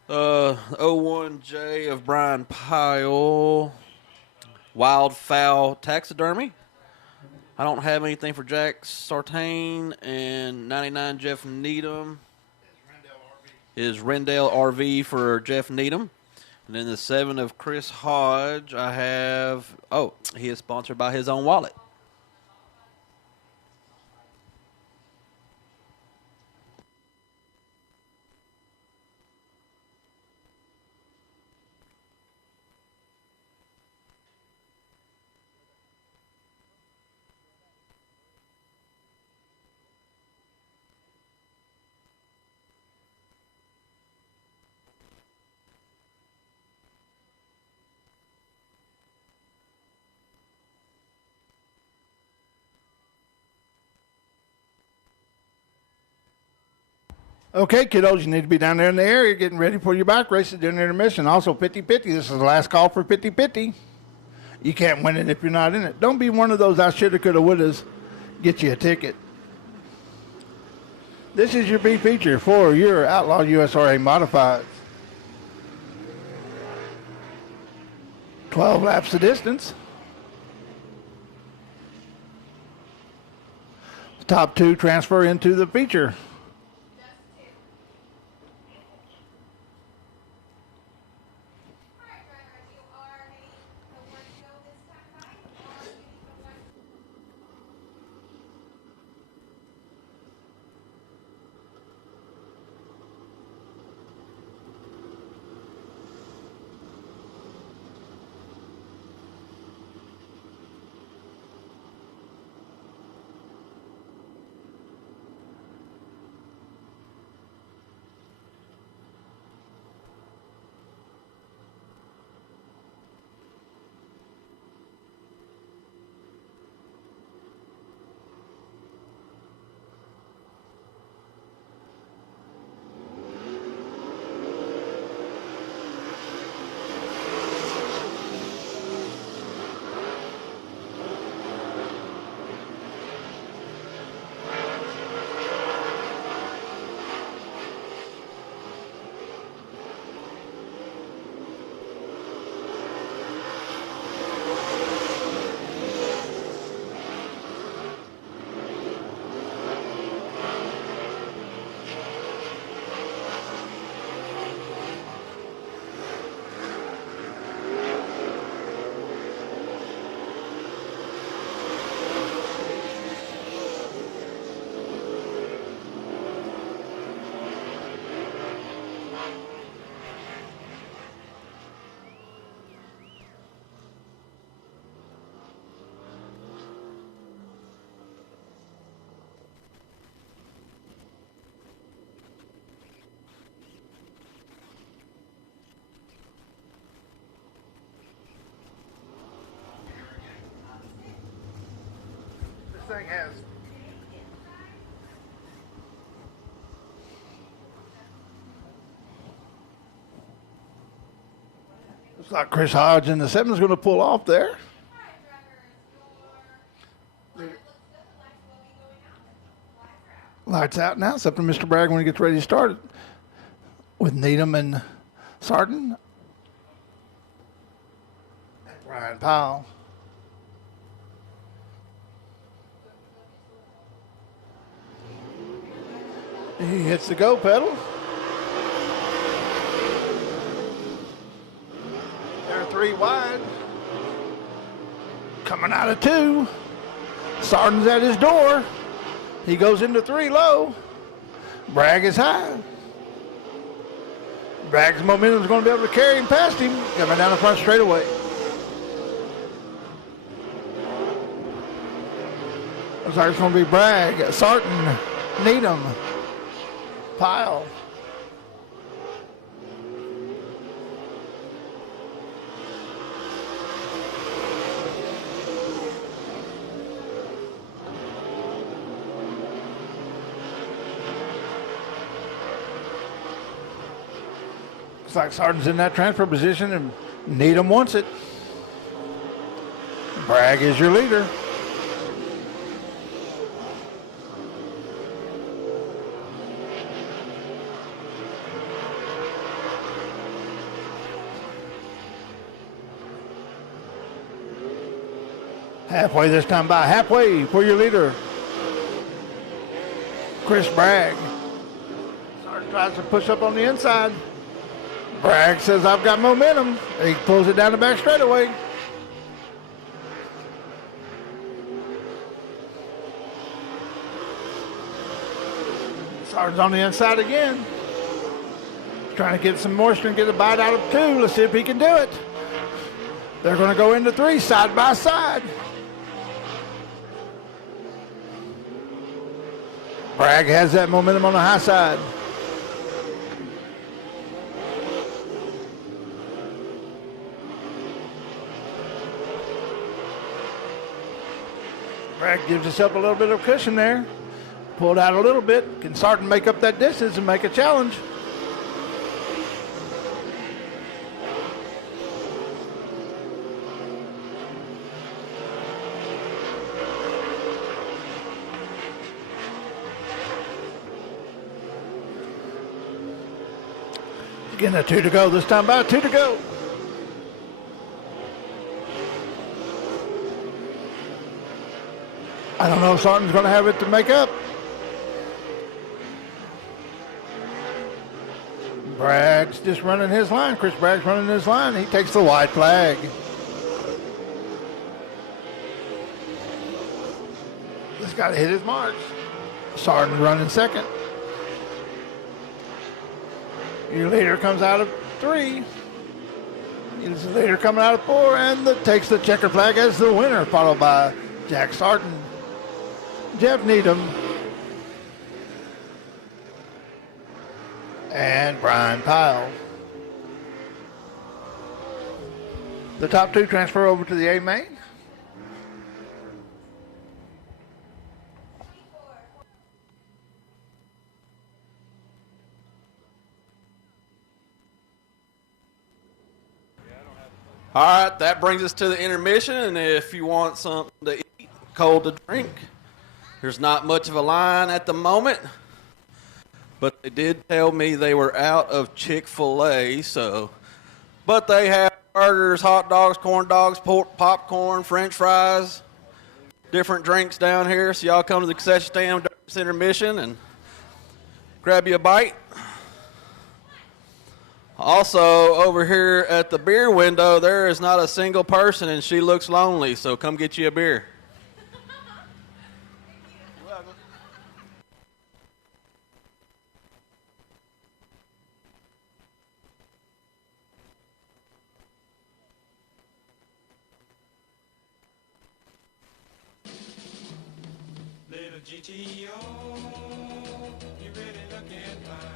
01J of Brian Pyle, Wild Fowl Taxidermy. I don't have anything for Jack Sartain, and 99 Jeff Needham is Rendell RV for Jeff Needham. And then the 7 of Chris Hodge, I have, he is sponsored by his own wallet. Okay, kiddos, you need to be down there in the area getting ready for your bike races during the intermission. Also, 50-50. This is the last call for 50-50. You can't win it if you're not in it. Don't be one of those I shoulda, coulda, wouldas. Get you a ticket. This is your B feature for your Outlaw USRA Modified. 12 laps the distance. The top two transfer into the feature. This thing has looks like Chris Hodge in the 7 is going to pull off there. Lights out now. It's up to Mr. Bragg when he gets ready to start it. With Needham and Sarton. And Brian Powell. He hits the go pedal. They're 3 wide. Coming out of 2. Sarton's at his door. He goes into 3 low. Bragg is high. Bragg's momentum is going to be able to carry him past him. Coming down the front straightaway. Looks like it's going to be Bragg, Sarton, Needham, Pyle. Looks like Sarton's in that transfer position and Needham wants it. Bragg is your leader. Halfway this time by. Halfway for your leader, Chris Bragg. Sarton tries to push up on the inside. Bragg says, I've got momentum. He pulls it down the back straightaway. Sarton's on the inside again. Trying to get some moisture and get a bite out of 2. Let's see if he can do it. They're going to go into 3 side by side. Bragg has that momentum on the high side. Bragg gives himself a little bit of cushion there. Pulled out a little bit. Can Sarton make up that distance and make a challenge? Getting a 2 to go this time by 2 to go. I don't know if Sarton's going to have it to make up. Bragg's just running his line. Chris Bragg's running his line. He takes the white flag. He's got to hit his marks. Sarton running second. Your leader comes out of 3. His leader coming out of 4 and takes the checker flag as the winner, followed by Jack Sarton, Jeff Needham, and Brian Pyle. The top 2 transfer over to the A main. All right, that brings us to the intermission, and if you want something to eat, cold to drink, there's not much of a line at the moment, but they did tell me they were out of Chick-fil-A, but they have burgers, hot dogs, corn dogs, popcorn, french fries, different drinks down here, so y'all come to the concession stand during this intermission and grab you a bite. Also, over here at the beer window, there is not a single person, and she looks lonely, so come get you a beer. Little GTO, you really looking fine.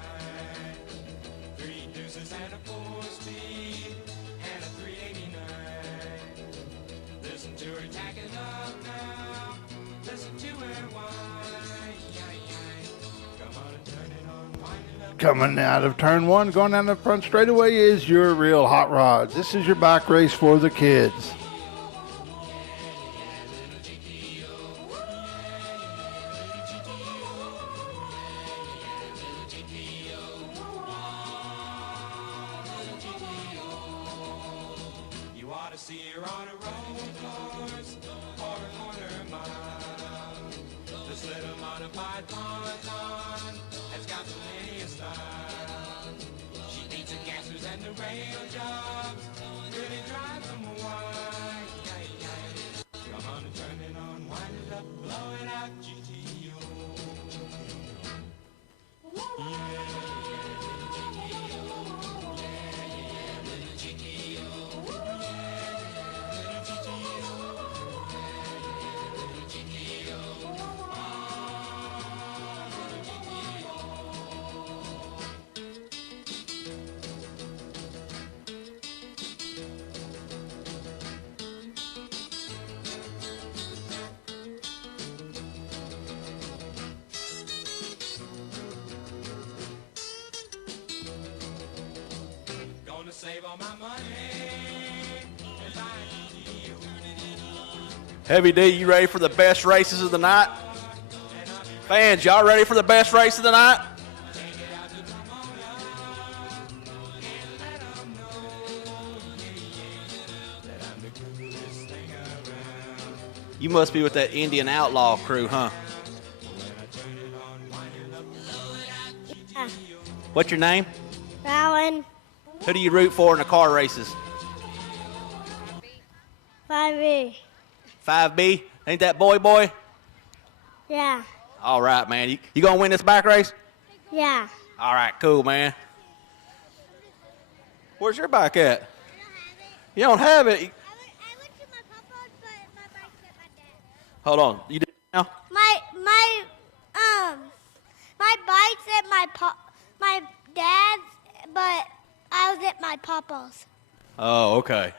3 deuces and a 4-speed and a 389. Listen to her tacking up now. Listen to her whine. Come on and turn it on, wind it up. Coming out of turn 1, going down the front straightaway is your real hot rods. This is your bike race for the kids. You ought to see her on a road course or a quarter mile. This little modified ponton has got plenty of style. She beats the gassers and the rail jobs, really drives them wild. Come on and turn it on, wind it up, blow it out, GTO. Gonna save all my money and buy a GTO. Heavy D, you ready for the best races of the night? Fans, y'all ready for the best race of the night? You must be with that Indian Outlaw crew, huh? What's your name? Rowan, Who do you root for in the car races? 5E. 5B? Ain't that boy? Yeah, All right, man. You gonna win this bike race? yeah. All right, cool, man. Where's your bike at? You don't have it. I went to my papa's, but my bike's at my dad's. Hold on. You did it now? My bike's at my dad's, but I was at my papa's. Oh, okay.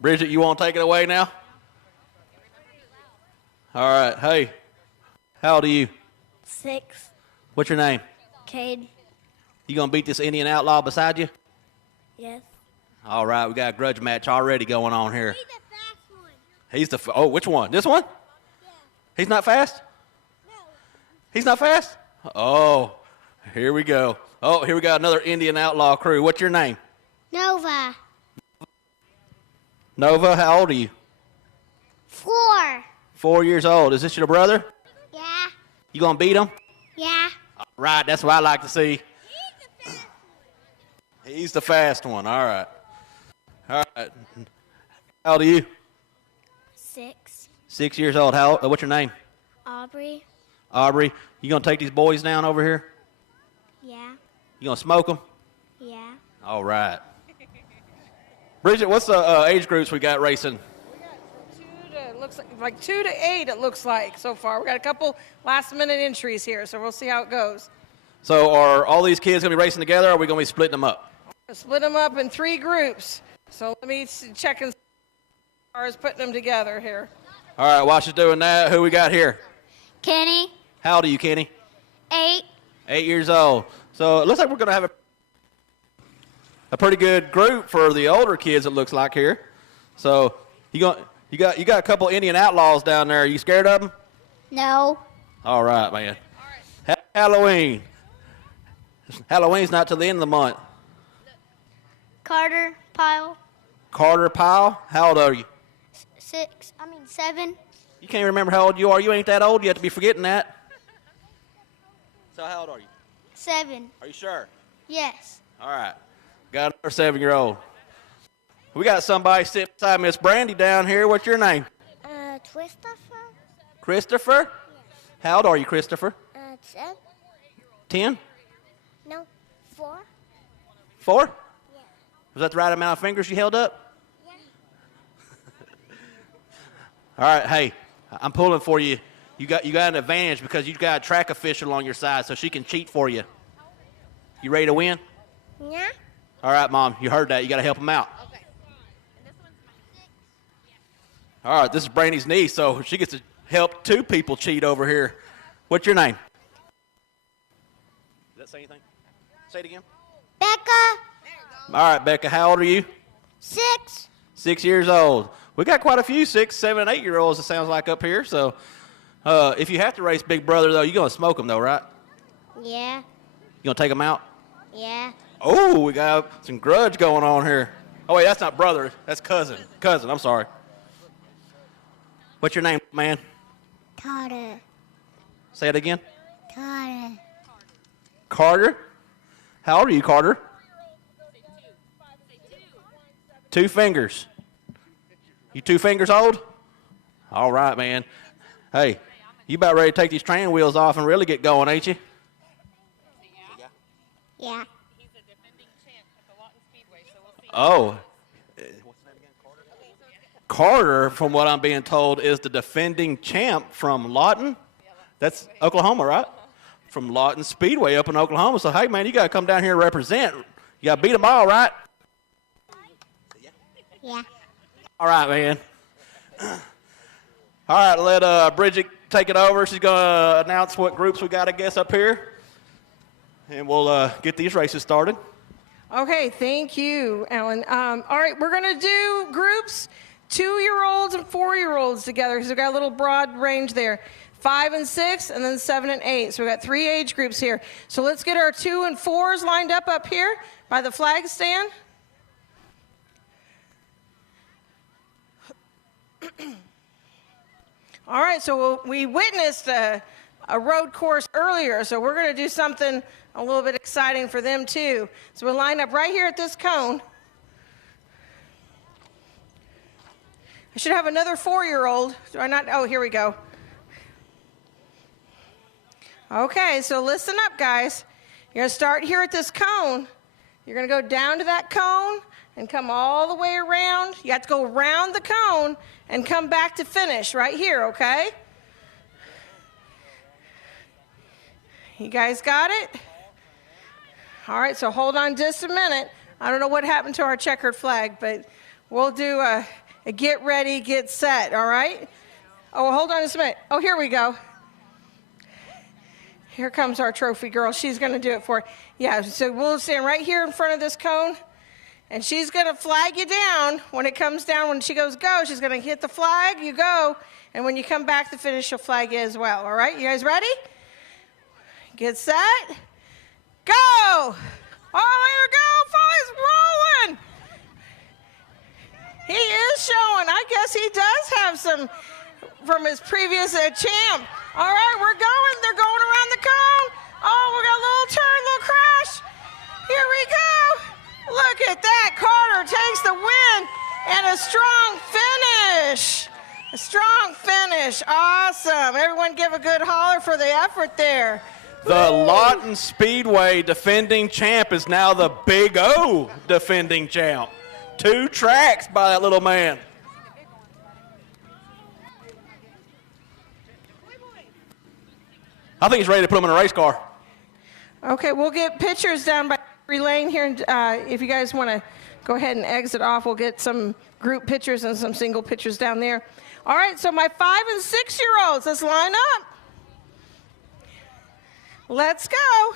Bridget, you want to take it away now? All right. Hey, how old are you? 6. What's your name? Cade. You going to beat this Indian Outlaw beside you? Yes. All right. We got a grudge match already going on here. He's the fast one. He's the which one? This one? Yeah. He's not fast? No. He's not fast? Oh, Here we go. Oh, here we got another Indian outlaw crew. What's your name? Nova. Nova, how old are you? 4. 4 years old. Is this your brother? Yeah. You gonna beat him? Yeah. Right, that's what I like to see. He's the fast one. All right. All right. How old are you? 6. 6 years old. What's your name? Aubrey. Aubrey. You gonna take these boys down over here? Yeah. You gonna smoke them? Yeah. All right. Bridget, what's the age groups we got racing? Looks like 2 to 8. It looks like so far. We got a couple last-minute entries here, so we'll see how it goes. So are all these kids gonna be racing together, or are we gonna be splitting them up? Split them up in 3 groups. So let me check as far as putting them together here. All right, while she's doing that, who we got here? Kenny. How old are you, Kenny? 8. 8 years old. So it looks like we're gonna have a pretty good group for the older kids. It looks like here. So you got a couple Indian outlaws down there. Are you scared of them? No. All right, man. Halloween. Halloween's not till the end of the month. Carter Pyle. Carter Powell. How old are you? 7. You can't remember how old you are. You ain't that old. You have to be forgetting that. So how old are you? 7. Are you sure? Yes. All right. Got another 7-year-old. We got somebody sitting beside Miss Brandy down here. What's your name? Christopher. Christopher? How old are you, Christopher? 10. 10? No. 4. 4? Yeah. Was that the right amount of fingers you held up? Yeah. All right, hey, I'm pulling for you. You got an advantage because you got a track official on your side, so she can cheat for you. You ready to win? Yeah. All right, Mom, you heard that. You got to help him out. Okay. All right, this is Brandy's niece, so she gets to help 2 people cheat over here. What's your name? Does that say anything? Say it again. Becca. All right, Becca, how old are you? 6. 6 years old. We got quite a few 6, 7, and 8-year-olds, it sounds like, up here. So if you have to race Big Brother, though, you're going to smoke them, though, right? Yeah. You going to take them out? Yeah. Oh, we got some grudge going on here. Oh, wait, that's not brother. That's cousin. Cousin, I'm sorry. What's your name, man? Carter. Say it again. Carter. Carter? How old are you, Carter? 2 fingers. You 2 fingers old? All right, man. Hey, you about ready to take these training wheels off and really get going, ain't you? Yeah. He's a defending champ at the Lawton Speedway, so we'll see. Oh. What's his name again? Carter, from what I'm being told, is the defending champ from Lawton. That's Oklahoma, right? From Lawton Speedway up in Oklahoma. So, hey, man, you got to come down here and represent. You got to beat them all, right? Yeah. All right, man. All right, let Bridget take it over. She's going to announce what groups we got, I guess, up here. And we'll get these races started. Okay, thank you, Alan. All right, we're going to do groups, 2-year-olds and 4-year-olds together because we've got a little broad range there. 5 and 6, and then 7 and 8. So we've got 3 age groups here. So let's get our 2 and 4s lined up here by the flag stand. All right, so we witnessed a road course earlier, so we're going to do something a little bit exciting for them too. So we'll line up right here at this cone. I should have another 4-year-old. Do I not? Oh, here we go. Okay, so listen up, guys. You're going to start here at this cone. You're going to go down to that cone and come all the way around. You have to go around the cone and come back to finish right here, okay? You guys got it? All right, so hold on just a minute. I don't know what happened to our checkered flag, but we'll do a get ready, get set, all right? Oh, hold on just a minute. Oh, here we go. Here comes our trophy girl. She's going to do it for you. Yeah, so we'll stand right here in front of this cone, and she's going to flag you down. When it comes down, when she goes go, she's going to hit the flag, you go, and when you come back to finish, she'll flag you as well, all right? You guys ready? Get set. Go! Oh, here go! Foley's rolling! He is showing. I guess he does have some from his previous champ. All right, we're going. They're going around the cone. Oh, we got a little turn, little crash. Here we go. Look at that. Carter takes the win and a strong finish. A strong finish. Awesome. Everyone give a good holler for the effort there. The Lawton Speedway defending champ is now the Big O defending champ. 2 tracks by that little man. I think he's ready to put him in a race car. Okay, we'll get pictures down by lane here. If you guys want to go ahead and exit off, we'll get some group pictures and some single pictures down there. All right, so my 5 and 6 year olds, let's line up. Let's go.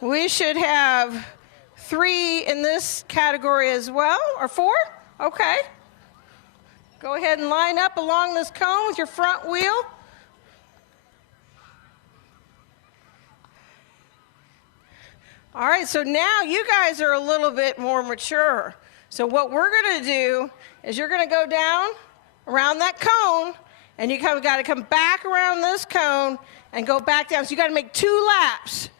We should have 3 in this category as well, or 4? Okay. Go ahead and line up along this cone with your front wheel. All right, so now you guys are a little bit more mature. So what we're going to do is you're going to go down around that cone, and you got to come back around this cone and go back down. So you got to make 2 laps.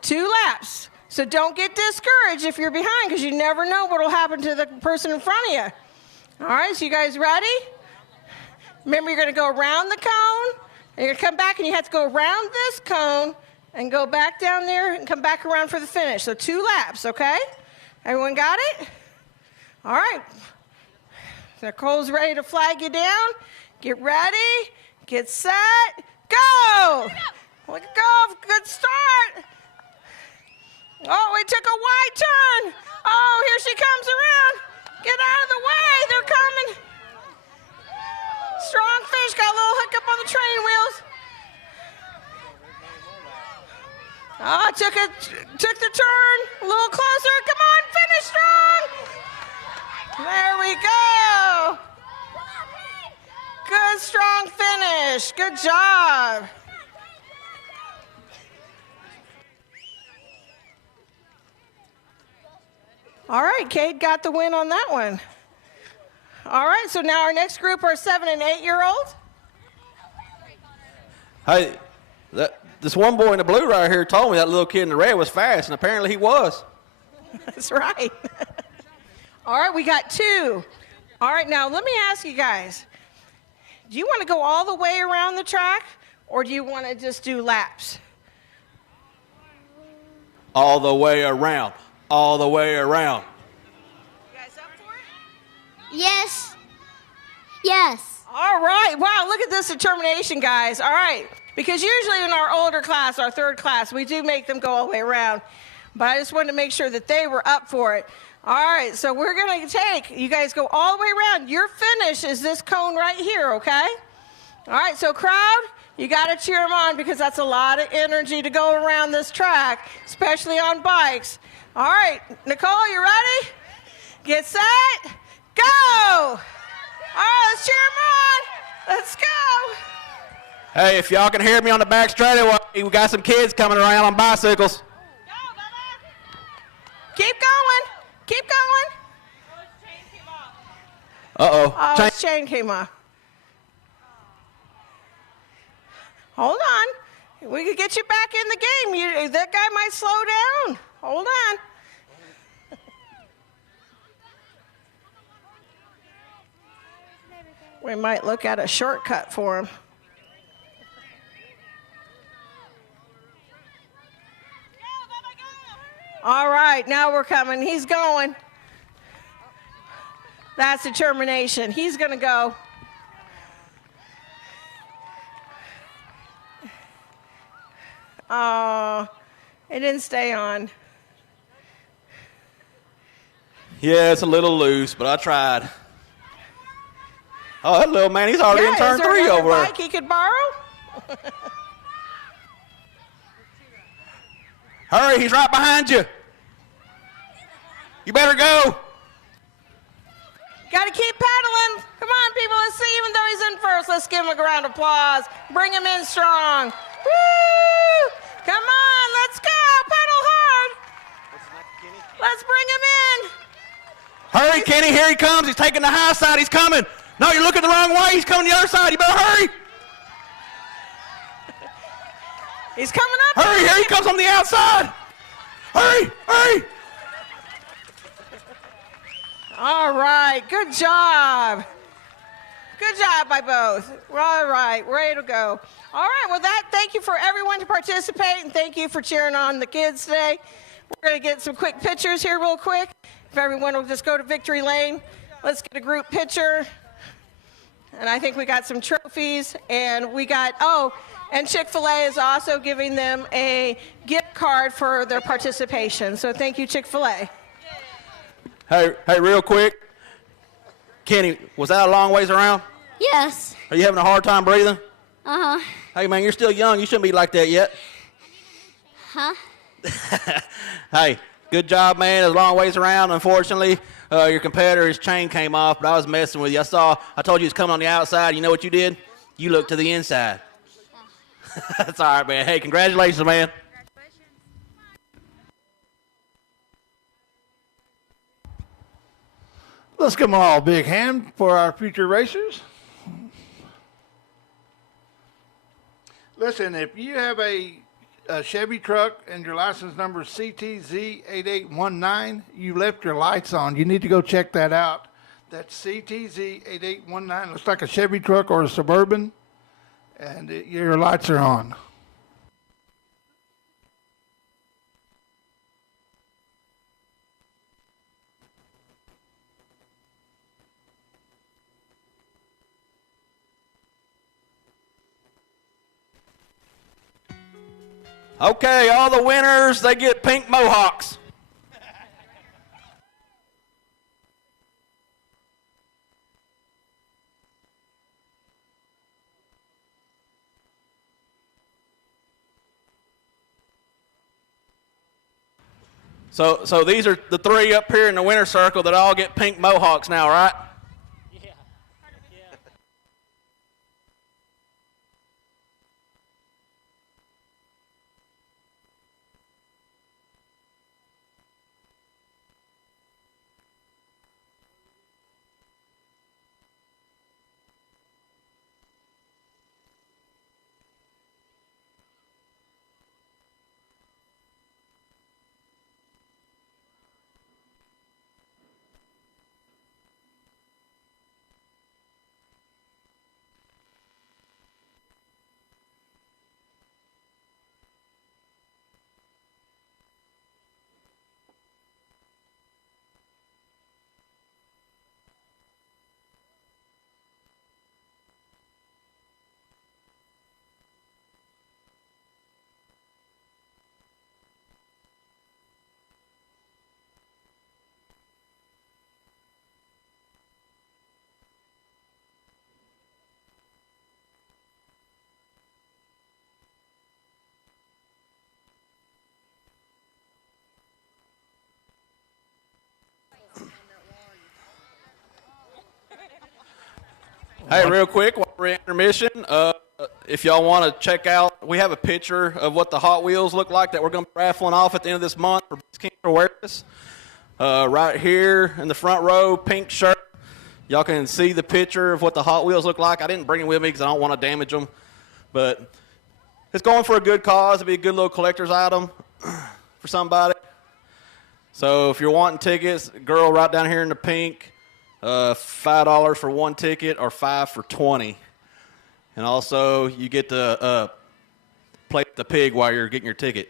2 laps. So don't get discouraged if you're behind, because you never know what will happen to the person in front of you. All right, so you guys ready? Remember, you're going to go around the cone, and you're going to come back, and you have to go around this cone and go back down there and come back around for the finish. So 2 laps, okay? Everyone got it? All right. Nicole's ready to flag you down. Get ready. Get set. Go! Look at go. Good start. Oh, we took a wide turn. Oh, here she comes around. Get out of the way. They're coming. Strong finish. Got a little hiccup on the training wheels. Oh, took the turn. A little closer. Come on, finish strong. There we go. Good, strong finish. Good job. All right, Kate got the win on that one. All right, so now our next group are 7 and 8 year olds. Hey, this one boy in the blue right here told me that little kid in the red was fast, and apparently he was. That's right. All right, we got 2. All right, now let me ask you guys. Do you want to go all the way around the track, or do you want to just do laps? All the way around. All the way around. You guys up for it? Yes. Yes. All right. Wow, look at this determination, guys. All right. Because usually in our older class, our 3rd class, we do make them go all the way around. But I just wanted to make sure that they were up for it. All right. So we're going to you guys go all the way around. Your finish is this cone right here, okay? All right. So crowd, you got to cheer them on, because that's a lot of energy to go around this track, especially on bikes. All right. Nicole, you ready? Get set. Go. All right. Let's cheer them on. Let's go. Hey, if y'all can hear me on the back straightaway, we got some kids coming around on bicycles. Keep going. Keep going. Uh-oh. Oh, his chain came off. Hold on. We could get you back in the game. That guy might slow down. Hold on. We might look at a shortcut for him. All right, now we're coming. He's going. That's determination. He's going to go. Oh, it didn't stay on. Yeah, it's a little loose, but I tried. Oh, that little man, he's already in turn 3 over there. Bike he could borrow? Hurry, he's right behind you. You better go. Got to keep pedaling. Come on, people. Let's see. Even though he's in first, let's give him a round of applause. Bring him in strong. Woo! Come on. Let's bring him in. Hurry, Kenny, here he comes. He's taking the high side. He's coming. No, you're looking the wrong way. He's coming the other side. You better hurry. He's coming up. Hurry, here he comes on the outside. Hurry, hurry. All right, good job. Good job by both. All right, ready to go. All right, well, thank you for everyone to participate, and thank you for cheering on the kids today. We're going to get some quick pictures here real quick. If everyone will just go to Victory Lane, let's get a group picture. And I think we got some trophies, and we got, and Chick-fil-A is also giving them a gift card for their participation. So thank you, Chick-fil-A. Hey, real quick. Kenny, was that a long ways around? Yes. Are you having a hard time breathing? Uh-huh. Hey, man, you're still young. You shouldn't be like that yet. Huh? Hey, good job, man. It was a long ways around. Unfortunately, your competitor's chain came off, but I was messing with you. I told you he was coming on the outside. You know what you did? You looked to the inside. That's all right, man. Hey, congratulations, man. Let's give them all a big hand for our future racers. Listen, if you have a Chevy truck and your license number is CTZ8819, you left your lights on. You need to go check that out. That's CTZ8819. Looks like a Chevy truck or a Suburban, and your lights are on. Okay, all the winners, they get pink mohawks. So these are the three up here in the winner's circle that all get pink mohawks now, right? Hey, real quick, while we're in intermission, if y'all want to check out, we have a picture of what the Hot Wheels look like that we're going to be raffling off at the end of this month for breast cancer awareness. Right here in the front row, pink shirt. Y'all can see the picture of what the Hot Wheels look like. I didn't bring it with me because I don't want to damage them. But it's going for a good cause. It'll be a good little collector's item for somebody. So if you're wanting tickets, girl right down here in the pink, $5 for one ticket or $5 for 20. And also you get to play with the pig while you're getting your ticket.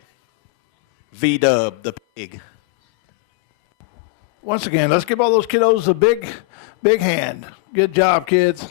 V-Dub, the pig. Once again, let's give all those kiddos a big hand. Good job, kids.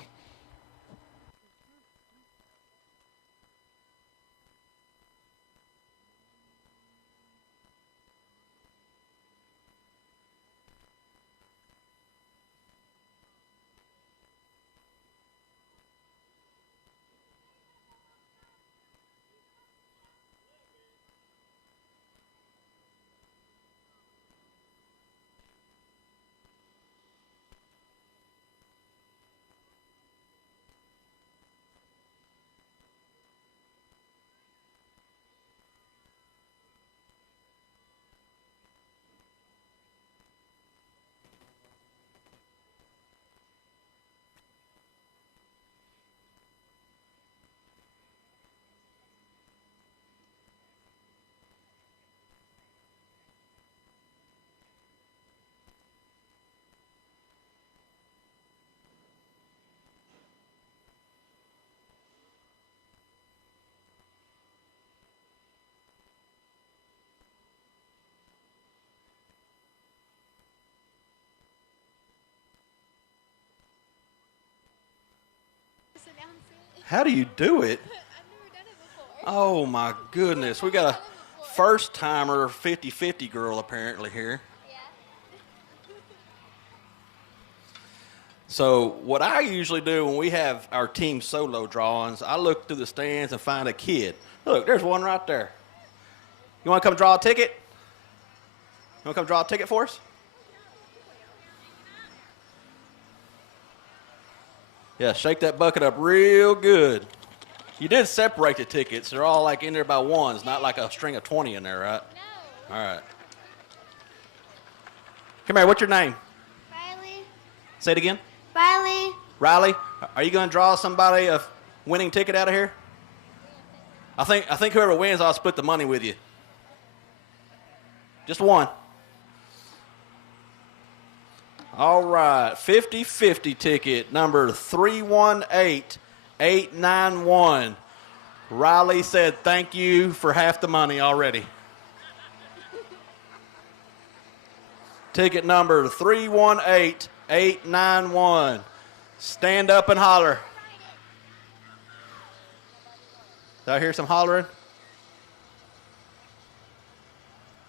How do you do it? Oh my goodness. We got a first timer 50-50 girl apparently here. So what I usually do when we have our team solo drawings, I look through the stands and find a kid. Look, there's one right there. You want to come draw a ticket? You want to come draw a ticket for us? Yeah, shake that bucket up real good. You did separate the tickets. They're all like in there by ones, not like a string of 20 in there, right? No. All right. Come here, what's your name? Riley. Say it again. Riley. Riley, are you going to draw somebody a winning ticket out of here? I think whoever wins, I'll split the money with you. Just one. All right, 50-50 ticket, number 318891. Riley said thank you for half the money already. Ticket number 318891. Stand up and holler. Did I hear some hollering?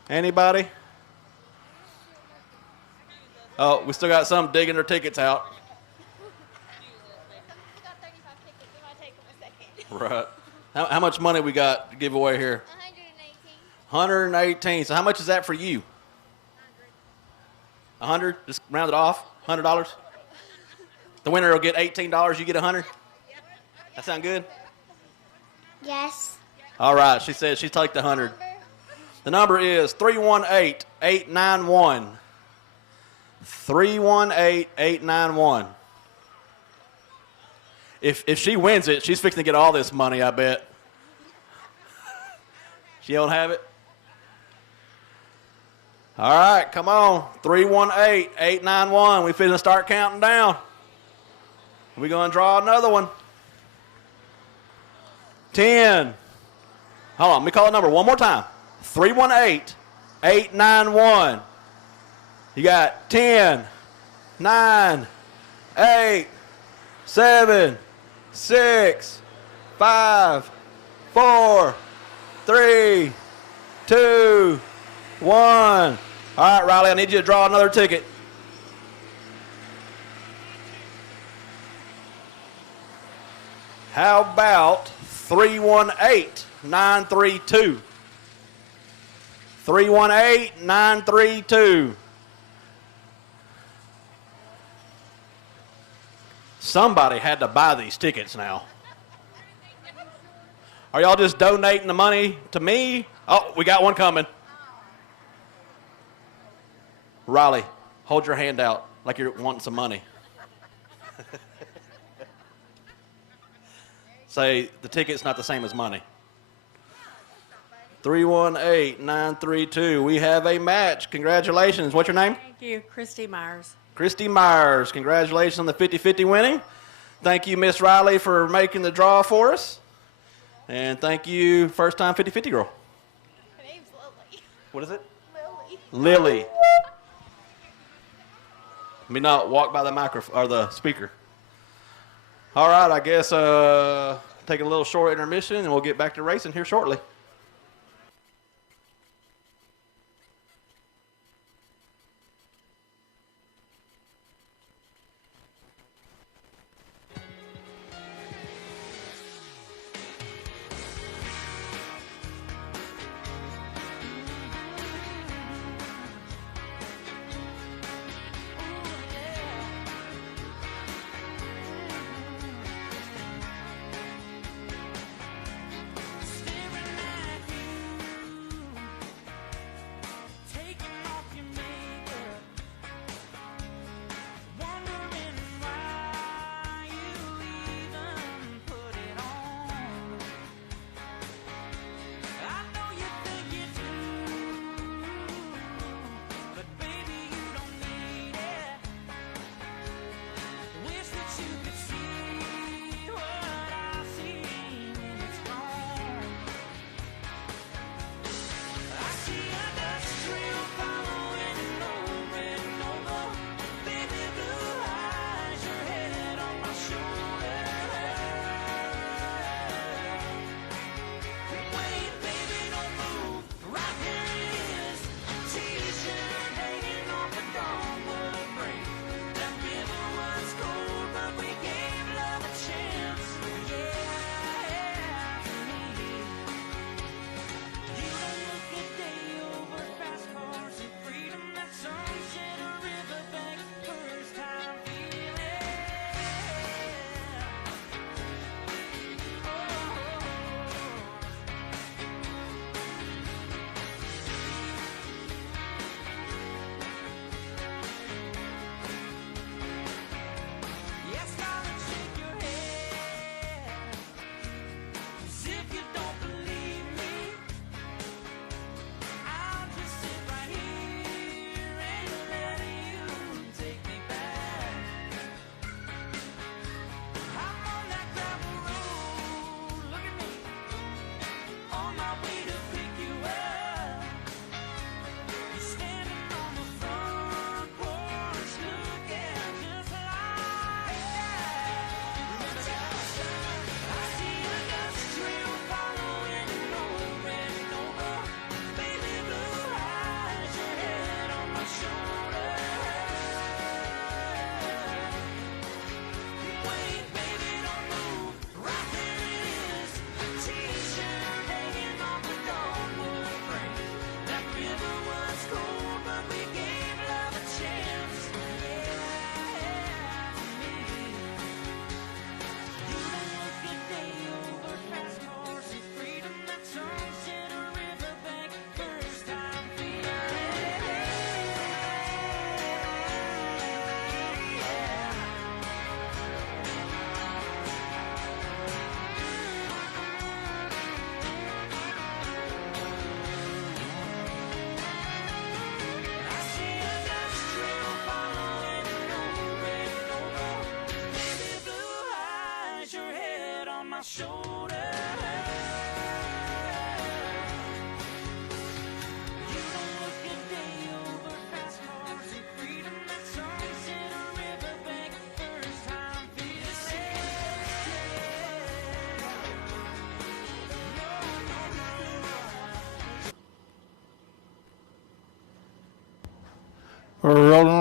Anybody? Oh, we still got some digging their tickets out. Right. How much money we got to give away here? 118. 118. So how much is that for you? 100? Just round it off. $100. The winner will get $18. You get 100. That sound good? Yes. All right. She said she'd take the 100. The number is 318891. 318891. If she wins it, she's fixing to get all this money, I bet. She don't have it? All right, come on. 318891. We finna start counting down. We're going to draw another one. 10. Hold on, let me call the number one more time. 318891. You got 10, 9, 8, 7, 6, 5, 4, 3, 2, 1. All right, Riley, I need you to draw another ticket. How about 318932? 318932. Somebody had to buy these tickets now. Are y'all just donating the money to me? Oh, we got one coming. Riley, hold your hand out like you're wanting some money. Say, the ticket's not the same as money. 318932. We have a match. Congratulations. What's your name? Thank you, Christy Myers. Christy Myers. Congratulations on the 50-50 winning. Thank you, Miss Riley, for making the draw for us. And thank you, first-time 50-50 girl. Her name's Lily. What is it? Lily. Lily. Let me not walk by the microphone or the speaker. All right, I guess take a little short intermission, and we'll get back to racing here shortly. Staring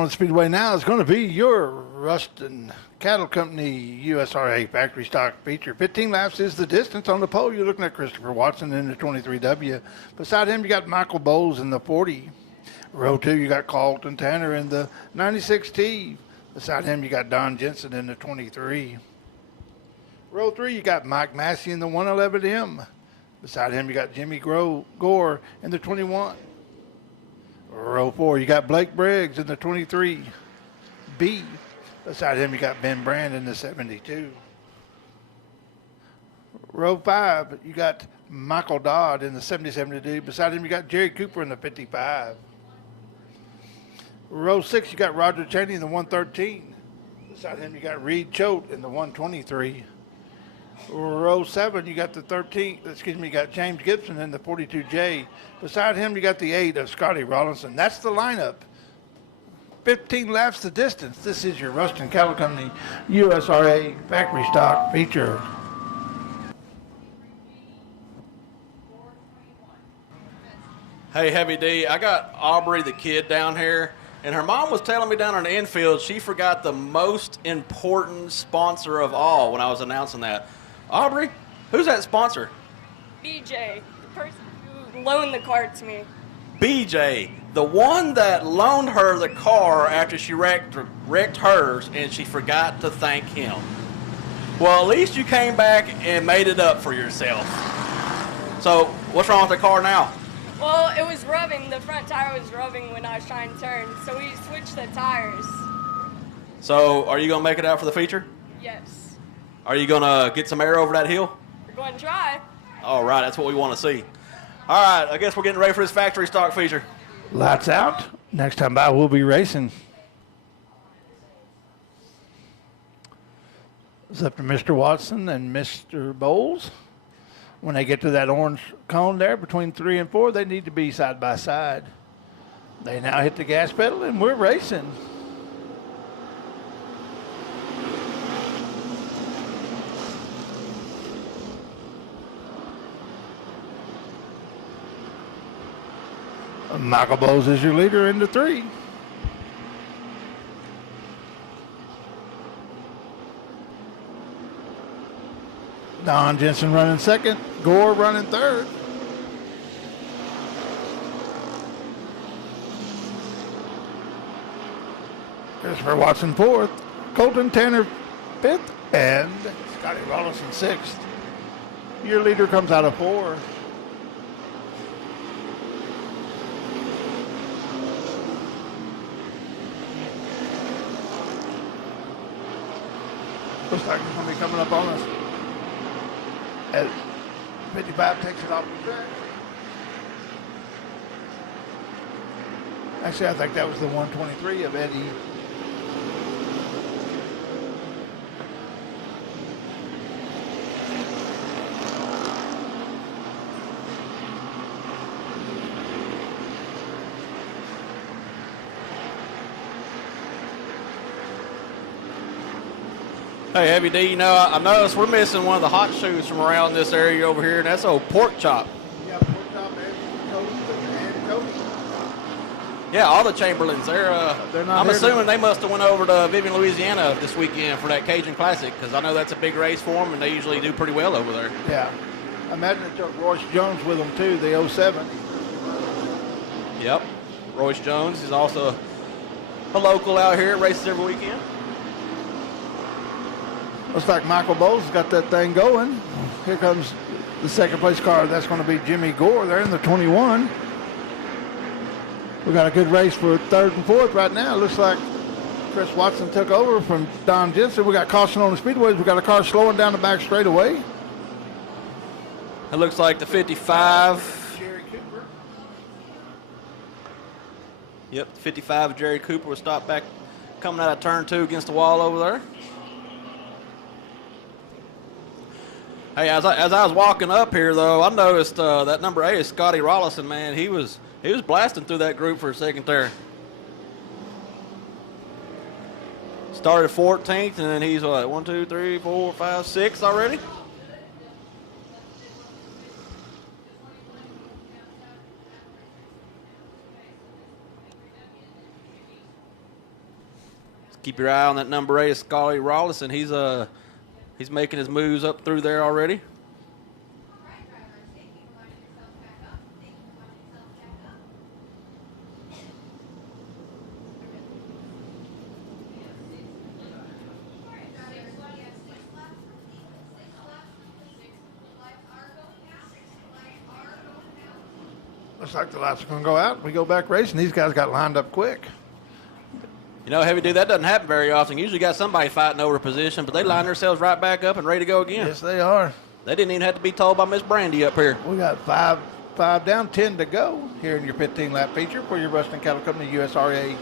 the speedway now is going to be your Ruston Cattle Company USRA factory stock feature. 15 laps is the distance. On the pole, you're looking at Christopher Watson in the 23W. Beside him, you got Michael Bowles in the 40. Row 2, you got Carlton Tanner in the 96T. Beside him, you got Don Jensen in the 23. Row 3, you got Mike Massey in the 111M. Beside him, you got Jimmy Gore in the 21. Row 4, you got Blake Briggs in the 23B. Beside him, you got Ben Brand in the 72. Row 5, you got Michael Dodd in the 70-72. Beside him, you got Jerry Cooper in the 55. Row 6, you got Roger Cheney in the 113. Beside him, you got Reed Choate in the 123. Row 7, you got you got James Gibson in the 42J. Beside him, you got the 8 of Scotty Rollinson. That's the lineup. 15 laps the distance. This is your Ruston Cattle Company USRA factory stock feature. Hey, Heavy D, I got Aubrey, the kid, down here, and her mom was telling me down on the infield she forgot the most important sponsor of all when I was announcing that. Aubrey, who's that sponsor? BJ, the person who loaned the car to me. BJ, the one that loaned her the car after she wrecked hers, and she forgot to thank him. Well, at least you came back and made it up for yourself. So, what's wrong with the car now? Well, it was rubbing. The front tire was rubbing when I was trying to turn, so we switched the tires. So, are you going to make it out for the feature? Yes. Are you going to get some air over that hill? We're going to try. All right, that's what we want to see. All right, I guess we're getting ready for this factory stock feature. Lights out. Next time by, we'll be racing. It's up to Mr. Watson and Mr. Bowles. When they get to that orange cone there between 3 and 4, they need to be side by side. They now hit the gas pedal, and we're racing. Michael Bowles is your leader in the 3. Don Jensen running second. Gore running third. Christopher Watson fourth. Colton Tanner fifth. And Scotty Rollison sixth. Your leader comes out of 4. Looks like it's going to be coming up on us. As 55 takes it off the track. Actually, I think that was the 123 of Eddie. Hey, Heavy D, you know, I noticed we're missing one of the hot shoes from around this area over here, and that's old Pork Chop. Yeah, Pork Chop and Cody. Yeah, all the Chamberlains. They're not I'm here assuming today. they must have went over to Vivian, Louisiana this weekend for that Cajun Classic, because I know that's a big race for them, and they usually do pretty well over there. Yeah. I imagine it took Royce Jones with them, too, the 07. Yep. Royce Jones is also a local out here, races every weekend. Looks like Michael Bowles has got that thing going. Here comes the second place car. That's going to be Jimmy Gore there in the 21. We got a good race for third and fourth right now. Looks like Chris Watson took over from Don Jensen. We got caution on the speedways. We got a car slowing down the back straightaway. It looks like the 55. Jerry Cooper. Yep, 55 Jerry Cooper was stopped back coming out of turn 2 against the wall over there. Hey, as I was walking up here, though, I noticed that number 8 is Scotty Rollison, man. He was blasting through that group for a second there. Started 14th, and then he's, what, 1, 2, 3, 4, 5, 6 already? Keep your eye on that number 8, Scully Rollison. He's making his moves up through there already. Looks like the lights are going to go out. We go back racing. These guys got lined up quick. You know, Heavy Dude, that doesn't happen very often. Usually got somebody fighting over a position, but they line themselves right back up and ready to go again. Yes, they are. They didn't even have to be told by Miss Brandy up here. We got five down, 10 to go here in your 15-lap feature for your Ruston Cattle Company USRA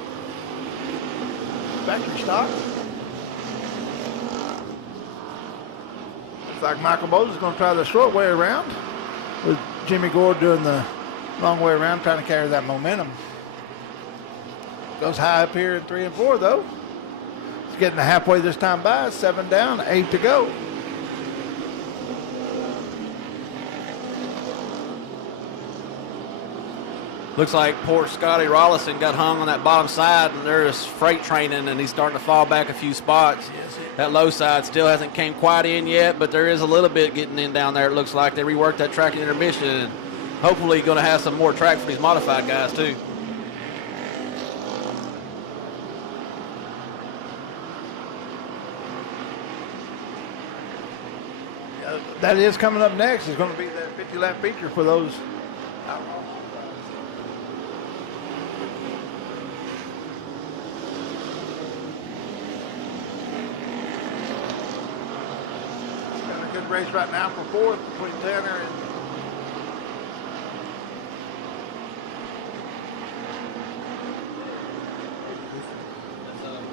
factory stock. Looks like Michael Bowles is going to try the short way around with Jimmy Gore doing the long way around, trying to carry that momentum. Goes high up here in 3 and 4, though. He's getting the halfway this time by. 7 down, 8 to go. Looks like poor Scotty Rollison got hung on that bottom side, and there's freight training, and he's starting to fall back a few spots. That low side still hasn't came quite in yet, but there is a little bit getting in down there. It looks like they reworked that track intermission, and hopefully going to have some more track for these modified guys, too. That is coming up next. It's going to be that 50-lap feature for those outlaws. Got a good race right now for fourth between Tanner and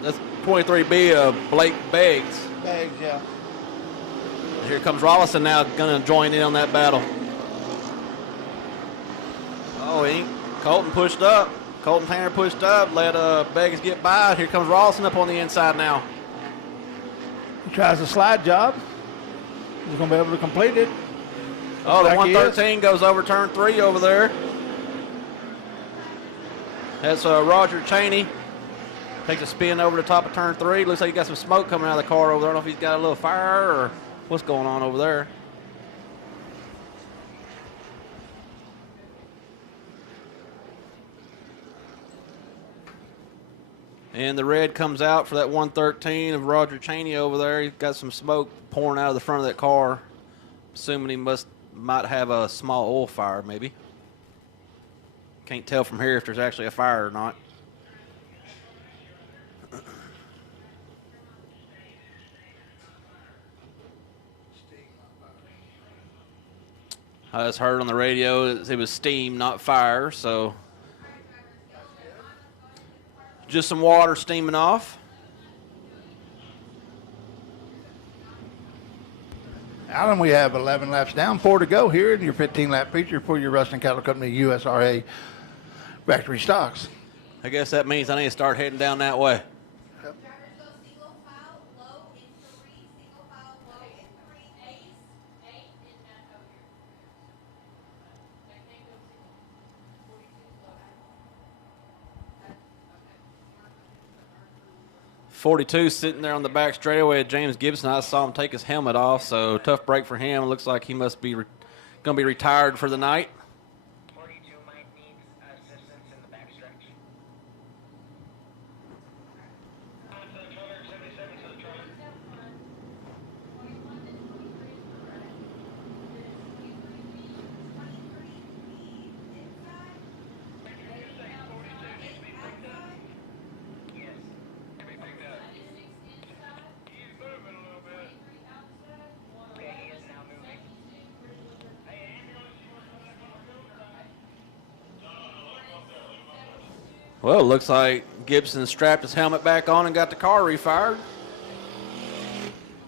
That's 23B of Blake Beggs. Bags, yeah. Here comes Rollison now, going to join in on that battle. Oh, Colton pushed up. Colton Tanner pushed up, let Beggs get by. Here comes Rollison up on the inside now. He tries a slide job. He's going to be able to complete it. Oh, the Like he 113 goes over turn 3 over there. That's Roger Cheney. Takes a spin over the top of turn 3. Looks like he got some smoke coming out of the car over there. I don't know if he's got a little fire or what's going on over there. And the red comes out for that 113 of Roger Cheney over there. He's got some smoke pouring out of the front of that car. Assuming he might have a small oil fire, maybe. Can't tell from here if there's actually a fire or not. I just heard on the radio it was steam, not fire, so just some water steaming off. Alan, we have 11 laps down, 4 to go here in your 15-lap feature for your Ruston Cattle Company USRA factory stocks. I guess that means I need to start heading down that way. Drivers go single file, low in 3, single file, low in 3, ace, 8, and not over. 42 sitting there on the back straightaway at James Gibson. I saw him take his helmet off, so tough break for him. It looks like he must be going to be retired for the night. 42 might need assistance in the backstretch. 77 to the truck. Yes. To be picked up. He's moving a little bit. Yeah, he is now moving. Hey, Well, it looks like Gibson strapped his helmet back on and got the car refired.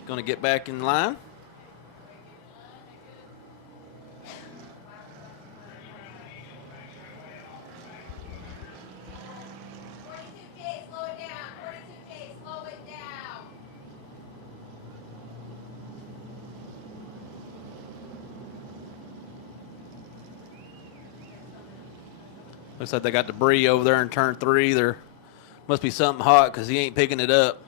Going to get back in line. Slow it down. 42K, slow it down. Looks like they got debris over there in turn 3. They're Must be something hot because he ain't picking it up.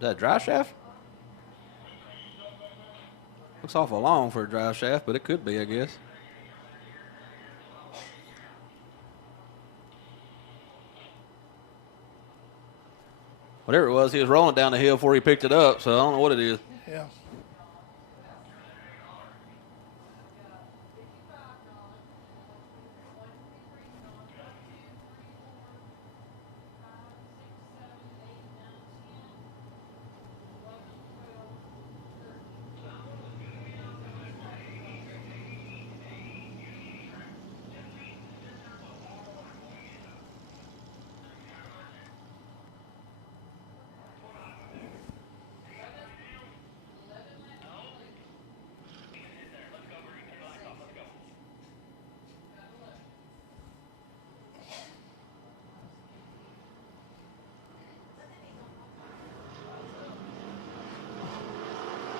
That dry shaft? Looks awful long for a dry shaft, but it could be, I guess. Whatever it was, he was rolling down the hill before he picked it up, so I don't know what it is. Yeah.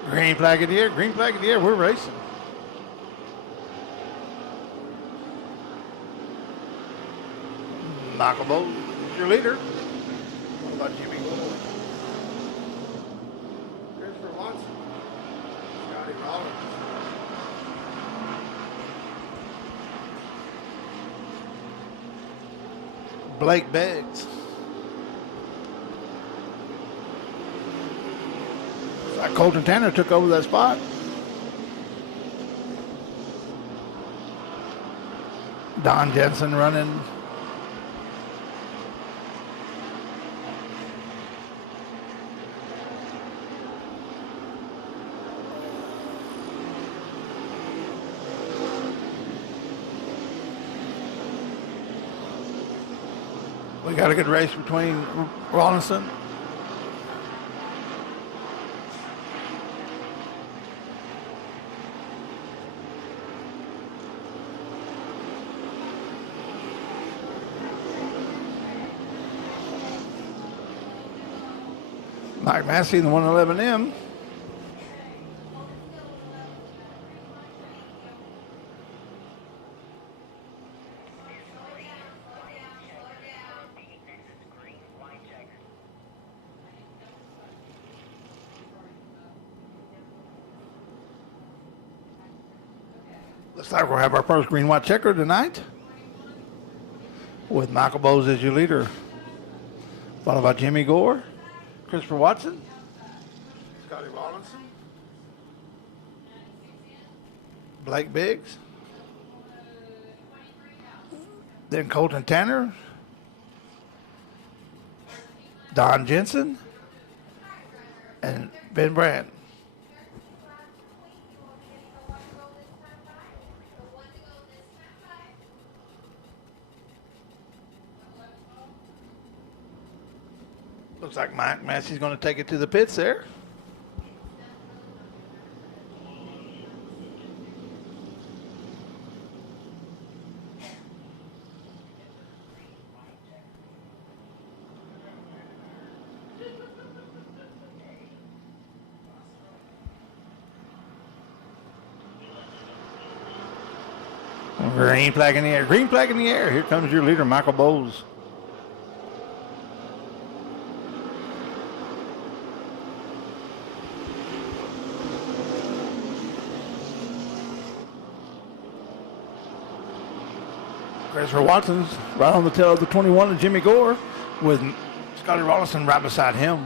Green flag in the air, green flag in the air, we're racing. Michael Bowles, your leader. What about Jimmy Gore? Christopher Watson. Scotty Rollins. Blake Beggs. Colton Tanner took over that spot. Don Jensen running. We got a good race between Rawlinson. Mike Massey in the 111M. Looks like we'll have our first green white checker tonight with Michael Bowes as your leader, followed by Jimmy Gore, Christopher Watson, Scotty Rawlinson, Blake Biggs, then Colton Tanner, Don Jensen, and Ben Brandt. Looks like Mike Massey's going to take it to the pits there. Green flag in the air. Green flag in the air. Here comes your leader, Michael Bowles. Christopher Watson's right on the tail of the 21 of Jimmy Gore with Scotty Rawlinson right beside him.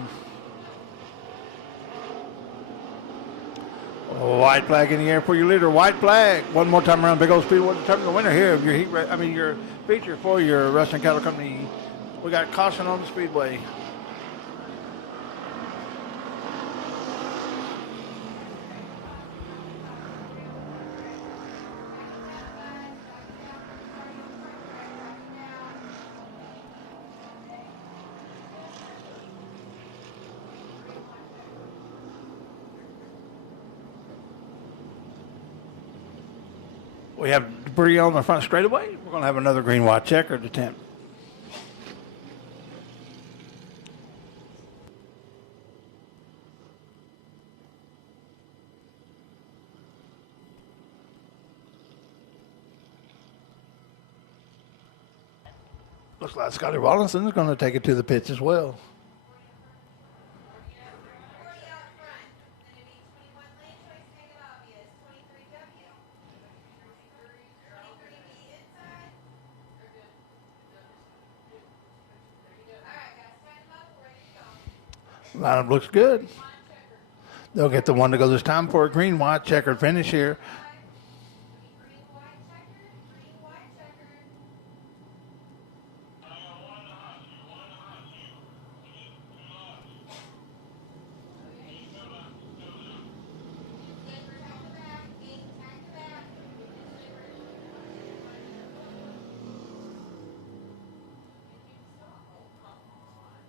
White flag in the air for your leader. White flag. One more time around Big O Speedway to determine the winner here of your your feature for your Western Cattle Company. We got caution on the Speedway. We have debris on the front straightaway. We're going to have another green white checkered attempt. Looks like Scotty Rollinson is going to take it to the pitch as well. 40 out front. Then it'd be 21 lane choice, make it obvious. 23W. 23B inside. All right, guys, stand them up. We're ready to go. Lineup looks good. They'll get the one to go this time for a green, white, checkered finish here. Green, white, checkered. Green, white, checkered. Slipper, tack the back. Gate, tack the back. We already have state one more lap.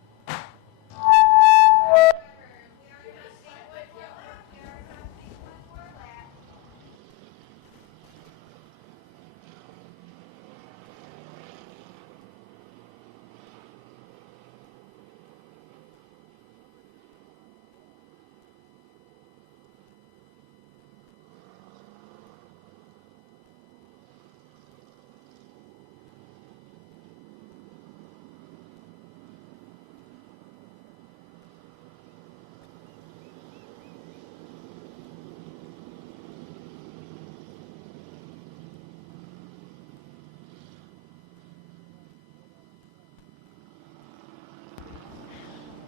We already have state one more lap.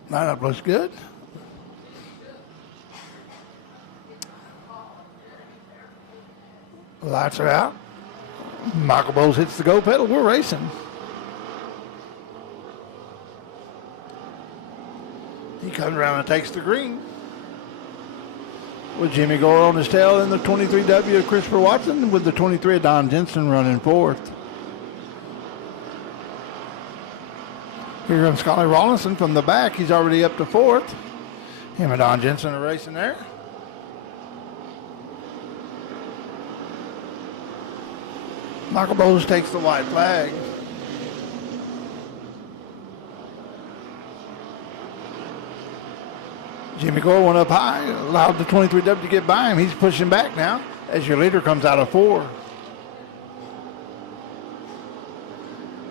Lineup looks good. Lights are out. Michael Bowles hits the go pedal. We're racing. He comes around and takes the green. With Jimmy Gore on his tail in the 23W of Christopher Watson, with the 23 of Don Jensen running fourth. Here comes Scotty Rollinson from the back. He's already up to fourth. Him and Don Jensen are racing there. Michael Bowles takes the white flag. Jimmy Gore went up high, allowed the 23W to get by him. He's pushing back now as your leader comes out of four.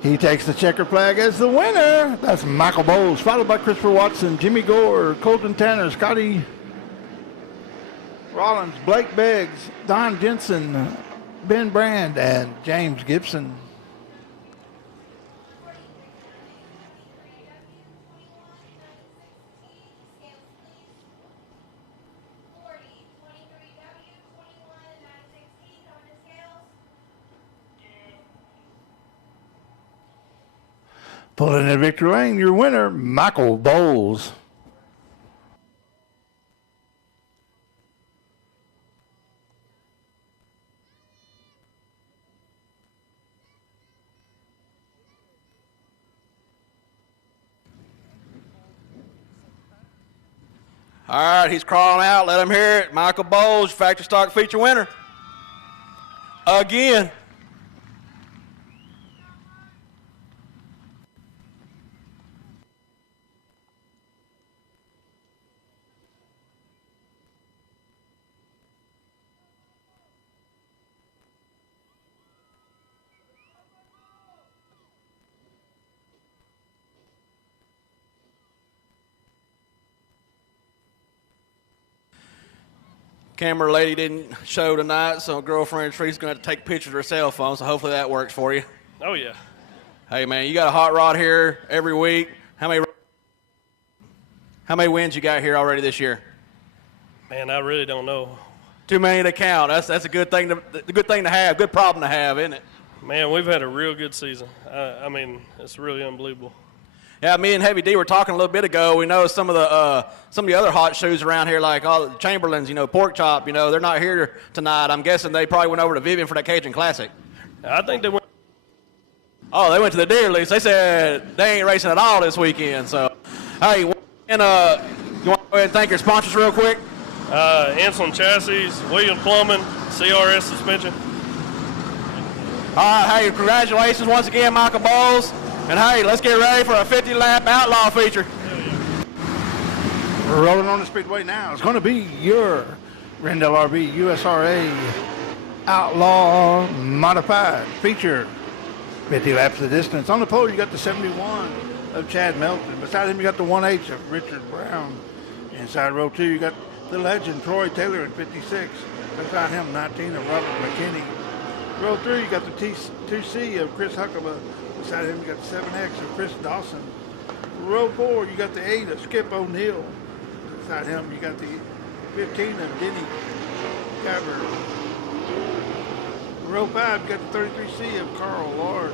He takes the checker flag as the winner. That's Michael Bowles, followed by Christopher Watson, Jimmy Gore, Colton Tanner, Scotty Rollins, Blake Beggs, Don Jensen, Ben Brand, and James Gibson. 23W, 21 and 916 on the scales. Pulling in victory lane, your winner, Michael Bowles. All right, he's crawling out. Let him hear it. Michael Bowles, factory stock feature winner. Again. Camera lady didn't show tonight, so girlfriend Tree's going to have to take pictures of her cell phone, so hopefully that works for you. Oh, yeah. Hey, man, you got a hot rod here every week. How many wins you got here already this year? Man, I really don't know. Too many to count. That's a good thing to have, good problem to have, isn't it? Man, we've had a real good season. I mean, it's really unbelievable. Yeah, me and Heavy D were talking a little bit ago. We know some of the other hot shoes around here, like all the Chamberlains, Pork Chop, they're not here tonight. I'm guessing they probably went over to Vivian for that Cajun Classic. I think they went. Oh, they went to the deer lease. They said they ain't racing at all this weekend. So, hey, and you want to go ahead and thank your sponsors real quick? Anselm Chassis, William Plumbing, CRS Suspension. All right, hey, congratulations once again, Michael Bowles. And hey, let's get ready for a 50-lap outlaw feature. We're rolling on the speedway now. It's going to be your Rendell RV USRA Outlaw Modified feature. 50 laps the distance. On the pole, you got the 71 of Chad Melton. Beside him, you got the 1H of Richard Brown. Inside row 2, you got the legend Troy Taylor in 56. Beside him, 19 of Robert McKinney. Row 3, you got the 2C of Chris Huckaba. Beside him, you got the 7X of Chris Dawson. Row 4, you got the 8 of Skip O'Neill. Beside him, you got the 15 of Denny Cabber. Row 5, you got the 33C of Carl Large.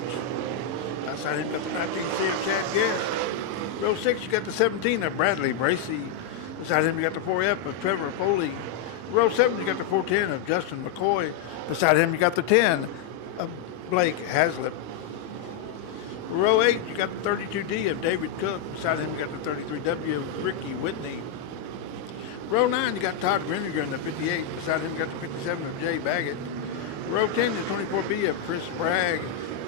Outside him, you got the 19C of Chad Guest. Row 6, you got the 17 of Bradley Bracy. Beside him, you got the 4F of Trevor Foley. Row 7, you got the 410 of Justin McCoy. Beside him, you got the 10 of Blake Haslip. Row 8, you got the 32D of David Cook. Beside him, you got the 33W of Ricky Whitney. Row 9, you got Todd Greniger in the 58. Beside him, you got the 57 of Jay Baggett. Row 10, the 24B of Chris Bragg.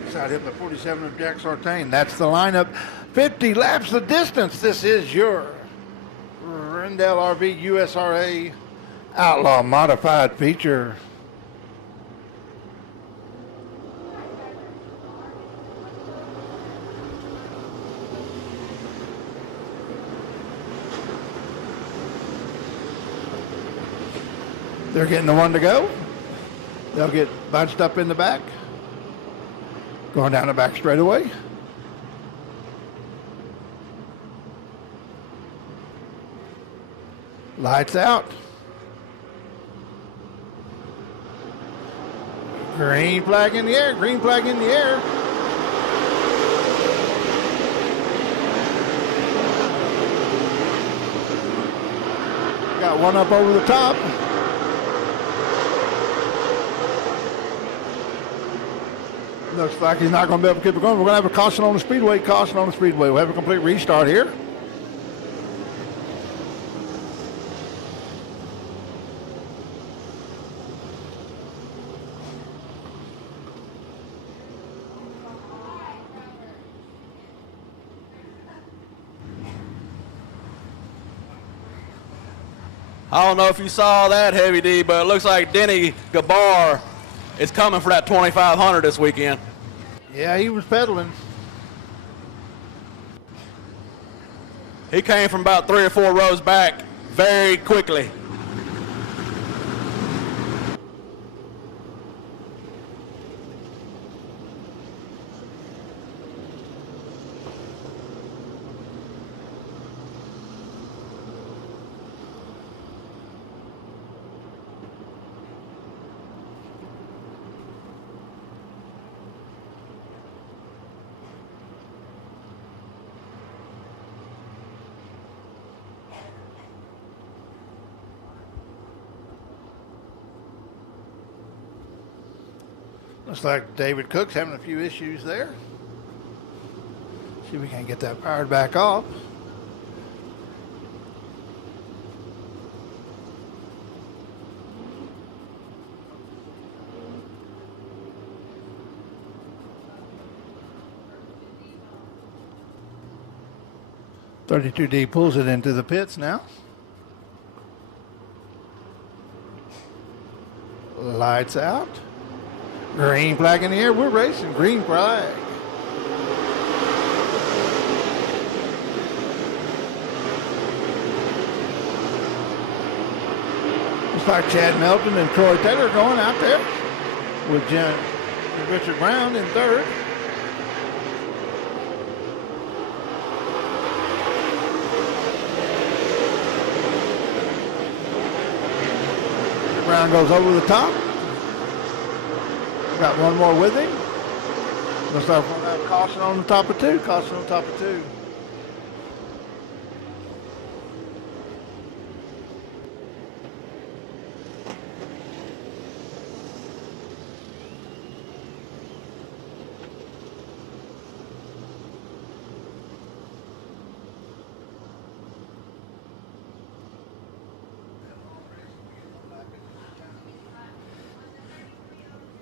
Beside him, the 47 of Jack Sartain. That's the lineup. 50 laps the distance. This is your Rendell RV USRA Outlaw Modified feature. They're getting the one to go. They'll get bunched up in the back. Going down the back straightaway. Lights out. Green flag in the air. Green flag in the air. Got one up over the top. Looks like he's not going to be able to keep it going. We're going to have a caution on the speedway. Caution on the speedway. We'll have a complete restart here. I don't know if you saw that, Heavy D, but it looks like Denny Gabar is coming for that 2,500 this weekend. Yeah, he was pedaling. He came from about 3 or 4 rows back very quickly. Looks like David Cook's having a few issues there. See if we can get that powered back off. $32D pulls it into the pits now. Lights out. Green flag in the air. We're racing. Green flag. Looks like Chad Melton and Troy Taylor going out there with Richard Brown in third. Brown goes over the top. Got one more with him. Looks like we're going to have caution on the top of 2. Caution on top of 2.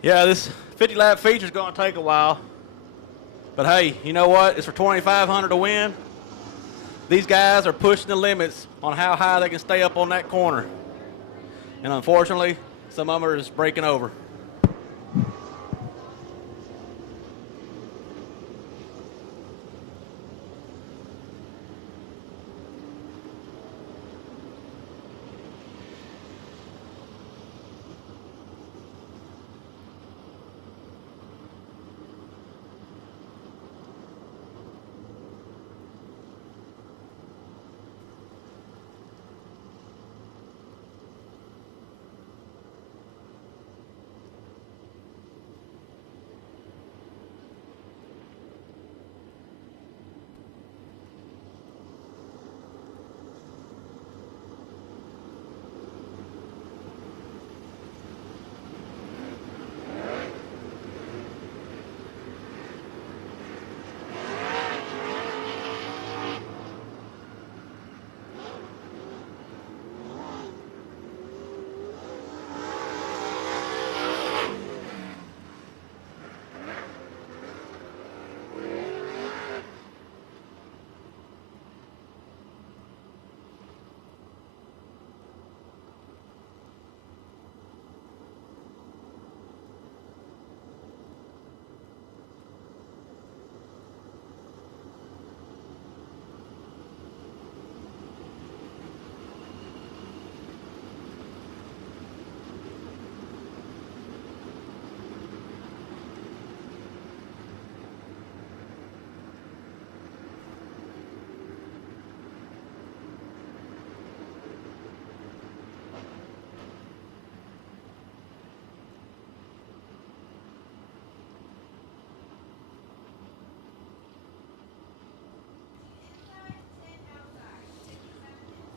Yeah, this 50-lap feature is going to take a while. But hey, you know what? It's for 2,500 to win. These guys are pushing the limits on how high they can stay up on that corner. And unfortunately, some of them are just breaking over.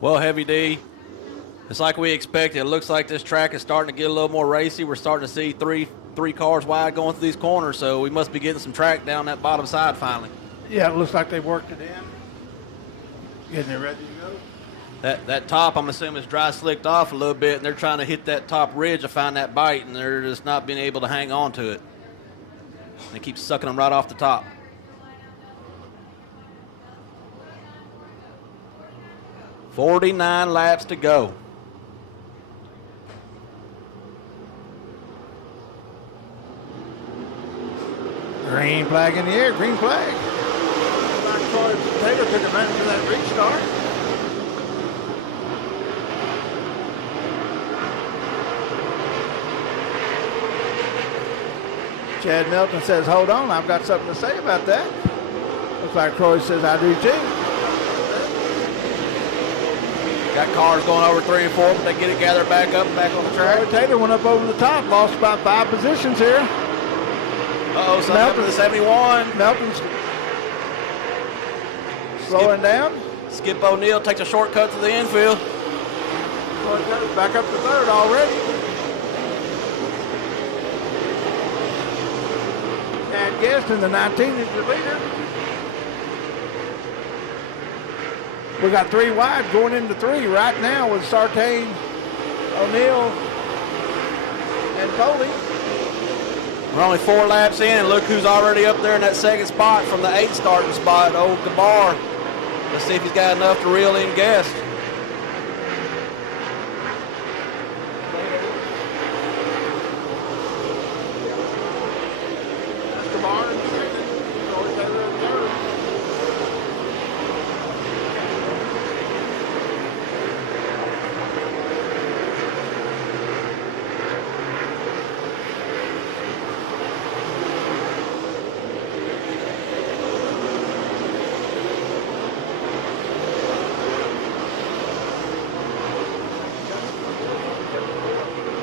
Well, Heavy D, it's like we expected. It looks like this track is starting to get a little more racy. We're starting to see three cars wide going through these corners, so we must be getting some track down that bottom side finally. Yeah, it looks like they worked it in. Getting it ready to go. That top, I'm assuming, is dry slicked off a little bit, and they're trying to hit that top ridge to find that bite, and they're just not being able to hang on to it. They keep sucking them right off the top. "49 laps to go." Green flag in the air, green flag. Taylor took advantage of that restart. Chad Melton says, hold on, I've got something to say about that. Looks like Troy says, I do too. Got cars going over 3 and 4, but they get it gathered back up and back on the track. Troy Taylor went up over the top, lost about 5 positions here. Uh-oh, something happened to the 71. Melton's slowing down. Skip O'Neill takes a shortcut to the infield. Troy Taylor's back up to third already. Chad Guest in the 19 is the leader. We got 3 wide going into 3 right now with Sartain, O'Neill, and Foley. We're only 4 laps in, and look who's already up there in that second spot from the 8 starting spot, old Gabar. Let's see if he's got enough to reel in Guest.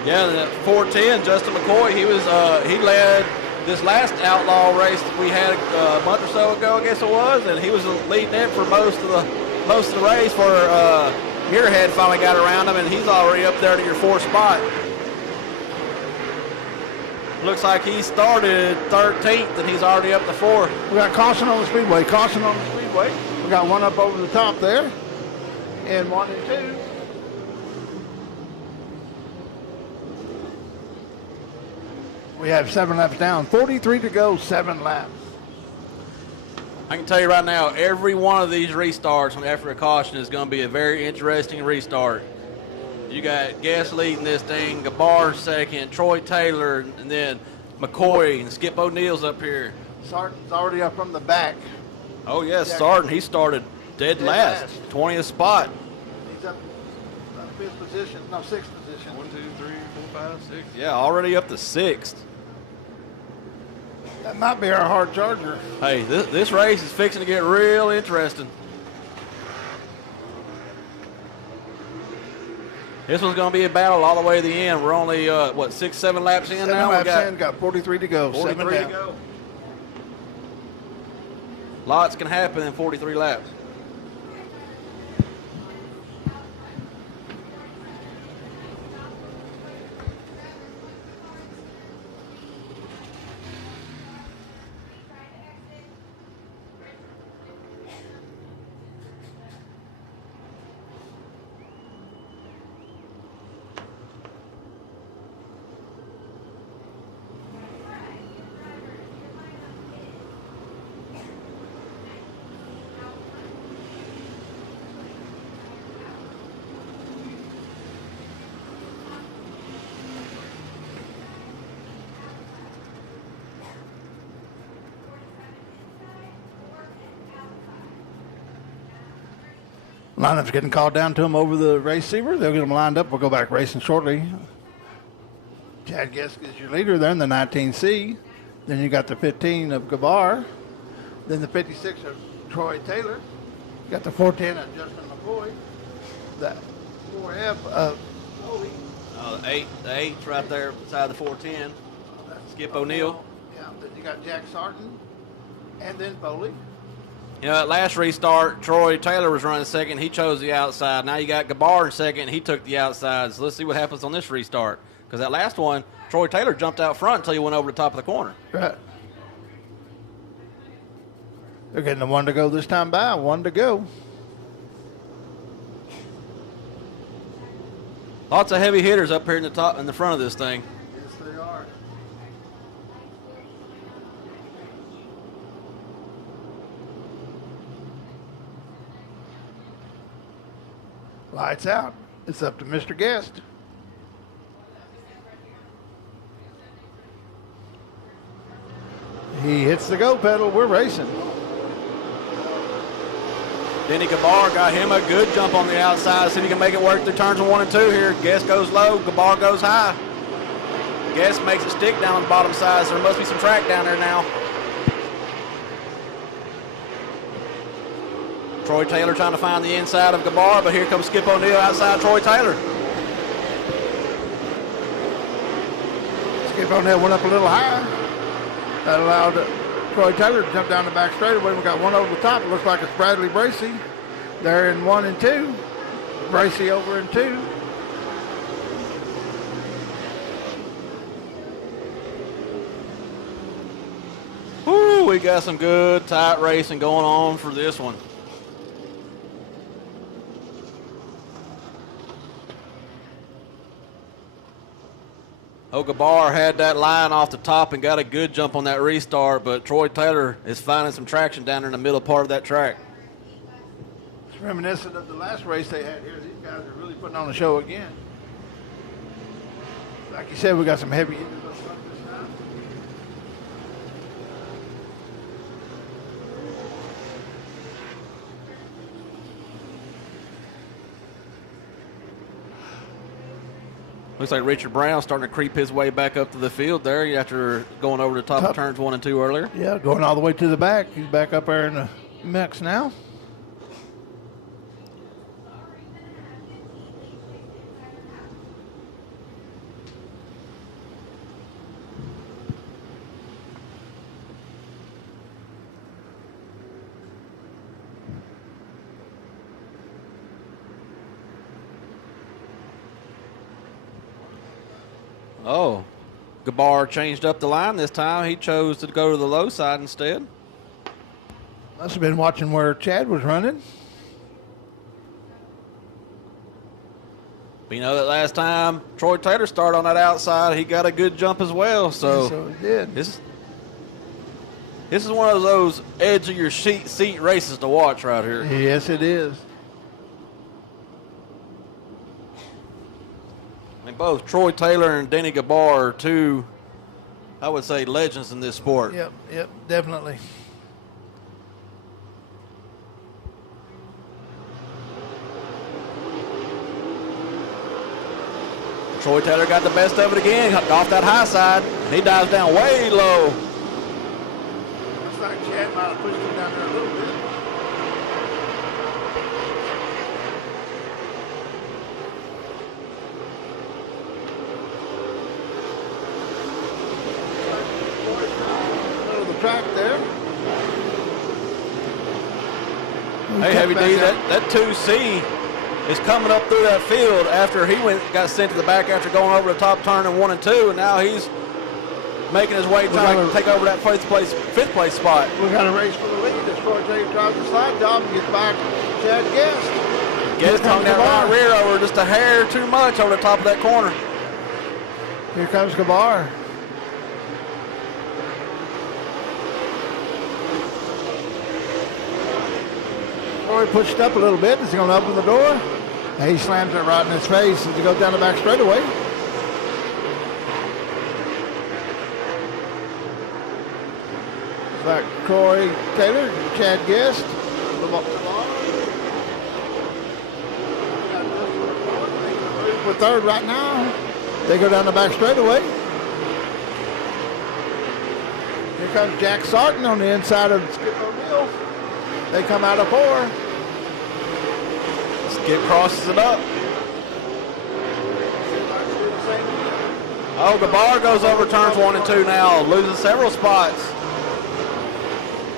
Yeah, the 410, Justin McCoy, he led this last outlaw race that we had a month or so ago, I guess it was, and he was leading it for most of the race for Muirhead finally got around him, and he's already up there to your 4th spot. Looks like he started 13th, and he's already up to 4th. We got caution on the speedway, caution on the speedway. We got one up over the top there, and 1 and 2. We have 7 laps down, 43 to go, 7 laps. I can tell you right now, every one of these restarts after a caution is going to be a very interesting restart. You got Guest leading this thing, Gabar second, Troy Taylor, and then McCoy and Skip O'Neill's up here. Sargent's already up from the back. Oh, yes, Sargent, he started dead last, 20th spot. He's up 5th position, no, 6th position. 1, 2, 3, 4, 5, 6. Yeah, already up to 6th. That might be our hard charger. Hey, this race is fixing to get real interesting. This one's going to be a battle all the way to the end. We're only, 6, 7 laps in 7 now? laps in, got 43 to go. 43 to go. Lots can happen in 43 laps. Lineup's getting called down to them over the receiver. They'll get them lined up. We'll go back racing shortly. Chad Guest is your leader there in the 19C. Then you got the 15 of Gabar. Then the 56 of Troy Taylor. You got the 410 of Justin McCoy. The 4F of Foley. The 8's right there beside the 410. Skip O'Neill. Yeah, then you got Jack Sargent. And then Foley. You know, at last restart, Troy Taylor was running second. He chose the outside. Now you got Gabar in second. He took the outside. So let's see what happens on this restart. Because that last one, Troy Taylor jumped out front until he went over the top of the corner. Right. They're getting the one to go this time by. One to go. Lots of heavy hitters up here in the front of this thing. Yes, they are. Lights out. It's up to Mr. Guest. He hits the go pedal. We're racing. Denny Gabar got him a good jump on the outside. See if he can make it work through turns 1 and 2 here. Guest goes low. Gabar goes high. Guest makes it stick down on the bottom side, so there must be some track down there now. Troy Taylor trying to find the inside of Gabar, but here comes Skip O'Neill outside Troy Taylor. Skip O'Neill went up a little high. That allowed Troy Taylor to jump down the back straightaway. We got one over the top. It looks like it's Bradley Bracey. They're in 1 and 2. Bracey over in 2. Woo, we got some good tight racing going on for this one. Gabar had that line off the top and got a good jump on that restart, but Troy Taylor is finding some traction down there in the middle part of that track. It's reminiscent of the last race they had here. These guys are really putting on a show again. Like you said, we got some heavy hitters up front this time. Looks like Richard Brown starting to creep his way back up to the field there after going over the top of turns 1 and 2 earlier. Yeah, going all the way to the back. He's back up there in the mix now. Oh, Gabar changed up the line this time. He chose to go to the low side instead. Must have been watching where Chad was running. But you know that last time Troy Taylor started on that outside, he got a good jump as well. So he did. This is one of those edge of your seat races to watch right here. Yes, it is. I mean, both Troy Taylor and Denny Gabar are two, I would say, legends in this sport. Yep, definitely. Troy Taylor got the best of it again, off that high side. He dives down way low. Looks like Chad might have pushed him down there a little bit. Middle of the track there. Hey, Heavy D, that 2C is coming up through that field after he got sent to the back after going over the top turn in 1 and 2, and now he's making his way trying to take over that fifth place spot. We got a race for the lead. As Troy Taylor drives the slide job and gets back Chad Guest. Guest hung that right rear over just a hair too much over the top of that corner. Here comes Gabar. Troy pushed up a little bit. Is he going to open the door? And he slams it right in his face as he goes down the back straightaway. It's like Troy Taylor, Chad Guest. We're third right now. They go down the back straightaway. Here comes Jack Sarton on the inside of Skip O'Neill. They come out of 4. Skip crosses it up. Oh, Gabar goes over turns 1 and 2 now, losing several spots.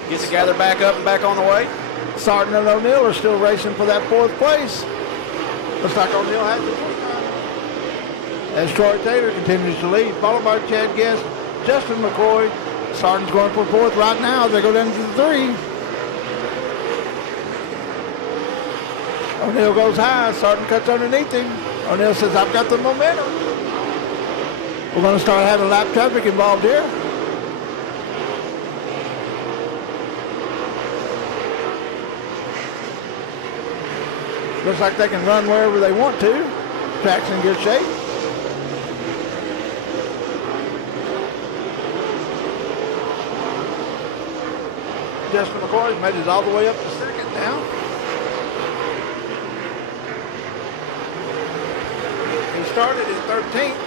Get to gather back up and back on the way. Sarton and O'Neill are still racing for that 4th place. Looks like O'Neill has the first time. As Troy Taylor continues to lead, followed by Chad Guest, Justin McCoy. Sarton's going for 4th right now. They go down to the 3. O'Neill goes high. Sarton cuts underneath him. O'Neill says, I've got the momentum. We're going to start having lap traffic involved here. Looks like they can run wherever they want to. Track's in good shape. Justin McCoy's made it all the way up to 2nd now. He started in 13th.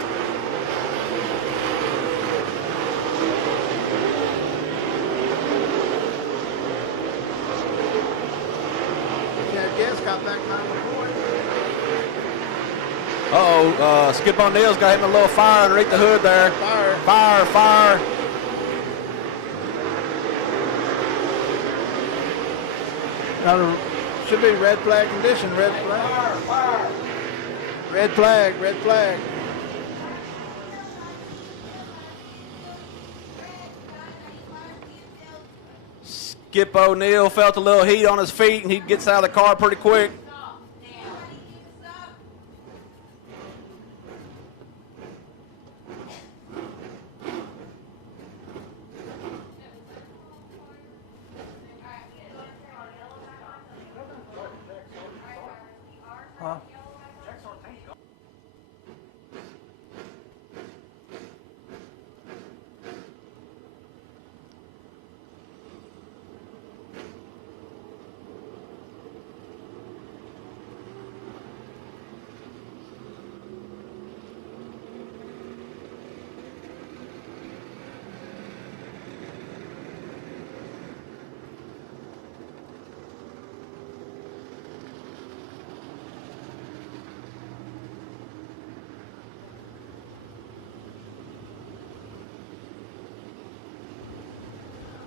Chad Guest got back behind McCoy. Skip O'Neill's got him a little fire underneath the hood there. Fire. Now, should be red flag condition, red flag. Red flag. Skip O'Neill felt a little heat on his feet, and he gets out of the car pretty quick.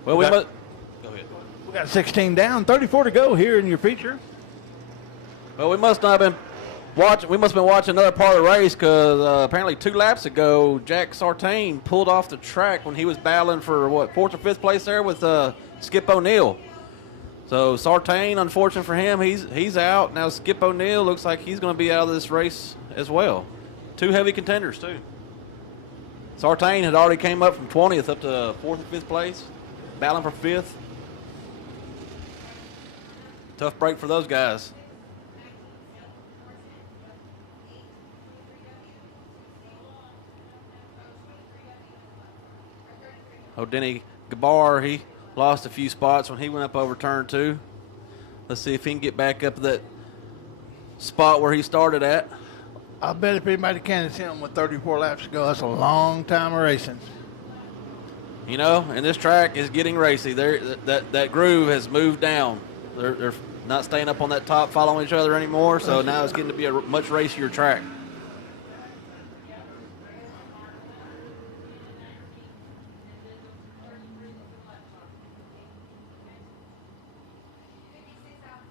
Well, go ahead. We got 16 down, 34 to go here in your feature. Well, we must not have been watching. We must have been watching another part of the race because apparently 2 laps ago, Jack Sartain pulled off the track when he was battling for 4th or 5th place there with Skip O'Neill. So Sartain, unfortunate for him, he's out now. Skip O'Neill looks like he's going to be out of this race as well. 2 heavy contenders too. Sartain had already came up from 20th up to 4th or 5th place, battling for 5th. Tough break for those guys. Denny Gabar, he lost a few spots when he went up over turn 2. Let's see if he can get back up to that spot where he started at. I bet if anybody can, it's him with 34 laps to go. That's a long time of racing. You know, and this track is getting racy. That groove has moved down. They're not staying up on that top following each other anymore, so now it's getting to be a much racier track.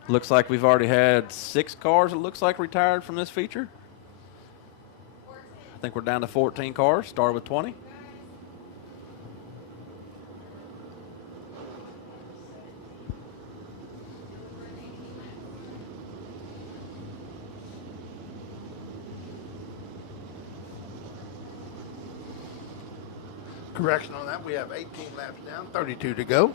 Looks like we've already had 6 cars, it looks like, retired from this feature. I think we're down to 14 cars, started with 20. Correction on that, we have 18 laps down, 32 to go.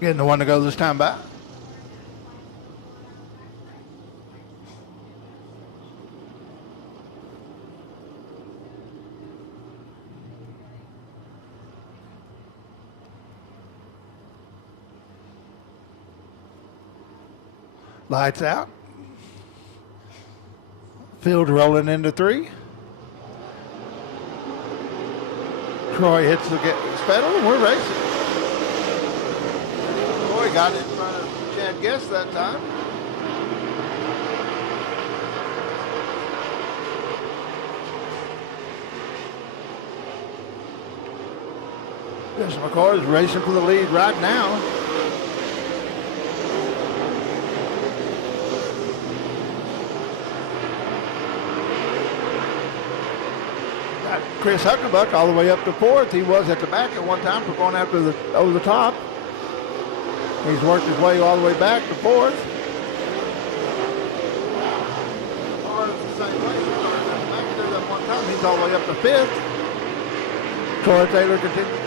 Getting the one to go this time by. Lights out. Field rolling into 3. Troy hits the pedal, and we're racing. Troy got in front of Chad Guest that time. Chris McCoy is racing for the lead right now. Got Chris Huckenbuck all the way up to 4th. He was at the back at one time for going after over the top. He's worked his way all the way back to 4th. The same way. He started at the back there that one time. He's all the way up to 5th. Troy Taylor continues.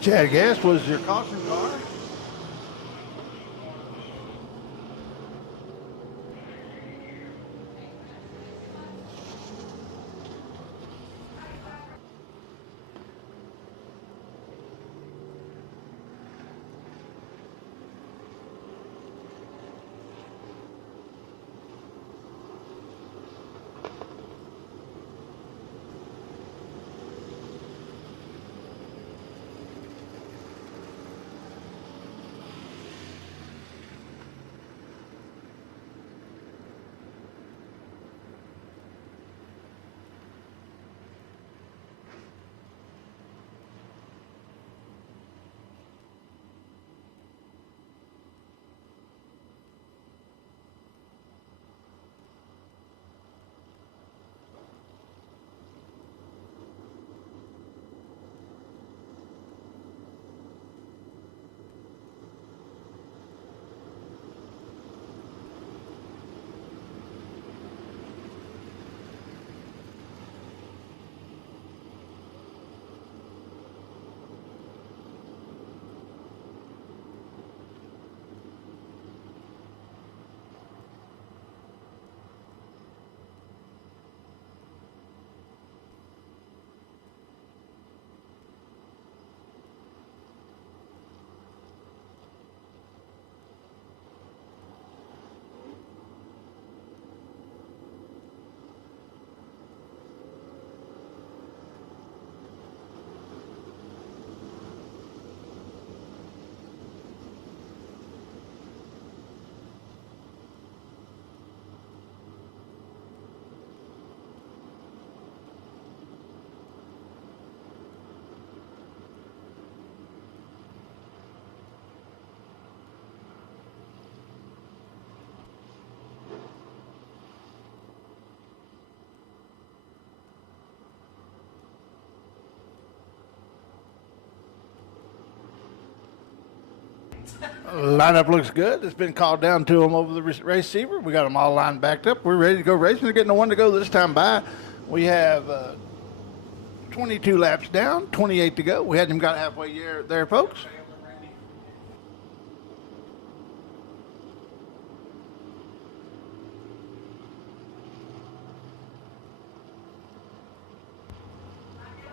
Chad Guest was your caution car. Lineup looks good. It's been called down to them over the receiver. We got them all lined backed up. We're ready to go racing. They're getting the one to go this time by. We have 22 laps down, 28 to go. We hadn't even got halfway there, folks.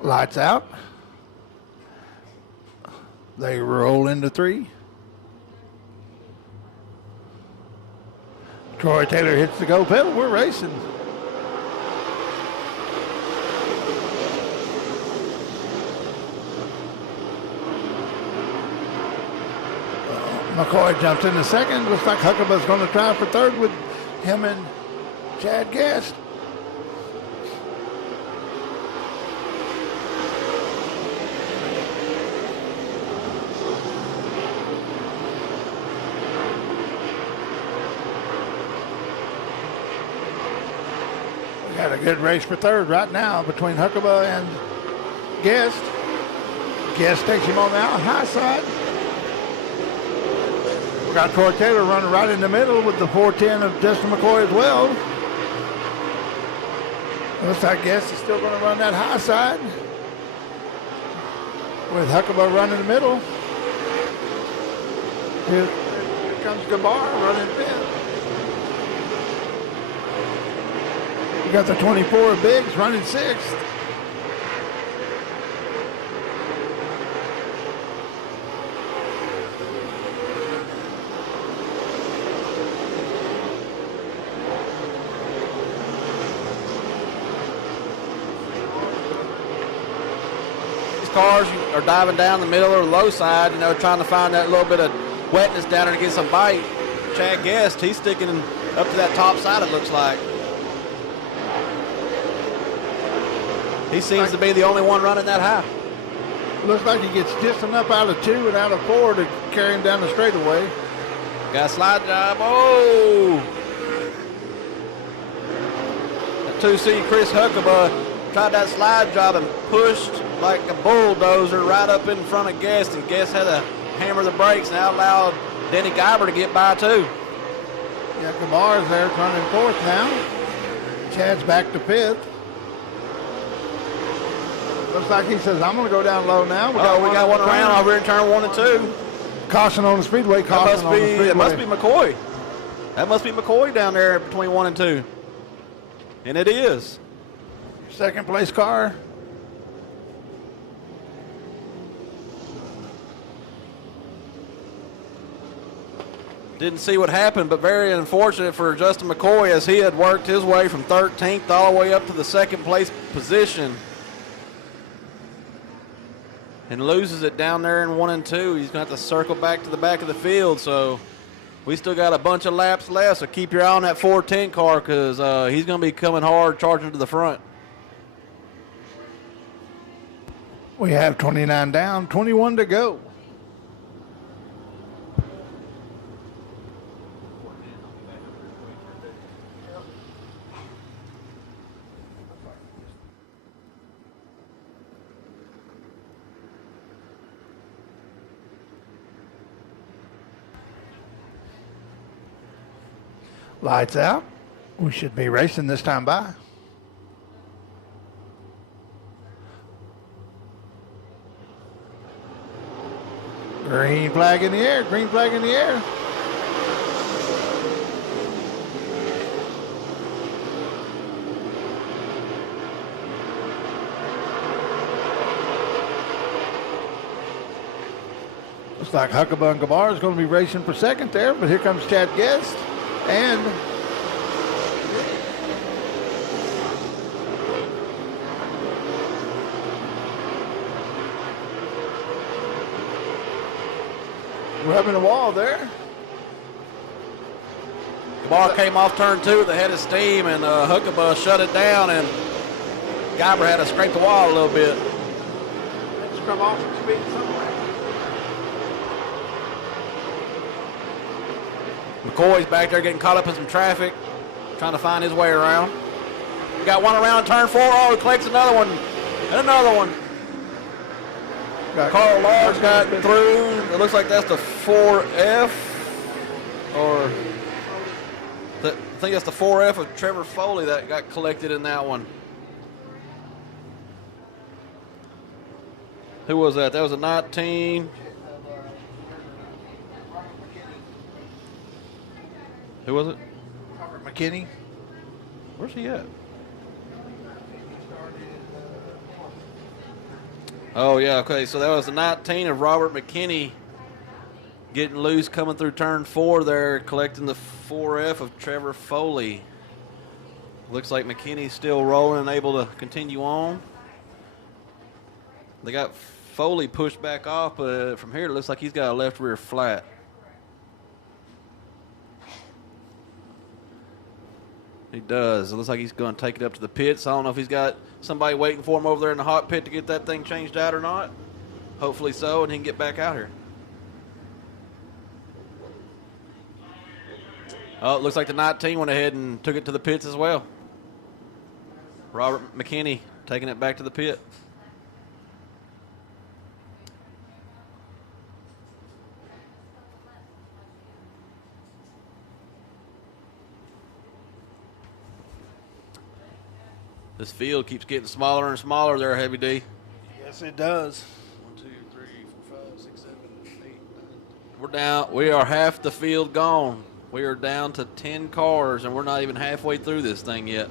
Lights out. They roll into 3. Troy Taylor hits the go pedal. We're racing. McCoy jumps in the second. Looks like Huckabuck's going to try for third with him and Chad Guest. Got a good race for third right now between Huckabee and Guest. Guest takes him on the high side. We got Troy Taylor running right in the middle with the 410 of Justin McCoy as well. Looks like Guest is still going to run that high side with Huckabee running the middle. Here comes Gabar running fifth. We got the 24 of Biggs running sixth. Cars are diving down the middle or low side, and they're trying to find that little bit of wetness down there to get some bite. Chad Guest, he's sticking up to that top side, it looks like. He seems to be the only one running that high. Looks like he gets just enough out of 2 and out of 4 to carry him down the straightaway. Got a slide job. Oh! That 2C Chris Huckabee tried that slide job and pushed like a bulldozer right up in front of Guest, and Guest had to hammer the brakes and that allowed Denny Guyber to get by too. Yeah, Gabar's there running fourth now. Chad's back to fifth. Looks like he says, I'm going to go down low now. We got one around over in turn 1 and 2. Caution on the speedway. Caution on the speedway. It must be McCoy. That must be McCoy down there between 1 and 2. And it is. Second place car. Didn't see what happened, but very unfortunate for Justin McCoy as he had worked his way from 13th all the way up to the second place position. And loses it down there in 1 and 2. He's going to have to circle back to the back of the field. So we still got a bunch of laps left. So keep your eye on that 410 car because he's going to be coming hard, charging to the front. We have 29 down, 21 to go. Lights out. We should be racing this time by. Green flag in the air. Green flag in the air. Looks like Huckabee and Gabar is going to be racing for second there, but here comes Chad Guest. And rubbing the wall there. Gabar came off turn 2 with a head of steam, and Huckabee shut it down, and Guyber had to scrape the wall a little bit. Let's come off some speed somewhere. McCoy's back there getting caught up in some traffic, trying to find his way around. We got one around turn 4. Oh, he collects another one. And another one. Carl Lars got through. It looks like that's the 4F. Or I think that's the 4F of Trevor Foley that got collected in that one. Who was that? That was a 19. Who was it? Robert McKinney. Where's he at? Oh, yeah, okay. So that was the 19 of Robert McKinney getting loose, coming through turn 4 there, collecting the 4F of Trevor Foley. Looks like McKinney's still rolling and able to continue on. They got Foley pushed back off, but from here it looks like he's got a left rear flat. He does. It looks like he's going to take it up to the pits. I don't know if he's got somebody waiting for him over there in the hot pit to get that thing changed out or not. Hopefully so, and he can get back out here. Oh, it looks like the 19 went ahead and took it to the pits as well. Robert McKinney taking it back to the pit. This field keeps getting smaller and smaller there, Heavy D. Yes, it does. 1, 2, 3, 4, 5, 6, 7, 8, 9. We're down. We are half the field gone. We are down to 10 cars, and we're not even halfway through this thing yet.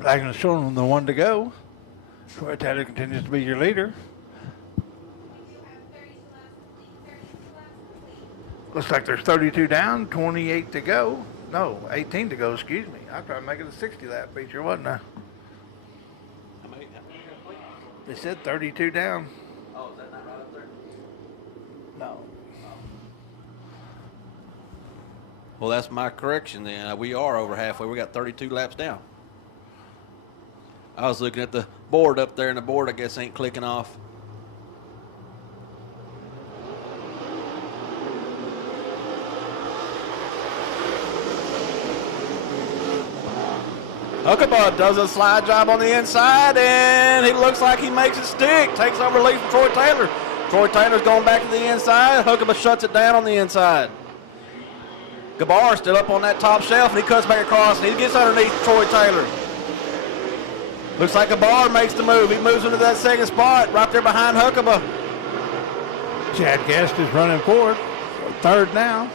Flag is showing them the one to go. Troy Taylor continues to be your leader. Looks like there's 32 down, 28 to go. No, 18 to go, excuse me. I tried to make it a 60 lap feature, wasn't I? They said 32 down. Oh, is that not right up there? No. Well, that's my correction then. We are over halfway. We got 32 laps down. I was looking at the board up there, and the board, I guess, ain't clicking off. Huckabee does a slide job on the inside, and he looks like he makes it stick. Takes over lead from Troy Taylor. Troy Taylor's going back to the inside. Huckabee shuts it down on the inside. Gabar still up on that top shelf, and he cuts back across, and he gets underneath Troy Taylor. Looks like Gabar makes the move. He moves into that second spot, right there behind Huckabee. Chad Guest is running forward. Third now.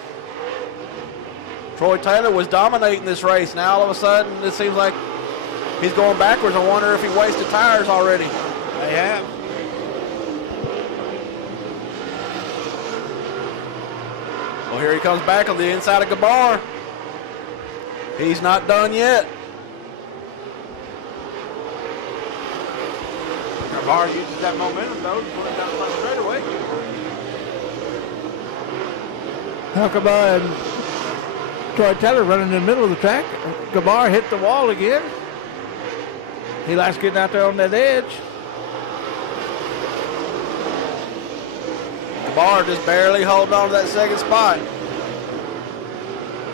Troy Taylor was dominating this race. Now all of a sudden, it seems like he's going backwards. I wonder if he wasted tires already. They have. Well, here he comes back on the inside of Gabar. He's not done yet. Gabar uses that momentum, though, to put it down the front straightaway. Huckabee and Troy Taylor running in the middle of the track. Gabar hit the wall again. He likes getting out there on that edge. Gabar just barely holding on to that second spot.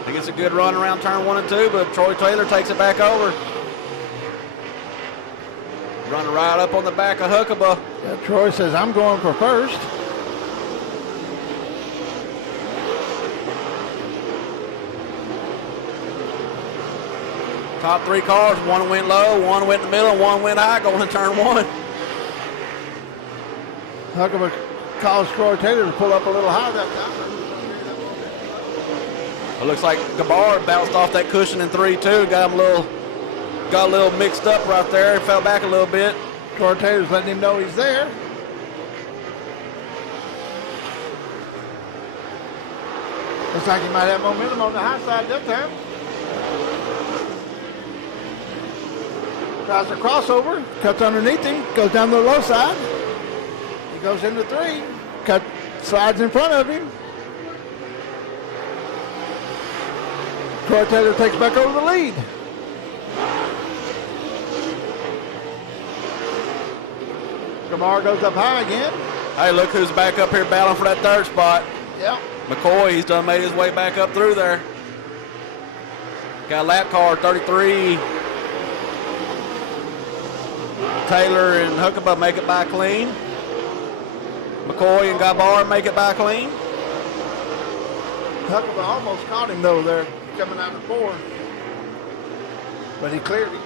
He gets a good run around turn 1 and 2, but Troy Taylor takes it back over. Running right up on the back of Huckabee. Yeah, Troy says, I'm going for first. Top 3 cars, one went low, one went in the middle, and one went high going to turn 1. Huckabee calls Troy Taylor to pull up a little high that time. It looks like Gabar bounced off that cushion in 3-2. Got a little mixed up right there. Fell back a little bit. Troy Taylor's letting him know he's there. Looks like he might have momentum on the high side that time. Tries a crossover, cuts underneath him, goes down the low side. He goes into 3, slides in front of him. Troy Taylor takes back over the lead. Gabar goes up high again. Hey, look who's back up here battling for that third spot. Yep. McCoy, he's done made his way back up through there. Got a lap car, 33. Taylor and Huckabee make it by clean. McCoy and Gabar make it by clean. Huckabee almost caught him though there coming out of 4. But he cleared him.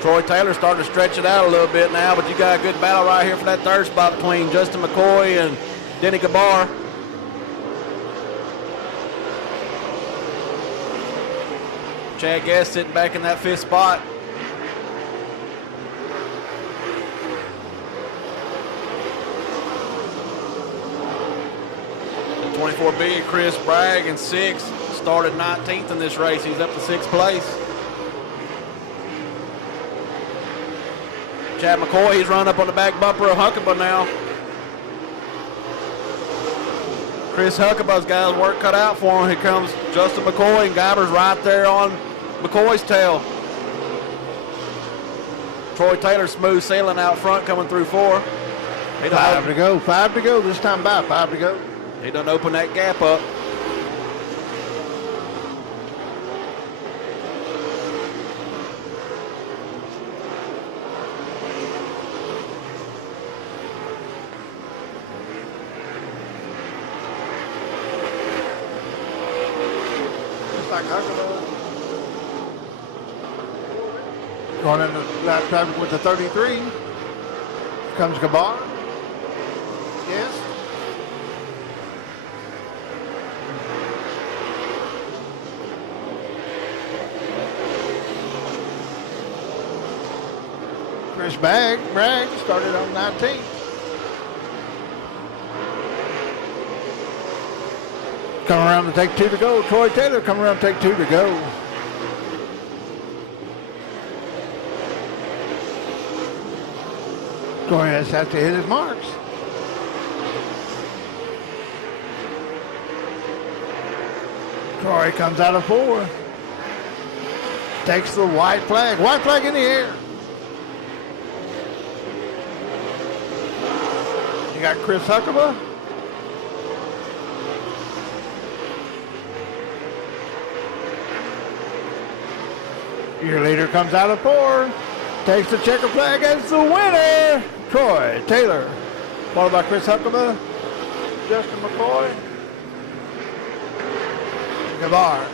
Troy Taylor starting to stretch it out a little bit now, but you got a good battle right here for that third spot between Justin McCoy and Denny Gabar. Chad Guest sitting back in that 5th spot. The 24B, Chris Bragg in 6th, started 19th in this race. He's up to 6th place. Chad McCoy, he's run up on the back bumper of Huckabee now. Chris Huckabay's got his work cut out for him. Here comes Justin McCoy, and Guyber's right there on McCoy's tail. Troy Taylor smooth sailing out front, coming through 4. Five to go. 5 to go. This time by 5 to go. He done opened that gap up. Going into lap traffic with the 33. Here comes Gabar. Yes. Chris Bragg started on 19th. Come around to take 2 to go. Troy Taylor come around to take 2 to go. Troy has to hit his marks. Troy comes out of 4. Takes the white flag. White flag in the air. You got Chris Huckabee. Your leader comes out of 4. Takes the checker flag as the winner. Troy Taylor. Followed by Chris Huckabee. Justin McCoy. Gabar.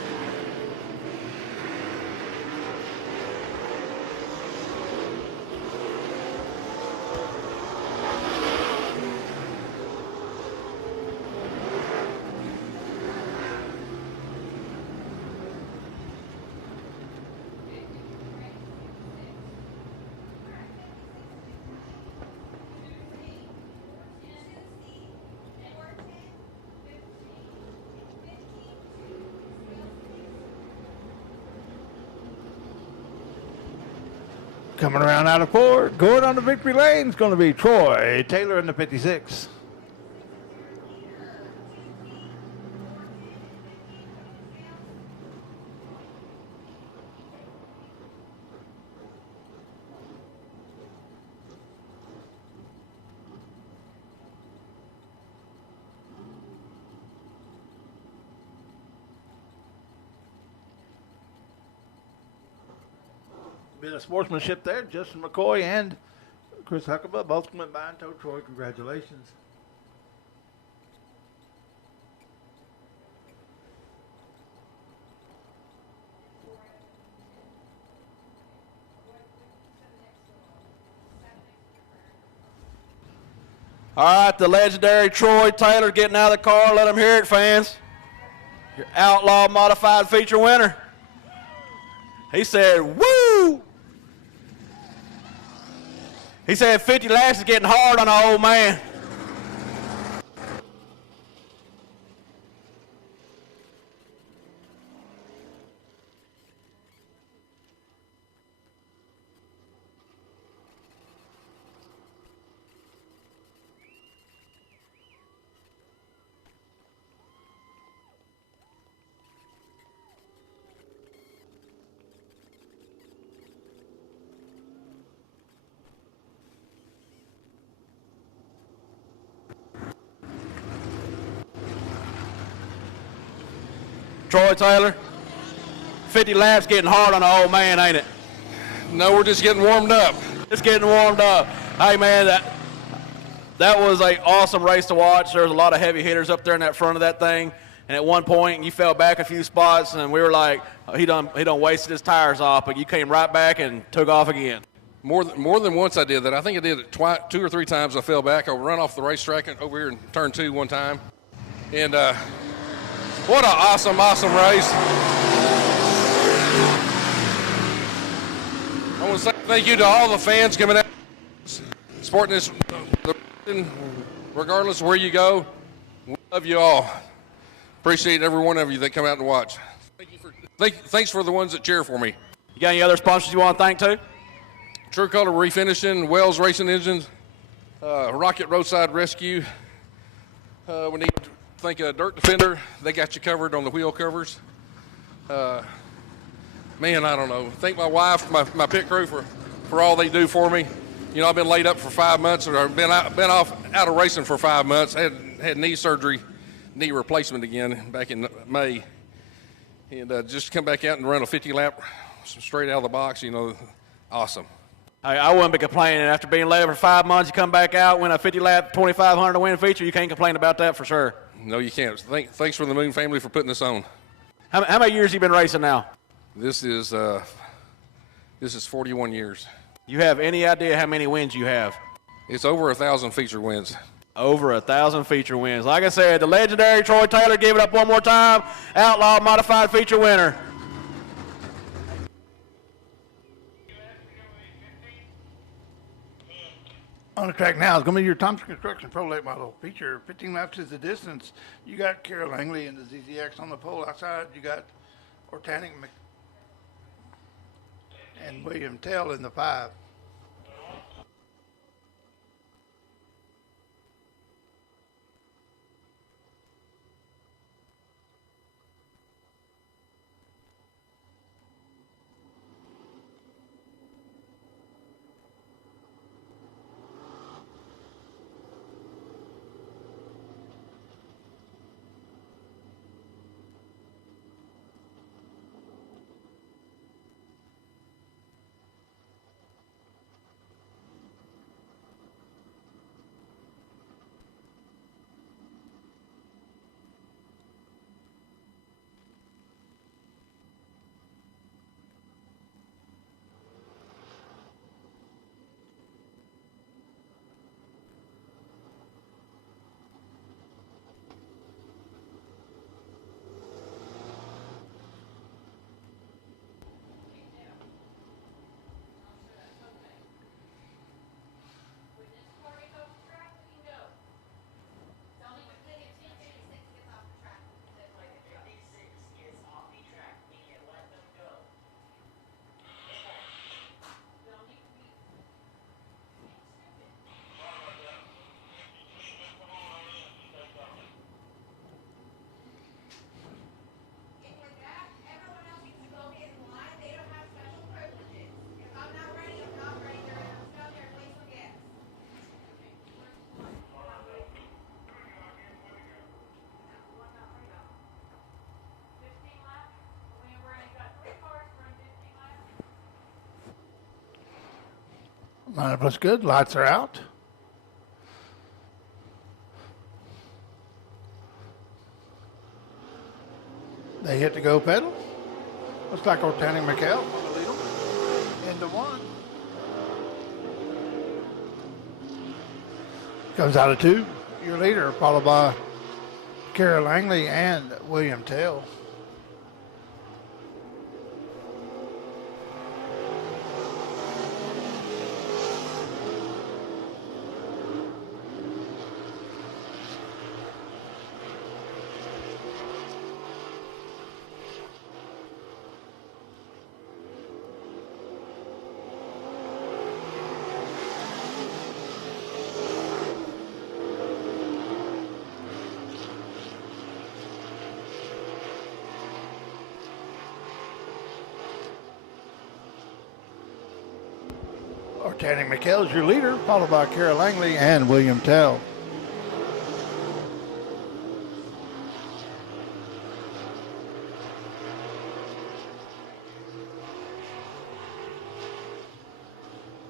Coming around out of 4, going on the victory lane is going to be Troy Taylor in the 56. Bit of sportsmanship there. Justin McCoy and Chris Huckabee both went by and told Troy congratulations. All right, the legendary Troy Taylor getting out of the car. Let him hear it, fans. Your Outlaw Modified feature winner. He said, woo! He said 50 laps is getting hard on an old man. Troy Taylor, 50 laps getting hard on an old man, ain't it? No, we're just getting warmed up. Just getting warmed up. Hey, man, that was an awesome race to watch. There was a lot of heavy hitters up there in that front of that thing. And at one point, you fell back a few spots, and we were like, he done wasted his tires off, but you came right back and took off again. More than once I did that. I think I did it 2 or 3 times. I fell back. I run off the racetrack over here in turn 2 one time. And what an awesome race. I want to say thank you to all the fans coming out, supporting this, regardless of where you go. We love you all. Appreciate every one of you that come out and watch. Thanks for the ones that cheer for me. You got any other sponsors you want to thank too? True Color Refinishing, Wells Racing Engines, Rocket Roadside Rescue. We need think Dirt Defender, they got you covered on the wheel covers. Man, I don't know. Thank my wife, my pit crew for all they do for me. You know, I've been laid up for 5 months, or been out of racing for 5 months. Had knee surgery, knee replacement again back in May, and just come back out and run a 50 lap straight out of the box. You know, awesome. I wouldn't be complaining. After being laid up for 5 months, you come back out, win a 50 lap, 2,500 to win feature. You can't complain about that for sure. No, you can't. Thanks for the Moon family for putting this on. How many years have you been racing now? This is 41 years. You have any idea how many wins you have? It's over 1,000 feature wins. Over 1,000 feature wins. Like I said, the legendary Troy Taylor, give it up one more time. Outlaw modified feature winner. On the track now is going to be your Thompson Construction Pro Late Model feature. 15 laps is the distance. You got Carol Langley and the ZZX on the pole outside. You got Ortanic and William Tell in the 5. Lineup looks good. Lights are out. They hit the go pedal. Looks like Ortanic McHale will lead them into 1. Comes out of 2. Your leader, followed by Kara Langley and William Tell. Ortanic McHale is your leader, followed by Kara Langley and William Tell.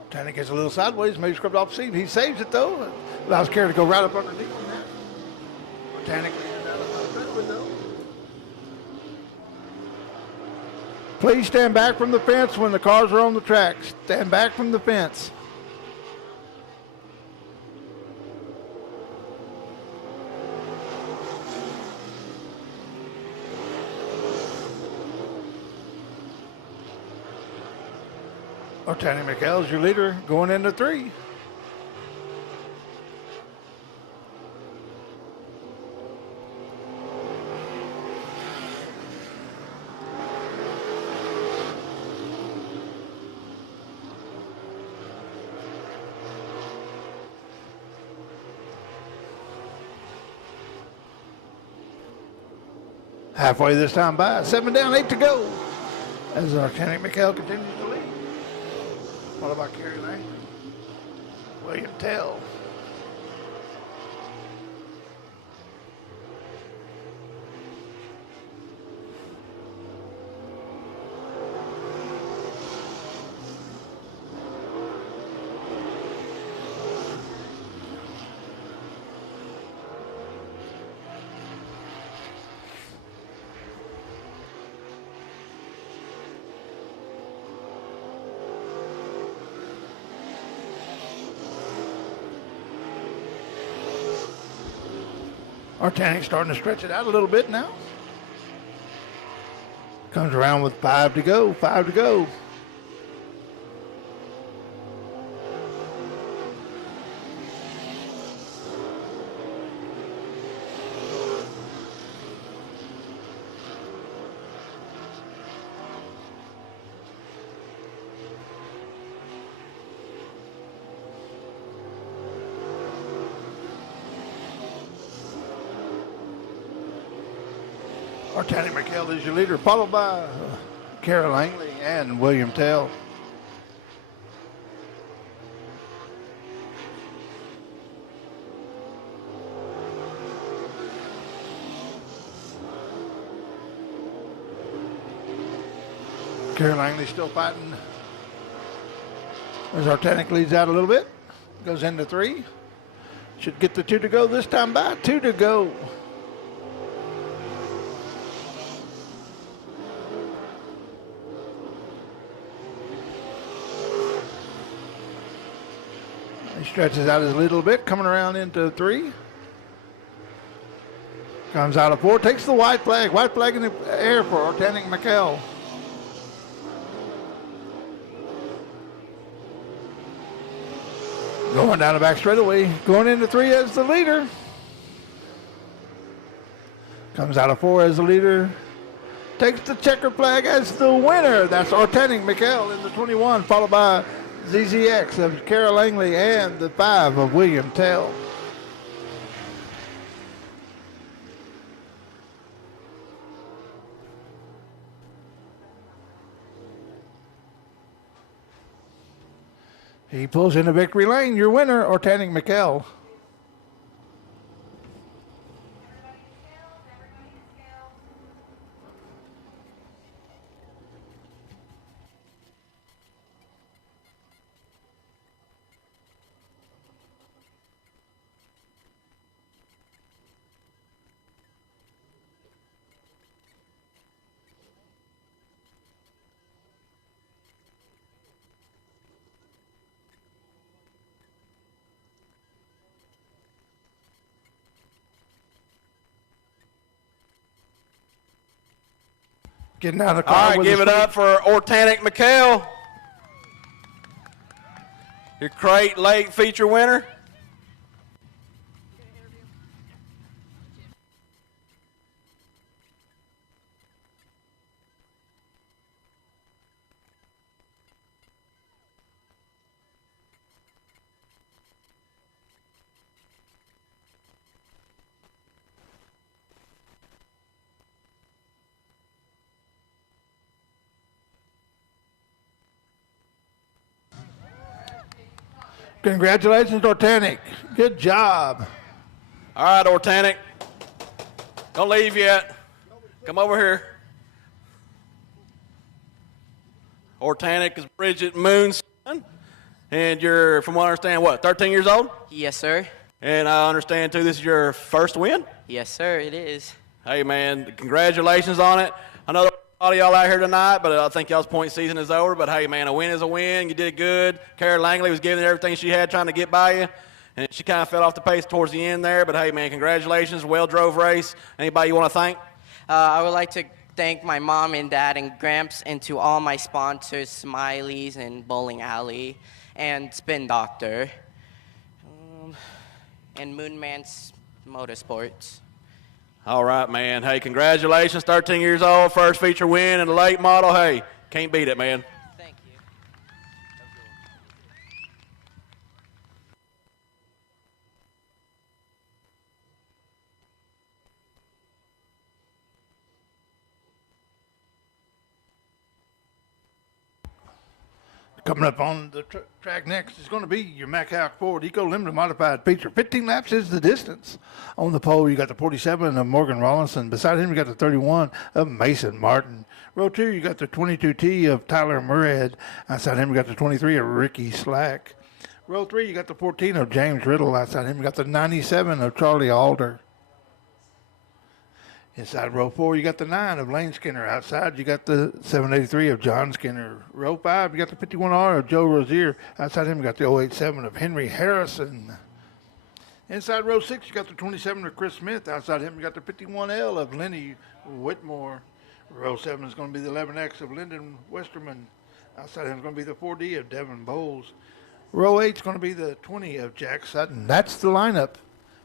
Ortanic gets a little sideways, maybe scrubbed off the seat. He saves it though. Allows Kara to go right up underneath him there. Ortanic leads out of the front window. Please stand back from the fence when the cars are on the track. Stand back from the fence. Ortanic McHale is your leader going into 3. Halfway this time by. 7 down, 8 to go. As our Kenny McHale continues to lead. What about Kerry Lane? William Tell. Artanic starting to stretch it out a little bit now. Comes around with 5 to go, 5 to go. Artanic McHale is your leader, followed by Carol Langley and William Tell. Carol Langley still fighting as Artanic leads out a little bit. Goes into 3. Should get the 2 to go this time by. 2 to go. He stretches out his lead a little bit, coming around into 3. Comes out of 4, takes the white flag. White flag in the air for Artanic McHale. Going down the back straightaway, going into 3 as the leader. Comes out of 4 as the leader. Takes the checker flag as the winner. That's Artanic McHale in the 21, followed by ZZX of Carol Langley and the 5 of William Tell. He pulls into victory lane. Your winner, Artanic McHale. Getting out of the car. All right, give it up for Artanic McHale, your Crate Lake feature winner. Congratulations, Artanic. Good job. All right, Artanic. Don't leave yet. Come over here. Artanic is Bridget Moon's son. And you're, from what I understand, what, 13 years old? Yes, sir. And I understand, too, this is your first win? Yes, sir, it is. Hey, man, congratulations on it. I know a lot of y'all out here tonight, but I think y'all's point season is over. But, hey, man, a win is a win. You did good. Kara Langley was giving everything she had trying to get by you, and she kind of fell off the pace towards the end there. But, hey, man, congratulations. Well-drove race. Anybody you want to thank? I would like to thank my mom and dad and Gramps and to all my sponsors, Smiley's and Bowling Alley and Spin Doctor and Moonman's Motorsports. All right, man. Hey, congratulations. 13 years old, first feature win in the late model. Hey, can't beat it, man. Thank you. Coming up on the track next is going to be your Macaque Ford Eco Limited Modified feature. 15 laps is the distance. On the pole, you got the 47 of Morgan Rollinson. Beside him, you got the 31 of Mason Martin. Row 2, you got the 22T of Tyler Murad. Outside him, you got the 23 of Ricky Slack. Row 3, you got the 14 of James Riddle. Outside him, you got the 97 of Charlie Alder. Inside row 4, you got the 9 of Lane Skinner. Outside, you got the 783 of John Skinner. Row 5, you got the 51R of Joe Rozier. Outside him, you got the 087 of Henry Harrison. Inside row 6, you got the 27 of Chris Smith. Outside him, you got the 51L of Lenny Whitmore. Row 7 is going to be the 11X of Lyndon Westerman. Outside him is going to be the 4D of Devin Bowles. Row 8 is going to be the 20 of Jack Sutton. That's the lineup.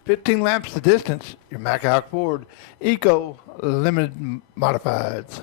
15 laps the distance, your Macaque Ford Eco Limited Modifieds.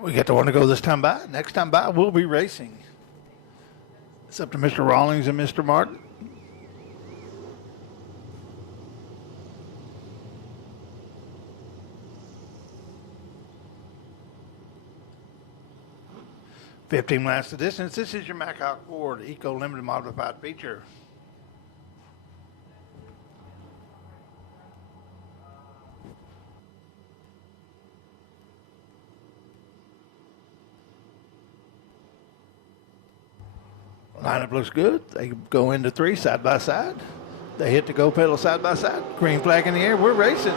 We got the one to go this time by. Next time by, we'll be racing. It's up to Mr. Rawlings and Mr. Martin. $15 laps the distance. This is your Macaque Ford Eco Limited Modified feature. Lineup looks good. They go into 3 side by side. They hit the go pedal side by side. Green flag in the air. We're racing.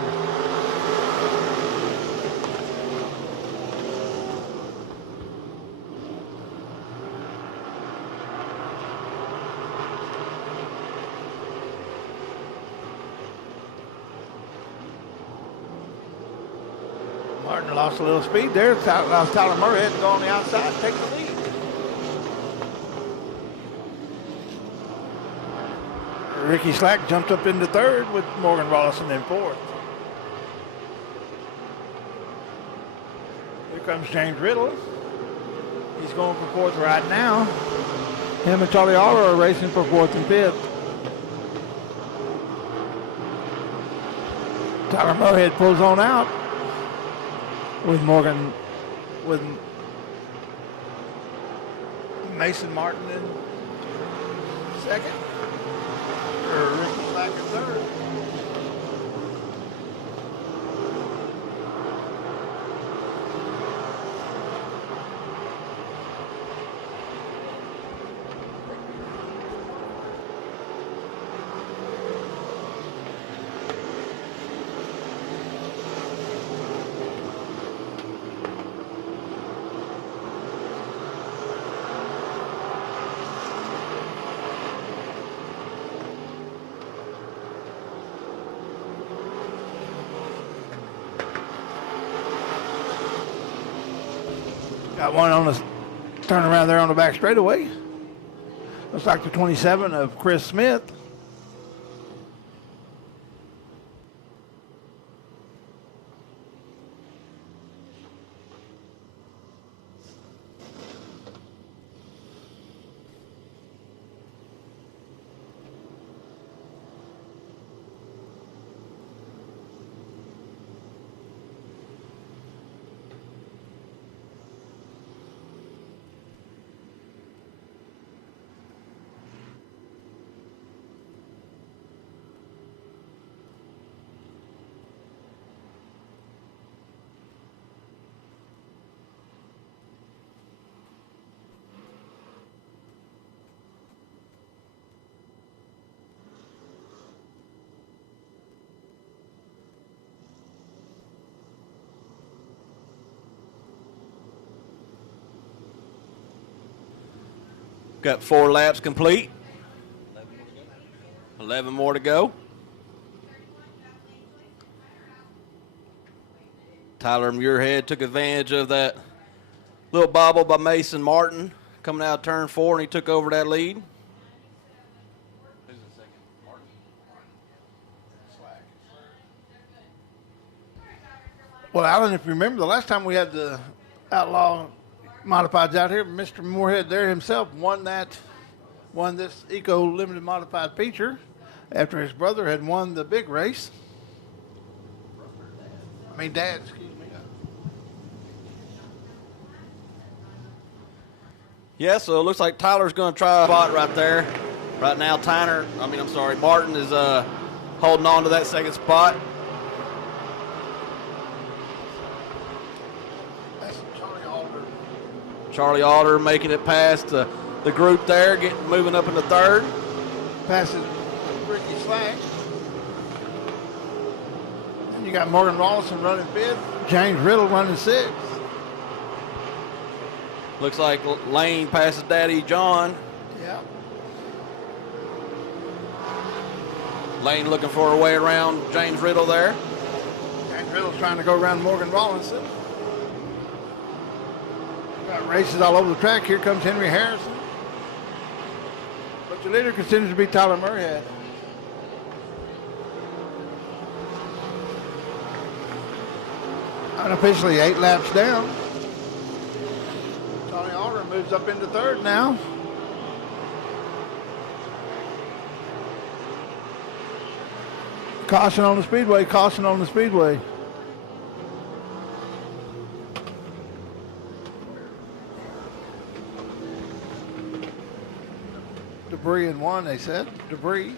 Martin lost a little speed there. Tyler Murray had to go on the outside, take the lead. Ricky Slack jumped up into third with Morgan Rollison in fourth. Here comes James Riddle. He's going for fourth right now. Him and Charlie Aller are racing for fourth and fifth. Tyler Moorhead pulls on out with Mason Martin in second. Or Ricky Slack in third. Got one on the turnaround there on the back straightaway. Looks like the 27 of Chris Smith. Got 4 laps complete. 11 more to go. Tyler Muirhead took advantage of that little bobble by Mason Martin coming out of turn 4, and he took over that lead. Well, Alan, if you remember, the last time we had the Outlaw Modifieds out here, Mr. Moorhead there himself won this Eco Limited Modified feature after his brother had won the big race. Dad, excuse me. Yeah, so it looks like Tyler's going to try a spot right there. Right now, Martin is holding on to that second spot. Charlie Alder making it past the group there, moving up into third. Passes Ricky Slack. And you got Morgan Rollison running fifth. James Riddle running sixth. Looks like Lane passes Daddy John. Yeah. Lane looking for a way around James Riddle there. James Riddle's trying to go around Morgan Rollison. Got races all over the track. Here comes Henry Harrison. But your leader continues to be Tyler Muirhead. Unofficially 8 laps down. Tony Alder moves up into third now. Caution on the speedway, caution on the speedway. Debris in one, they said. Debris.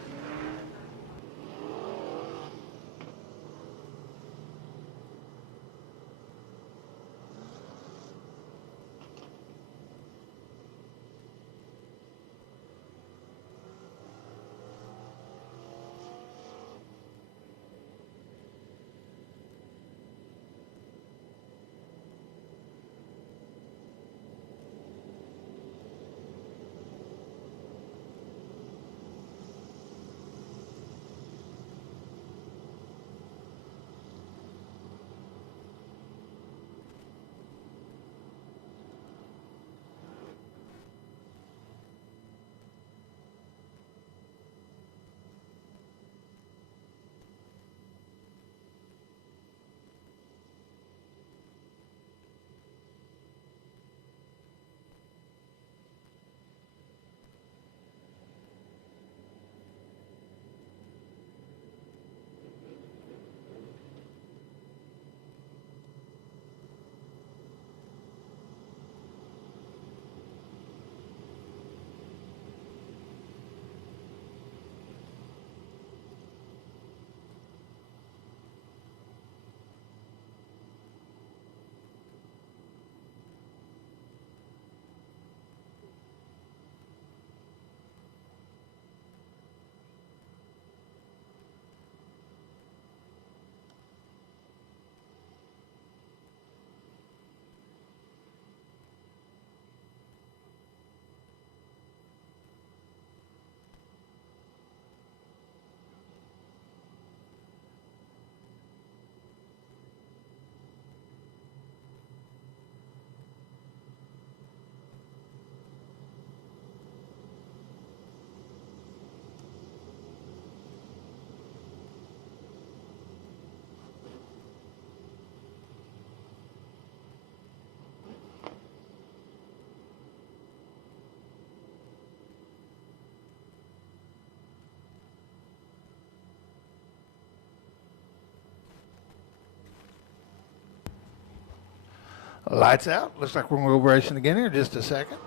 Lights out. Looks like we're going to go racing again here in just a second.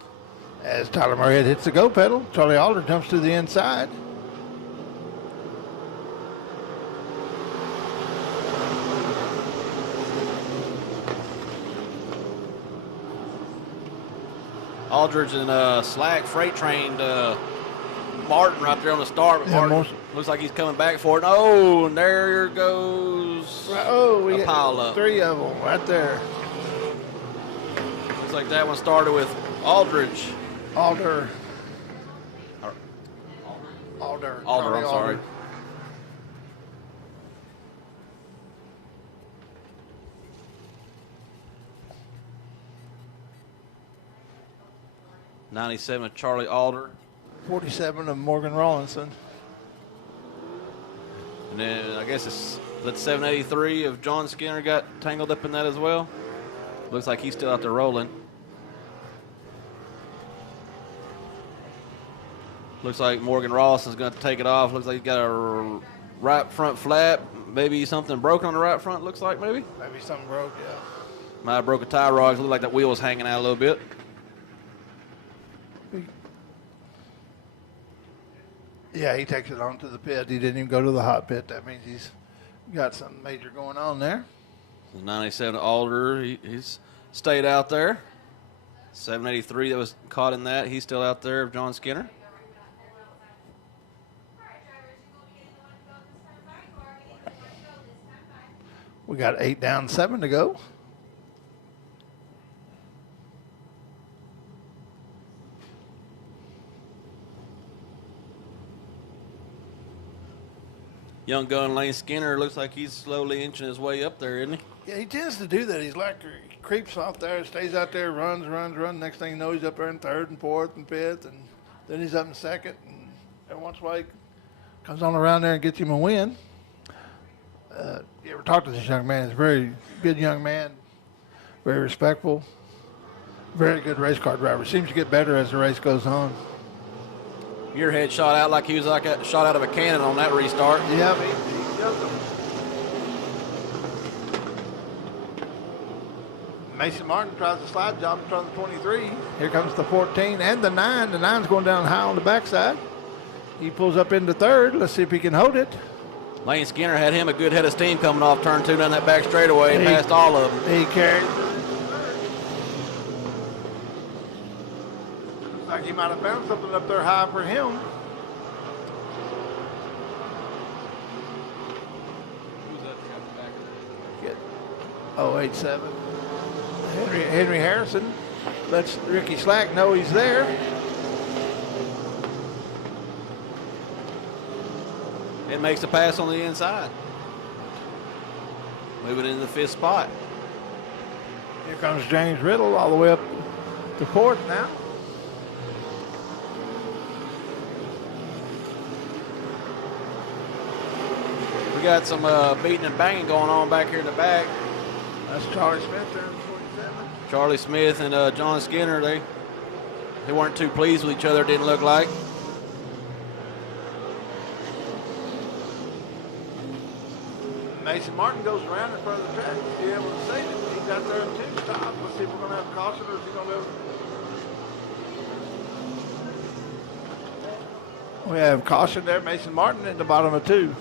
As Tyler Murray hits the go pedal, Charlie Alder jumps to the inside. Aldridge and Slack freight trained Martin right there on the start, but Martin looks like he's coming back for it. Oh, and there goes we a pile up. 3 of them right there. Looks like that one started with Aldridge. Alder, I'm Charlie sorry. '97 Charlie Alder. 47 of Morgan Rawlinson. And then I guess it's that 783 of John Skinner got tangled up in that as well. Looks like he's still out there rolling. Looks like Morgan Rawlinson's going to take it off. Looks like he's got a right front flap. Maybe something broken on the right front, looks like maybe. Maybe something broke, yeah. Might have broke a tie rod. Look like that wheel was hanging out a little bit. Yeah, he takes it on to the pit. He didn't even go to the hot pit. That means he's got something major going on there. 97 Alder, he's stayed out there. 783 that was caught in that. He's still out there of John Skinner. We got 8 down, 7 to go. Young gun Lane Skinner looks like he's slowly inching his way up there, isn't he? Yeah, he tends to do that. He's like, he creeps off there, stays out there, runs. Next thing you know, he's up there in 3rd and 4th and 5th, and then he's up in 2nd. And every once in a while, he comes on around there and gets him a win. You ever talk to this young man? He's a very good young man, very respectful, very good race car driver. Seems to get better as the race goes on. Your head shot out like he was like a shot out of a cannon on that restart. Yeah, he jumped him. Mason Martin tries the slide job in front of the 23. Here comes the 14 and the 9. The 9's going down high on the backside. He pulls up into 3rd. Let's see if he can hold it. Lane Skinner had him a good head of steam coming off turn 2 down that back straightaway and passed all of them. He carried. Looks like he might have found something up there high for him. Who's that got the back of Get 087. Henry Harrison lets Ricky Slack know he's there. It makes a pass on the inside. Moving into the 5th spot. Here comes James Riddle all the way up to 4th now. We got some beating and banging going on back here in the back. That's Charlie Smith there in 47. Charlie Smith and John Skinner, they weren't too pleased with each other, it didn't look like. Mason Martin goes around in front of the track to be able to save it. He's out there in 2 stops. Let's see if we're going to have a caution or is he going to be able to... We have caution there. Mason Martin at the bottom of 2.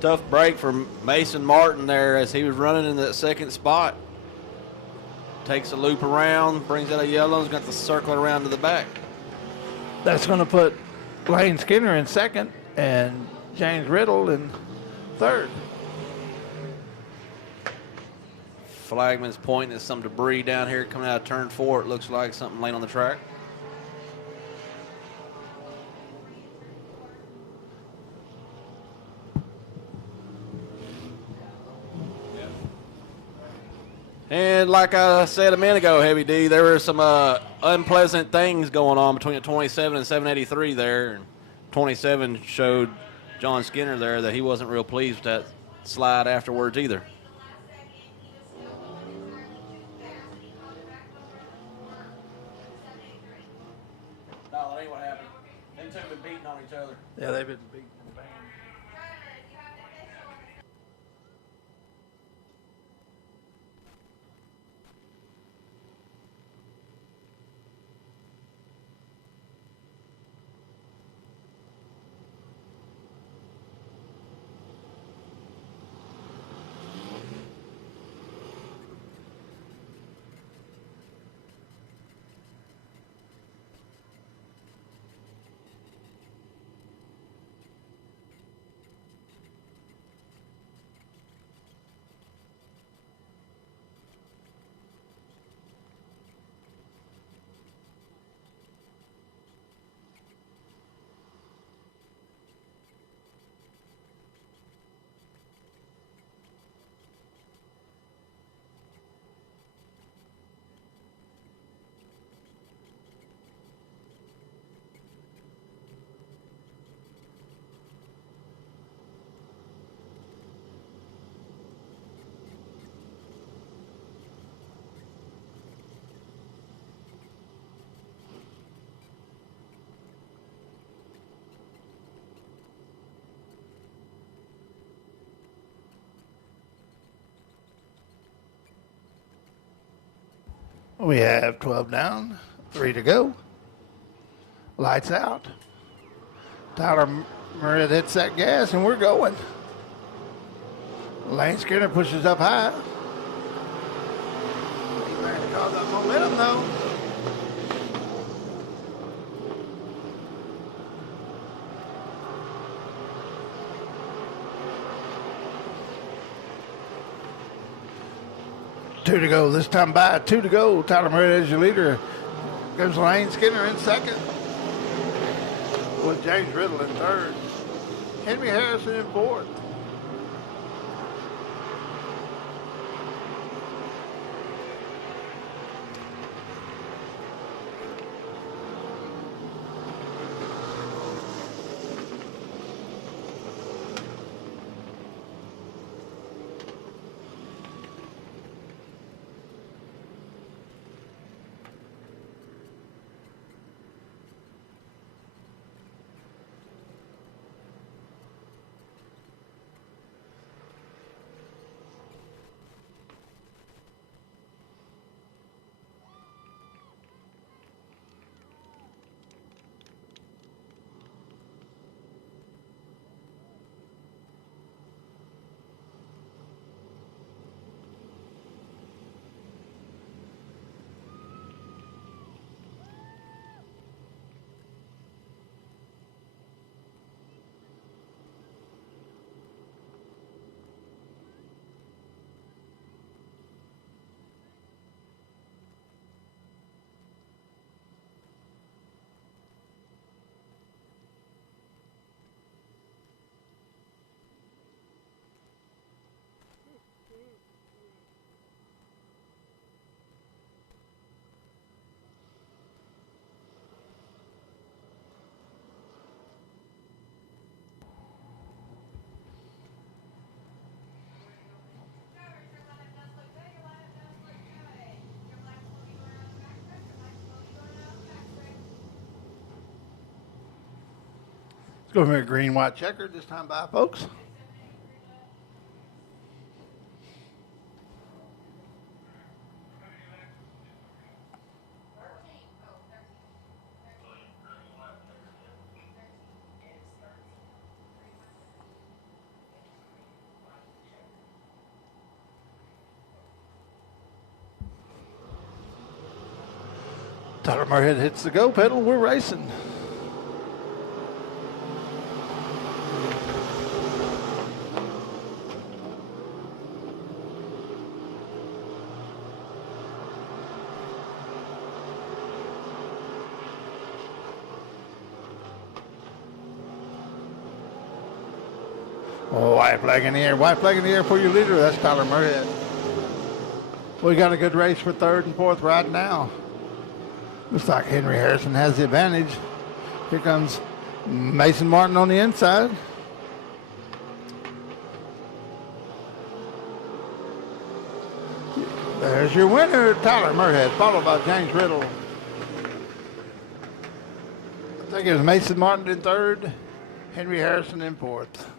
Tough break for Mason Martin there as he was running in that 2nd spot. Takes a loop around, brings out a yellow, has got the circle around to the back. That's going to put Lane Skinner in 2nd and James Riddle in 3rd. Flagman's pointing at some debris down here coming out of turn 4. It looks like something laying on the track. And like I said a minute ago, Heavy D, there were some unpleasant things going on between the 27 and 783 there. And 27 showed John Skinner there that he wasn't real pleased with that slide afterwards either. No, that ain't what happened. Them two have been beating on each other. Yeah, they've been beating and banging. We have 12 down, 3 to go. Lights out. Tyler Murray hits that gas, and we're going. Lane Skinner pushes up high. He's trying to cause that momentum, though. Two to go. This time by 2 to go. Tyler Murray is your leader. Goes Lane Skinner in second. With James Riddle in third. Henry Harrison in fourth. Go for a green, white checker this time by, folks. Tyler Murray hits the go pedal. We're racing. Oh, white flag in the air. White flag in the air for your leader. That's Tyler Murray. We got a good race for third and fourth right now. Looks like Henry Harrison has the advantage. Here comes Mason Martin on the inside. There's your winner, Tyler Murray, followed by James Riddle. I think it was Mason Martin in third, Henry Harrison in fourth.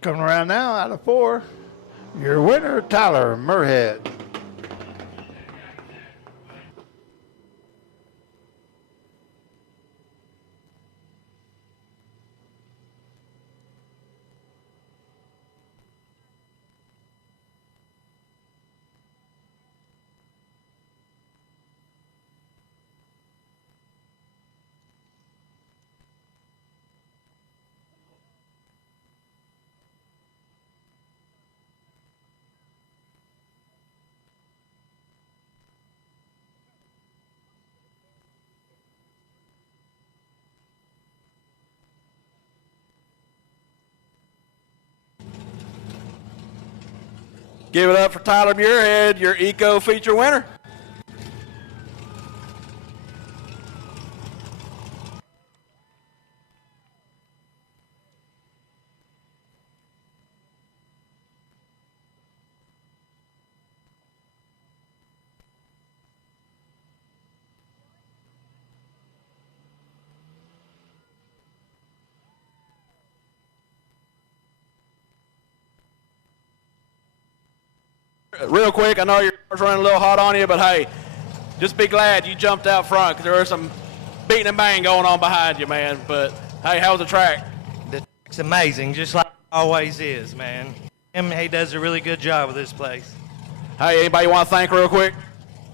Coming around now out of 4, your winner, Tyler Murhead. Give it up for Tyler Muirhead, your Eco Feature winner. Real quick, I know you're running a little hot on you, but hey, just be glad you jumped out front because there was some beating and bang going on behind you, man. But hey, how was the track? It's amazing, just like it always is, man. He does a really good job with this place. Hey, anybody you want to thank real quick?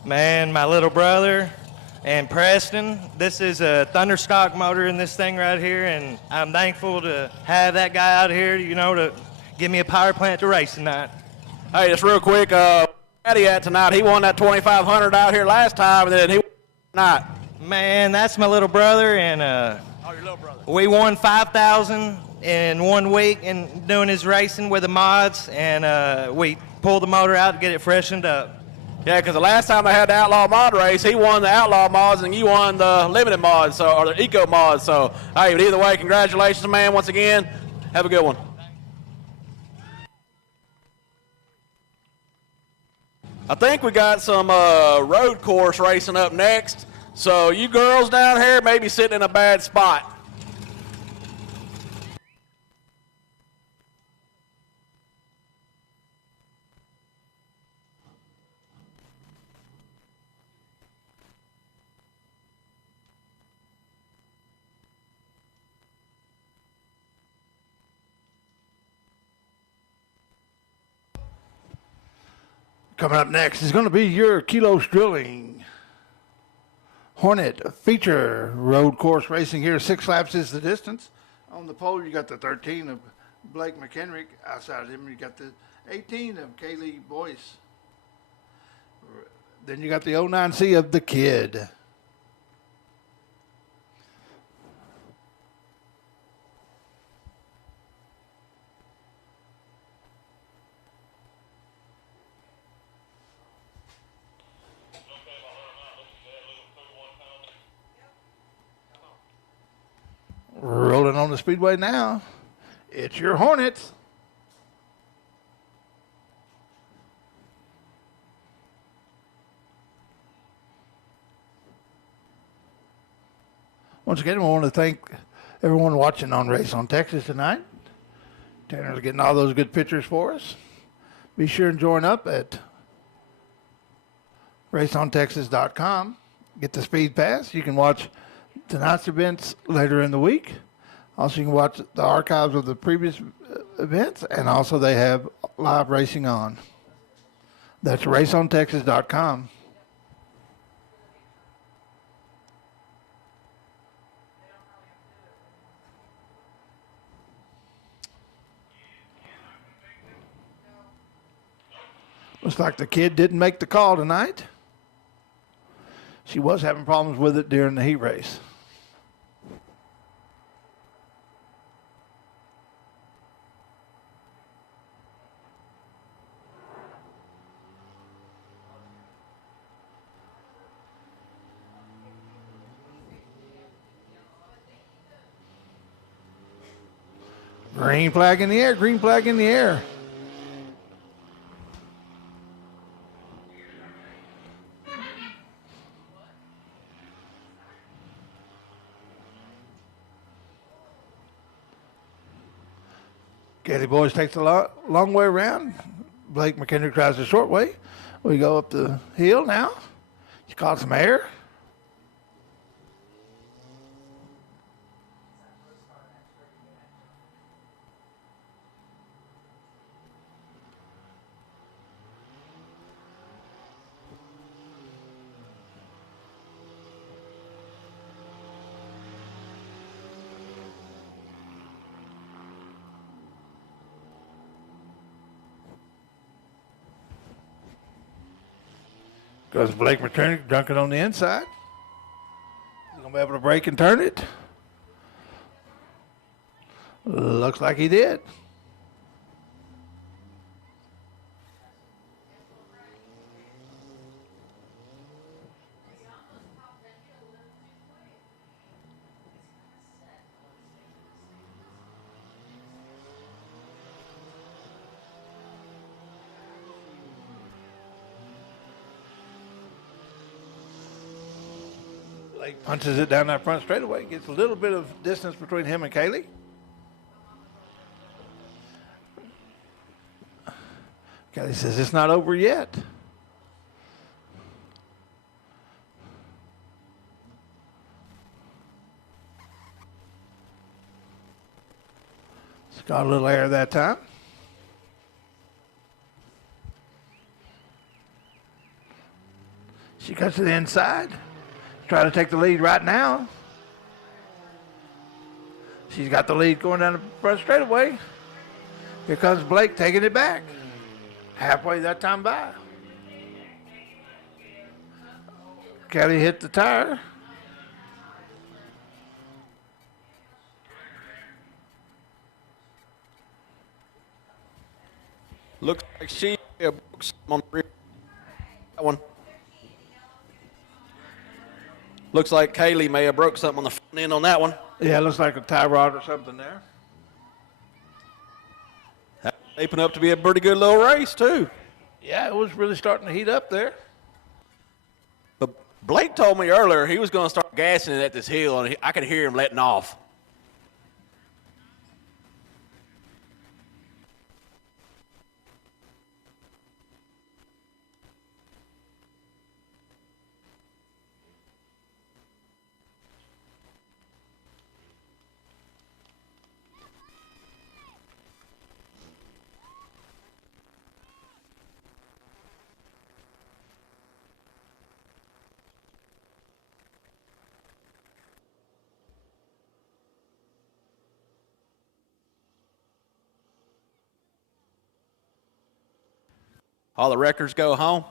Man, my little brother and Preston. This is a Thunderstock motor in this thing right here, and I'm thankful to have that guy out here, to give me a power plant to race tonight. Hey, just real quick, Patty at tonight, he won that 2,500 out here last time, and then he won tonight. Man, that's my little brother, and your little brother. We won 5,000 in 1 week in doing his racing with the mods, and we pulled the motor out to get it freshened up. Yeah, because the last time I had the Outlaw mod race, he won the Outlaw mods and you won the Limited mods, or the Eco mods. So, hey, but either way, congratulations, man, once again. Have a good one. I think we got some road course racing up next. So you girls down here may be sitting in a bad spot. Coming up next is going to be your Kilos Drilling Hornet feature road course racing here. 6 laps is the distance. On the pole, you got the 13 of Blake McHenrick. Outside of him, you got the 18 of Kaylee Boyce. Then you got the 09C of the Kid. Rolling on the Speedway now. It's your Hornets. Once again, we want to thank everyone watching on Race on Texas tonight. Tanner's getting all those good pictures for us. Be sure and join up at raceontexas.com. Get the Speed Pass. You can watch tonight's events later in the week. Also, you can watch the archives of the previous events, and also they have live racing on. That's raceontexas.com. Looks like the Kid didn't make the call tonight. She was having problems with it during the heat race. Green flag in the air, green flag in the air. Katie Boyce takes a long way around. Blake McKendrick tries the short way. We go up the hill now. She caught some air. Goes Blake McKendrick dunking on the inside. He's going to be able to break and turn it. Looks like he did. Blake punches it down that front straightaway. Gets a little bit of distance between him and Kaylee. Kelly says it's not over yet. It's got a little air that time. She cuts to the inside. Try to take the lead right now. She's got the lead going down the front straightaway. Here comes Blake taking it back. Halfway that time by. Kelly hit the tire. Looks like she broke something on the rear. That one. Looks like Kaylee may have broke something on the front end on that one. Yeah, it looks like a tie rod or something there. That's shaping up to be a pretty good little race, too. Yeah, it was really starting to heat up there. But Blake told me earlier he was going to start gassing it at this hill, and I could hear him letting off. All the records go home.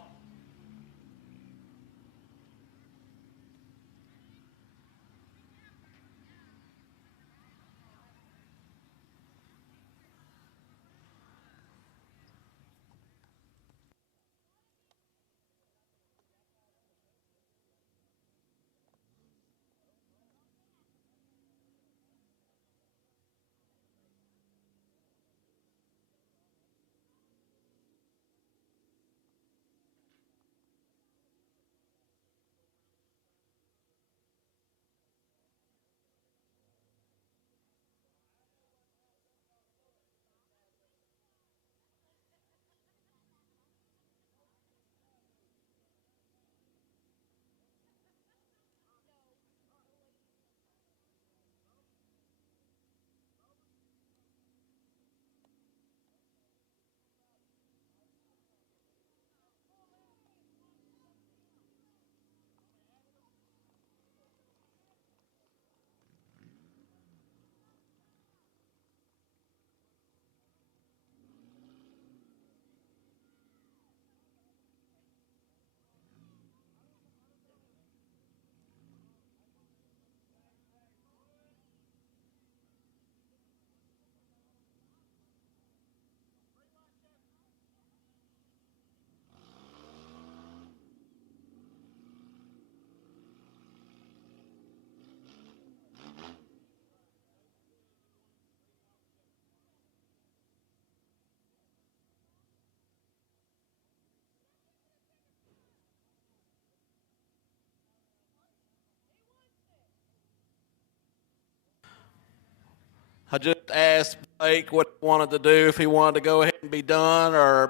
I just asked Blake what he wanted to do, if he wanted to go ahead and be done or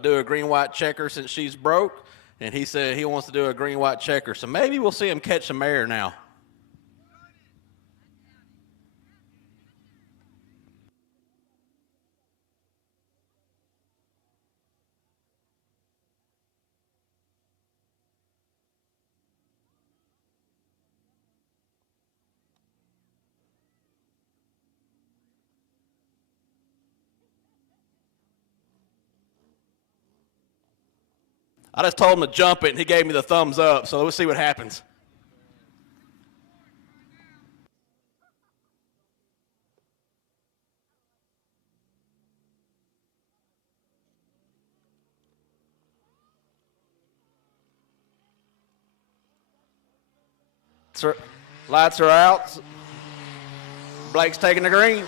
do a green-white checker since she's broke. And he said he wants to do a green-white checker. So maybe we'll see him catch some air now. I just told him to jump it, and he gave me the thumbs up, so let's see what happens. Lights are out. Blake's taking the green.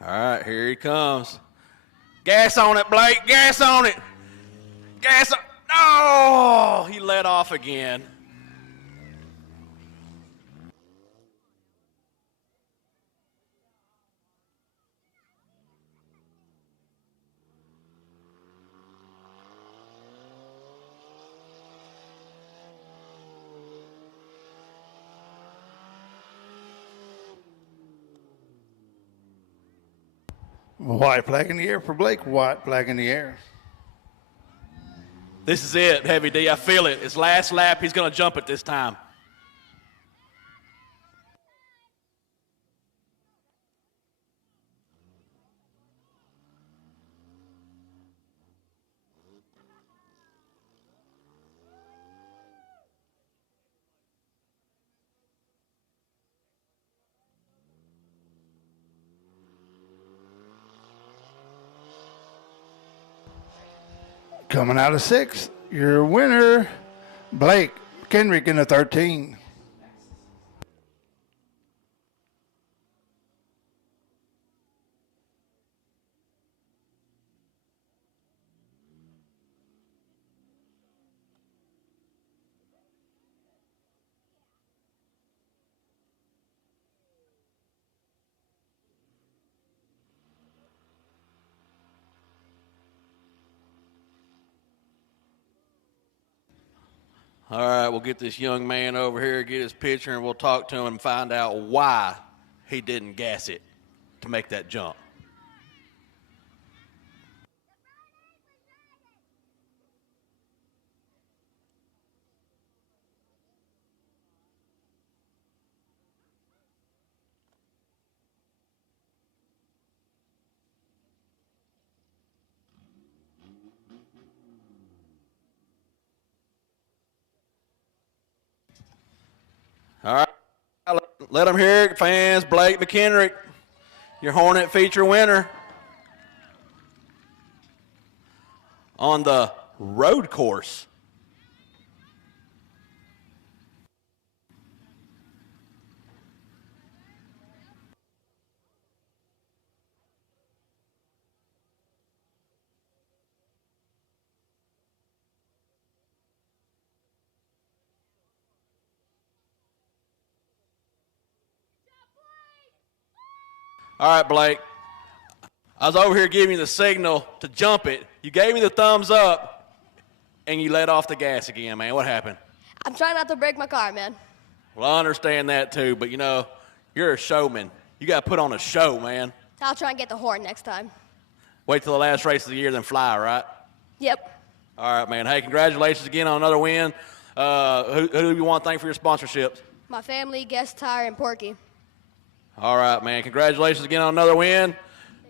All right, here he comes. Gas on it, Blake. Gas on it. Gas on. No! He let off again. White flag in the air for Blake. White flag in the air. This is it, Heavy D. I feel it. His last lap, he's going to jump it this time. Coming out of 6, your winner, Blake Kenrick in the 13. All right, we'll get this young man over here, get his picture, and we'll talk to him and find out why he didn't gas it to make that jump. All right, let them hear it, fans. Blake McKendrick, your Hornet feature winner on the road course. All right, Blake. I was over here giving you the signal to jump it. You gave me the thumbs up, and you let off the gas again, man. What happened? I'm trying not to break my car, man. Well, I understand that, too, but, you know, you're a showman. You got to put on a show, man. I'll try and get the horn next time. Wait till the last race of the year, then fly, right? Yep. All right, man. Hey, congratulations again on another win. Who do you want to thank for your sponsorships? My family, Guest Tire, and Porky. All right, man. Congratulations again on another win.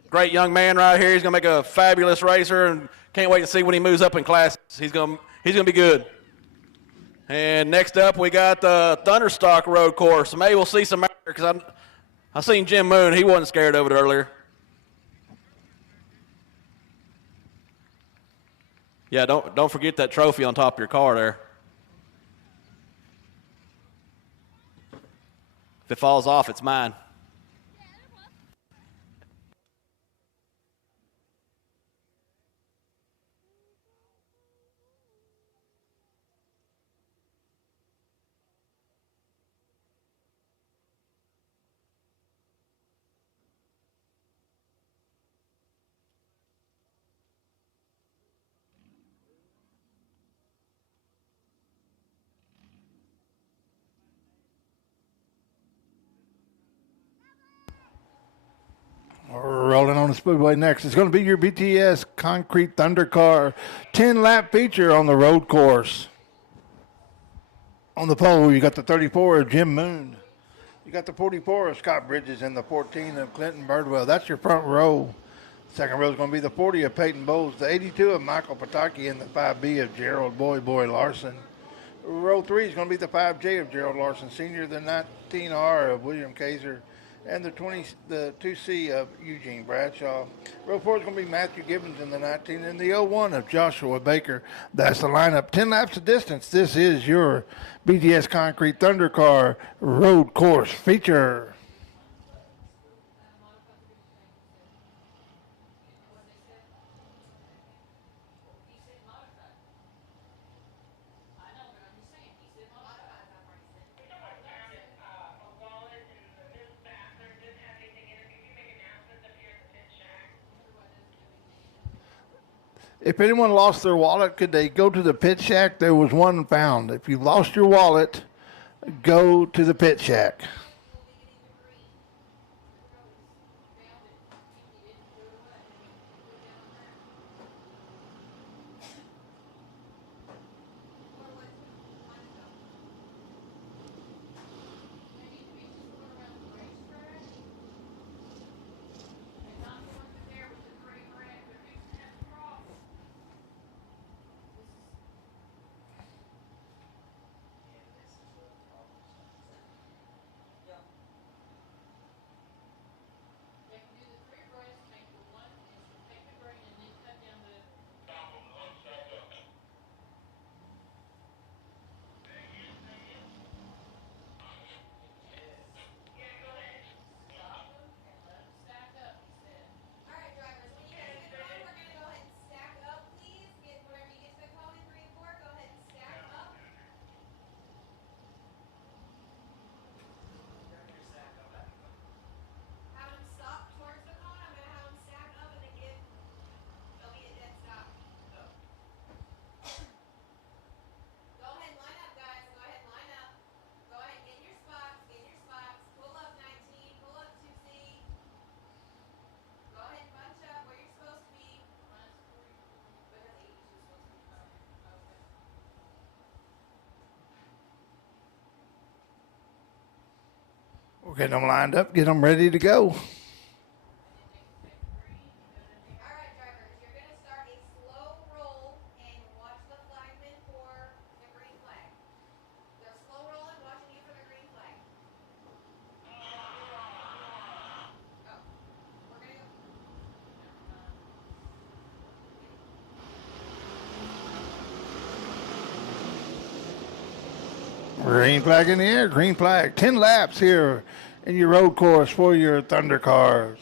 Great young man right here. He's going to make a fabulous racer, and can't wait to see when he moves up in classes. He's going to be good. And next up, we got the Thunderstock Road Course. Maybe we'll see some because I seen Jim Moon. He wasn't scared of it earlier. Yeah, don't forget that trophy on top of your car there. If it falls off, it's mine. Rolling on the Speedway next. It's going to be your BTS Concrete Thunder Car 10-lap feature on the road course. On the pole, you got the 34 of Jim Moon. You got the 44 of Scott Bridges and the 14 of Clinton Birdwell. That's your front row. Second row is going to be the 40 of Peyton Bowles, the 82 of Michael Pataki, and the 5B of Gerald Boy Larson. Row 3 is going to be the 5J of Gerald Larson Sr., the 19R of William Kaiser, and the 2C of Eugene Bradshaw. Row 4 is going to be Matthew Gibbons in the 19, and the 01 of Joshua Baker. That's the lineup. 10 laps of distance. This is your BTS Concrete Thunder Car Road Course feature. If anyone lost their wallet, could they go to the pit shack? There was one found. If you lost your wallet, go to the pit shack. All right, drivers, when you get to the cone, we're going to go ahead and stack up, please. Whenever you get to the cone in 3 and 4, go ahead and stack up. Have them stop towards the cone. I'm going to have them stack up and then they'll be a dead stop. Go ahead and line up, guys. Go ahead and line up. Go ahead and get in your spots. Get in your spots. Pull up 19. Pull up 2C. Go ahead and bunch up where you're supposed to be. Because 82 is supposed to be. Okay. We're getting them lined up, get them ready to go. All right, drivers, you're going to start a slow roll and watch the flagman for the green flag. They're slow rolling, watching you for the green flag. Go. We're going to go. Green flag in the air, green flag. 10 laps here in your road course for your Thunder cars.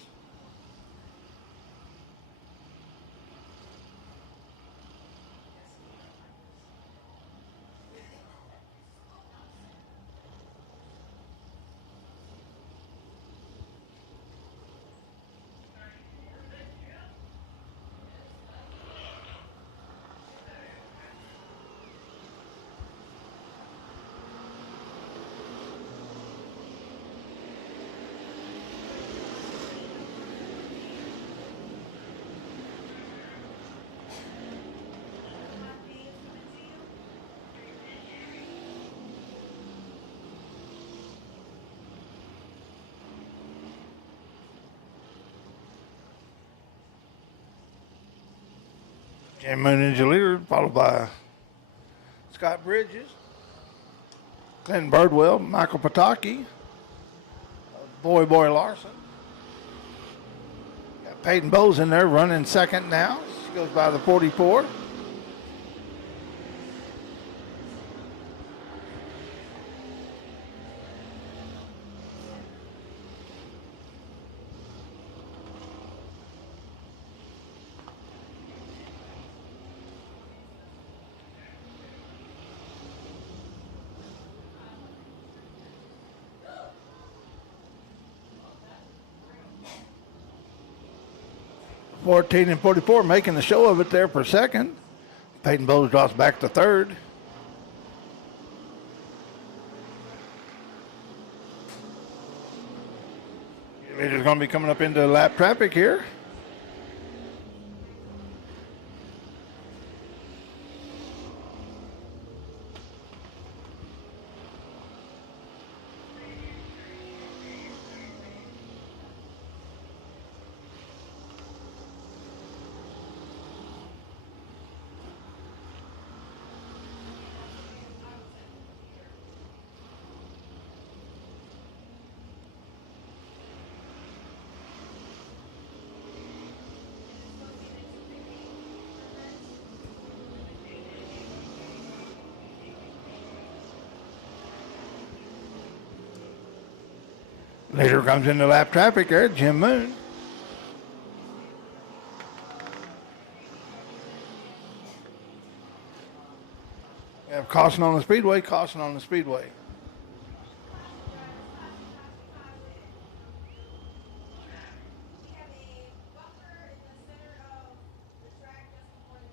Jim Moon is your leader, followed by Scott Bridges, Glenn Birdwell, Michael Pataki, Boy Larson. Got Peyton Bowes in there running second now. She goes by the 44. $14 and $44 making the show of it there for second. Peyton Bowes drops back to third. Leader's going to be coming up into lap traffic here. Later comes into lap traffic there, Jim Moon. We have caution on the speedway, caution on the speedway. We have a bumper in the center of the track just before the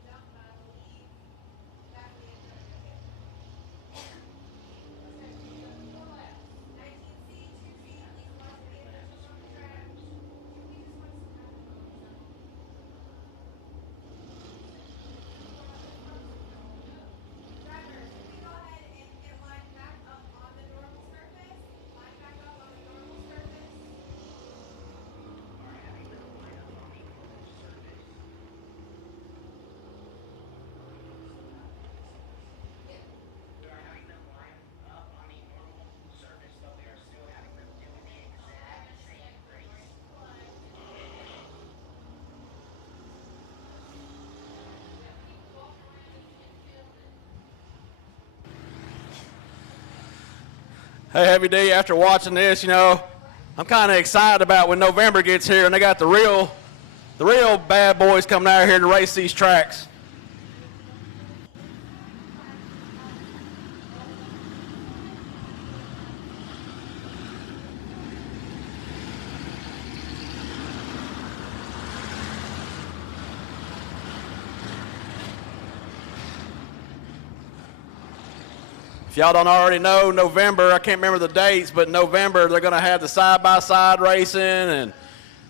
Hey, Heavy D, after watching this, I'm kind of excited about when November gets here and they got the real bad boys coming out here to race these tracks. If y'all don't already know, November, I can't remember the dates, but November they're going to have the side-by-side racing and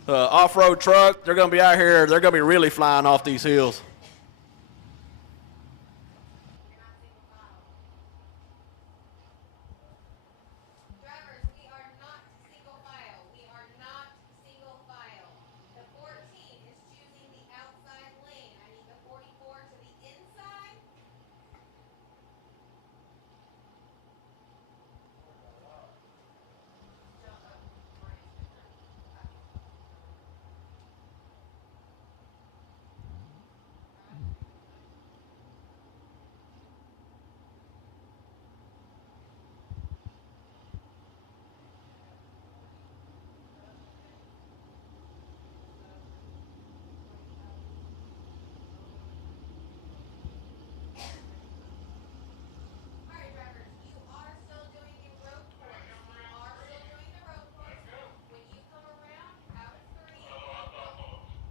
off-road truck. They're going to be out here. They're going to be really flying off these hills. Drivers, we are not single file. We are not single file. The 14 is choosing the outside lane. I need the 44 to the inside. All right, drivers, you are still doing the road course. You are still doing the road course. When you come around, out of 3,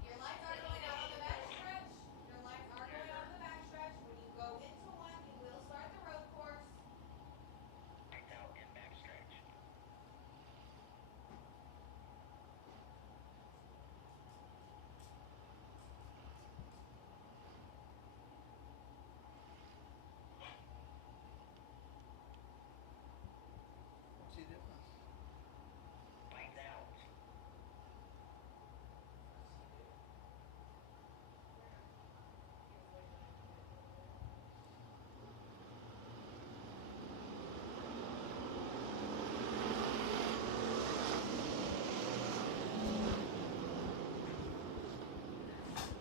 your lights are going out on the back stretch. Your lights are going out on the back stretch. When you go into 1, you will start the road course.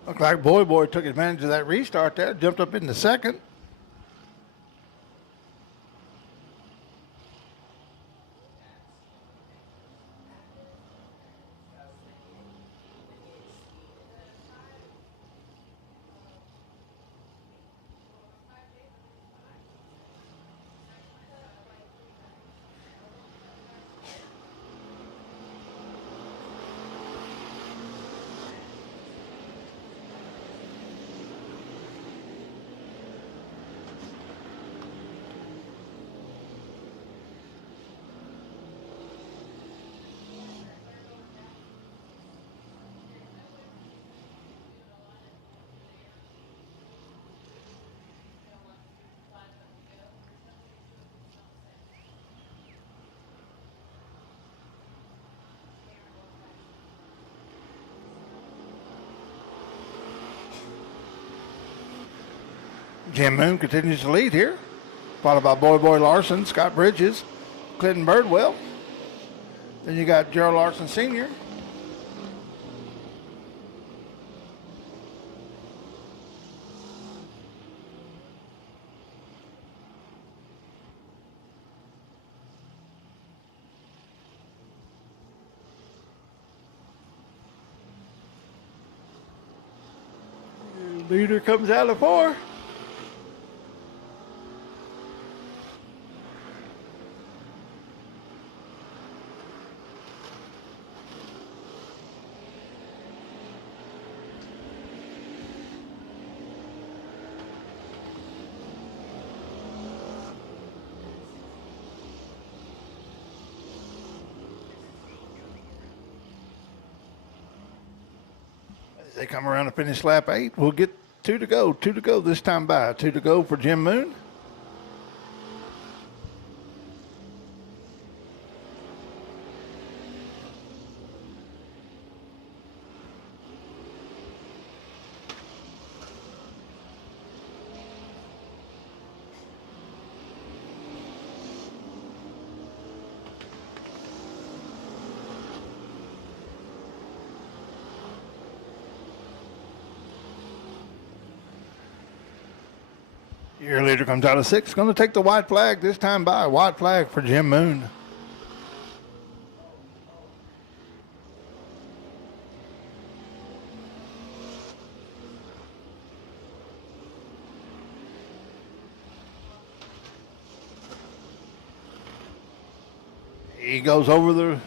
Looked like Boy took advantage of that restart there, jumped up into second. Jim Moon continues to lead here, followed by Boy Larson, Scott Bridges, Clinton Birdwell. Then you got Gerald Larson Sr. Leader comes out of 4. As they come around to finish lap 8, we'll get 2 to go. 2 to go this time by. 2 to go for Jim Moon. Your leader comes out of 6. Going to take the white flag this time by. White flag for Jim Moon. He goes over the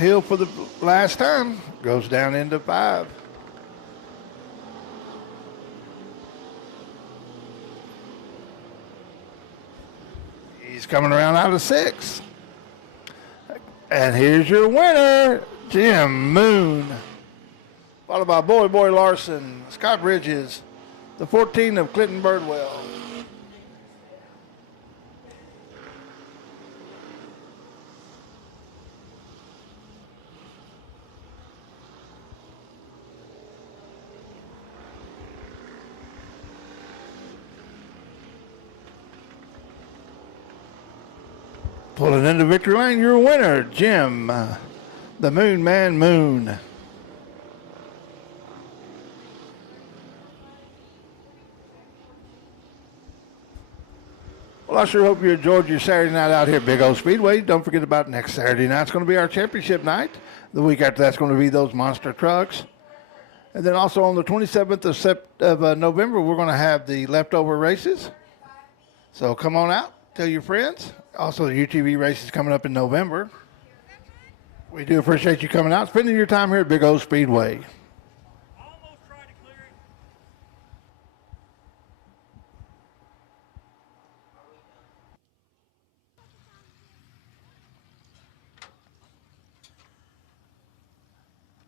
hill for the last time. Goes down into 5. He's coming around out of 6. And here's your winner, Jim Moon. Followed by Boy Larson, Scott Bridges, the 14 of Clinton Birdwell. Pulling into victory lane, your winner, Jim, the Moon Man Moon. Well, I sure hope you enjoyed your Saturday night out here at Big O Speedway. Don't forget about next Saturday night. It's going to be our championship night. The week after that's going to be those monster trucks. And then also on the 27th of November, we're going to have the leftover races. So come on out, tell your friends. Also, the UTV race is coming up in November. We do appreciate you coming out, spending your time here at Big O Speedway.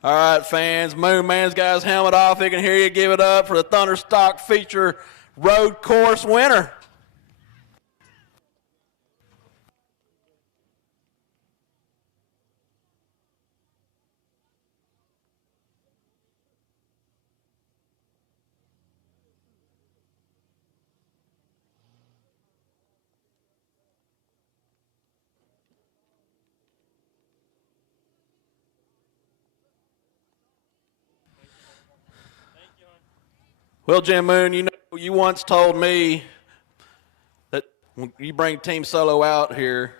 All right, fans, Moon Man's got his helmet off. He can hear you. Give it up for the Thunderstock feature road course winner. Well, Jim Moon, you know, you once told me that when you bring Team Solo out here,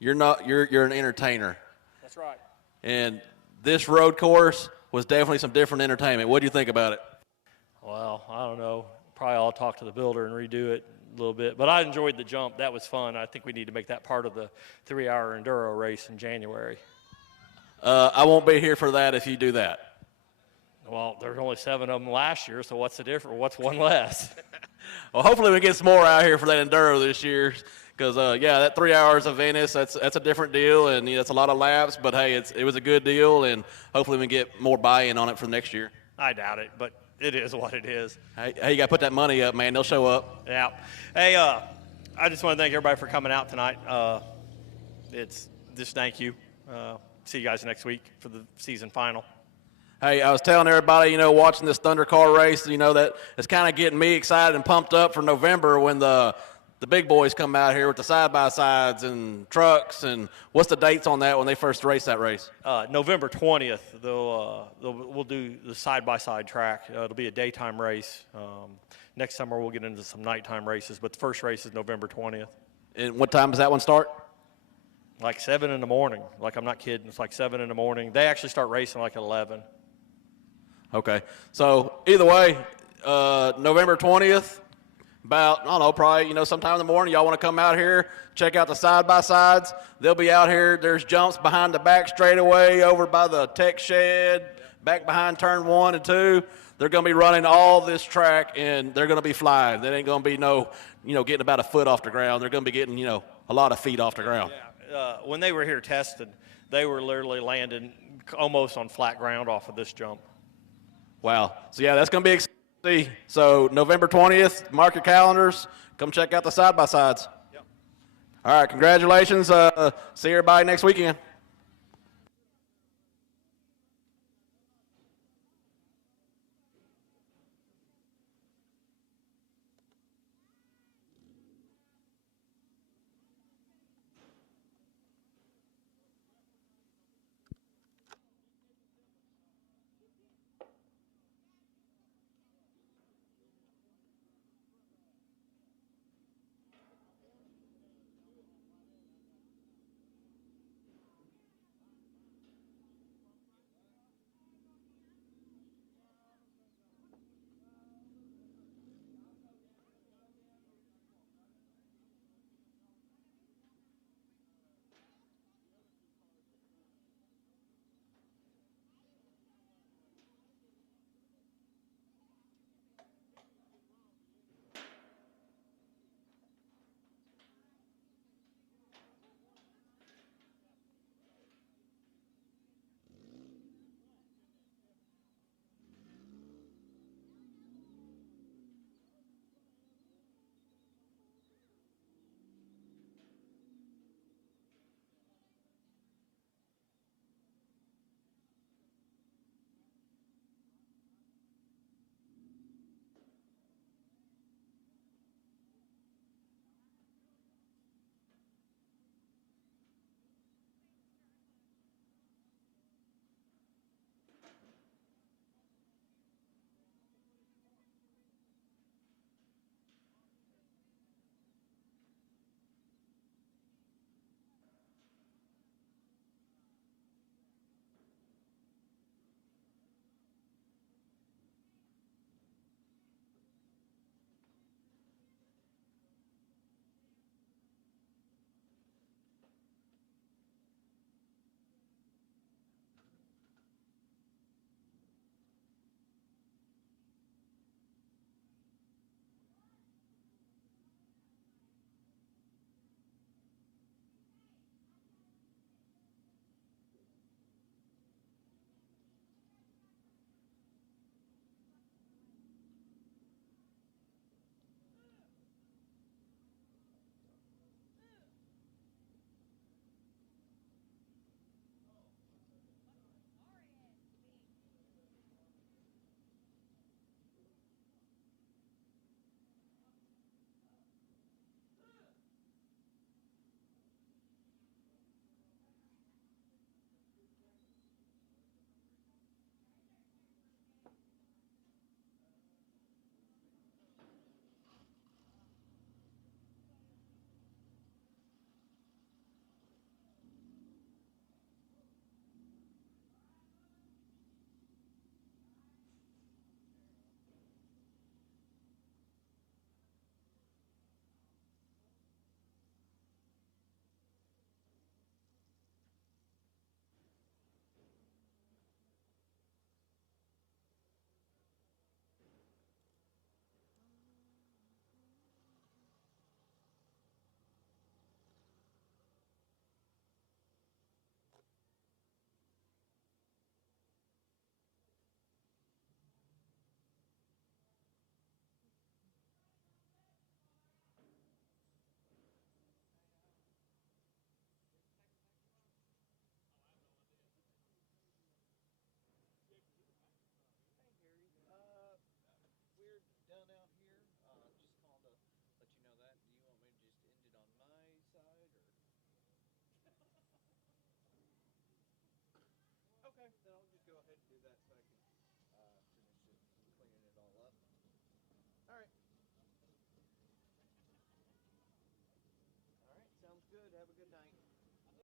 you're an entertainer. That's right. And this road course was definitely some different entertainment. What do you think about it? Well, I don't know. Probably I'll talk to the builder and redo it a little bit. But I enjoyed the jump. That was fun. I think we need to make that part of the 3-hour enduro race in January. I won't be here for that if you do that. Well, there were only 7 of them last year, so what's the difference? What's one less? Well, hopefully we get some more out here for that enduro this year. Because, yeah, that 3 hours of Ennis, that's a different deal, and that's a lot of laps. But, hey, it was a good deal, and hopefully we get more buy-in on it for next year. I doubt it, but it is what it is. Hey, you got to put that money up, man. They'll show up. Yeah. Hey, I just want to thank everybody for coming out tonight. It's just thank you. See you guys next week for the season final. Hey, I was telling everybody, watching this Thunder Car race, that it's kind of getting me excited and pumped up for November when the big boys come out here with the side-by-sides and trucks. And what's the dates on that when they first race that race? November 20th, we'll do the side-by-side track. It'll be a daytime race. Next summer we'll get into some nighttime races, but the first race is November 20th. And what time does that one start? Like 7 in the morning. Like, I'm not kidding. It's like 7 in the morning. They actually start racing like at 11. Okay. So either way, November 20th, about, I don't know, probably, sometime in the morning, y'all want to come out here, check out the side-by-sides. They'll be out here. There's jumps behind the back straightaway over by the tech shed, back behind turn 1 and 2. They're going to be running all this track, and they're going to be flying. There ain't going to be no, getting about a foot off the ground. They're going to be getting, a lot of feet off the ground. Yeah. When they were here tested, they were literally landing almost on flat ground off of this jump. Wow. So, yeah, that's going to be exciting. So, November 20th, mark your calendars. Come check out the side-by-sides. Yep. All right, congratulations. See everybody next weekend.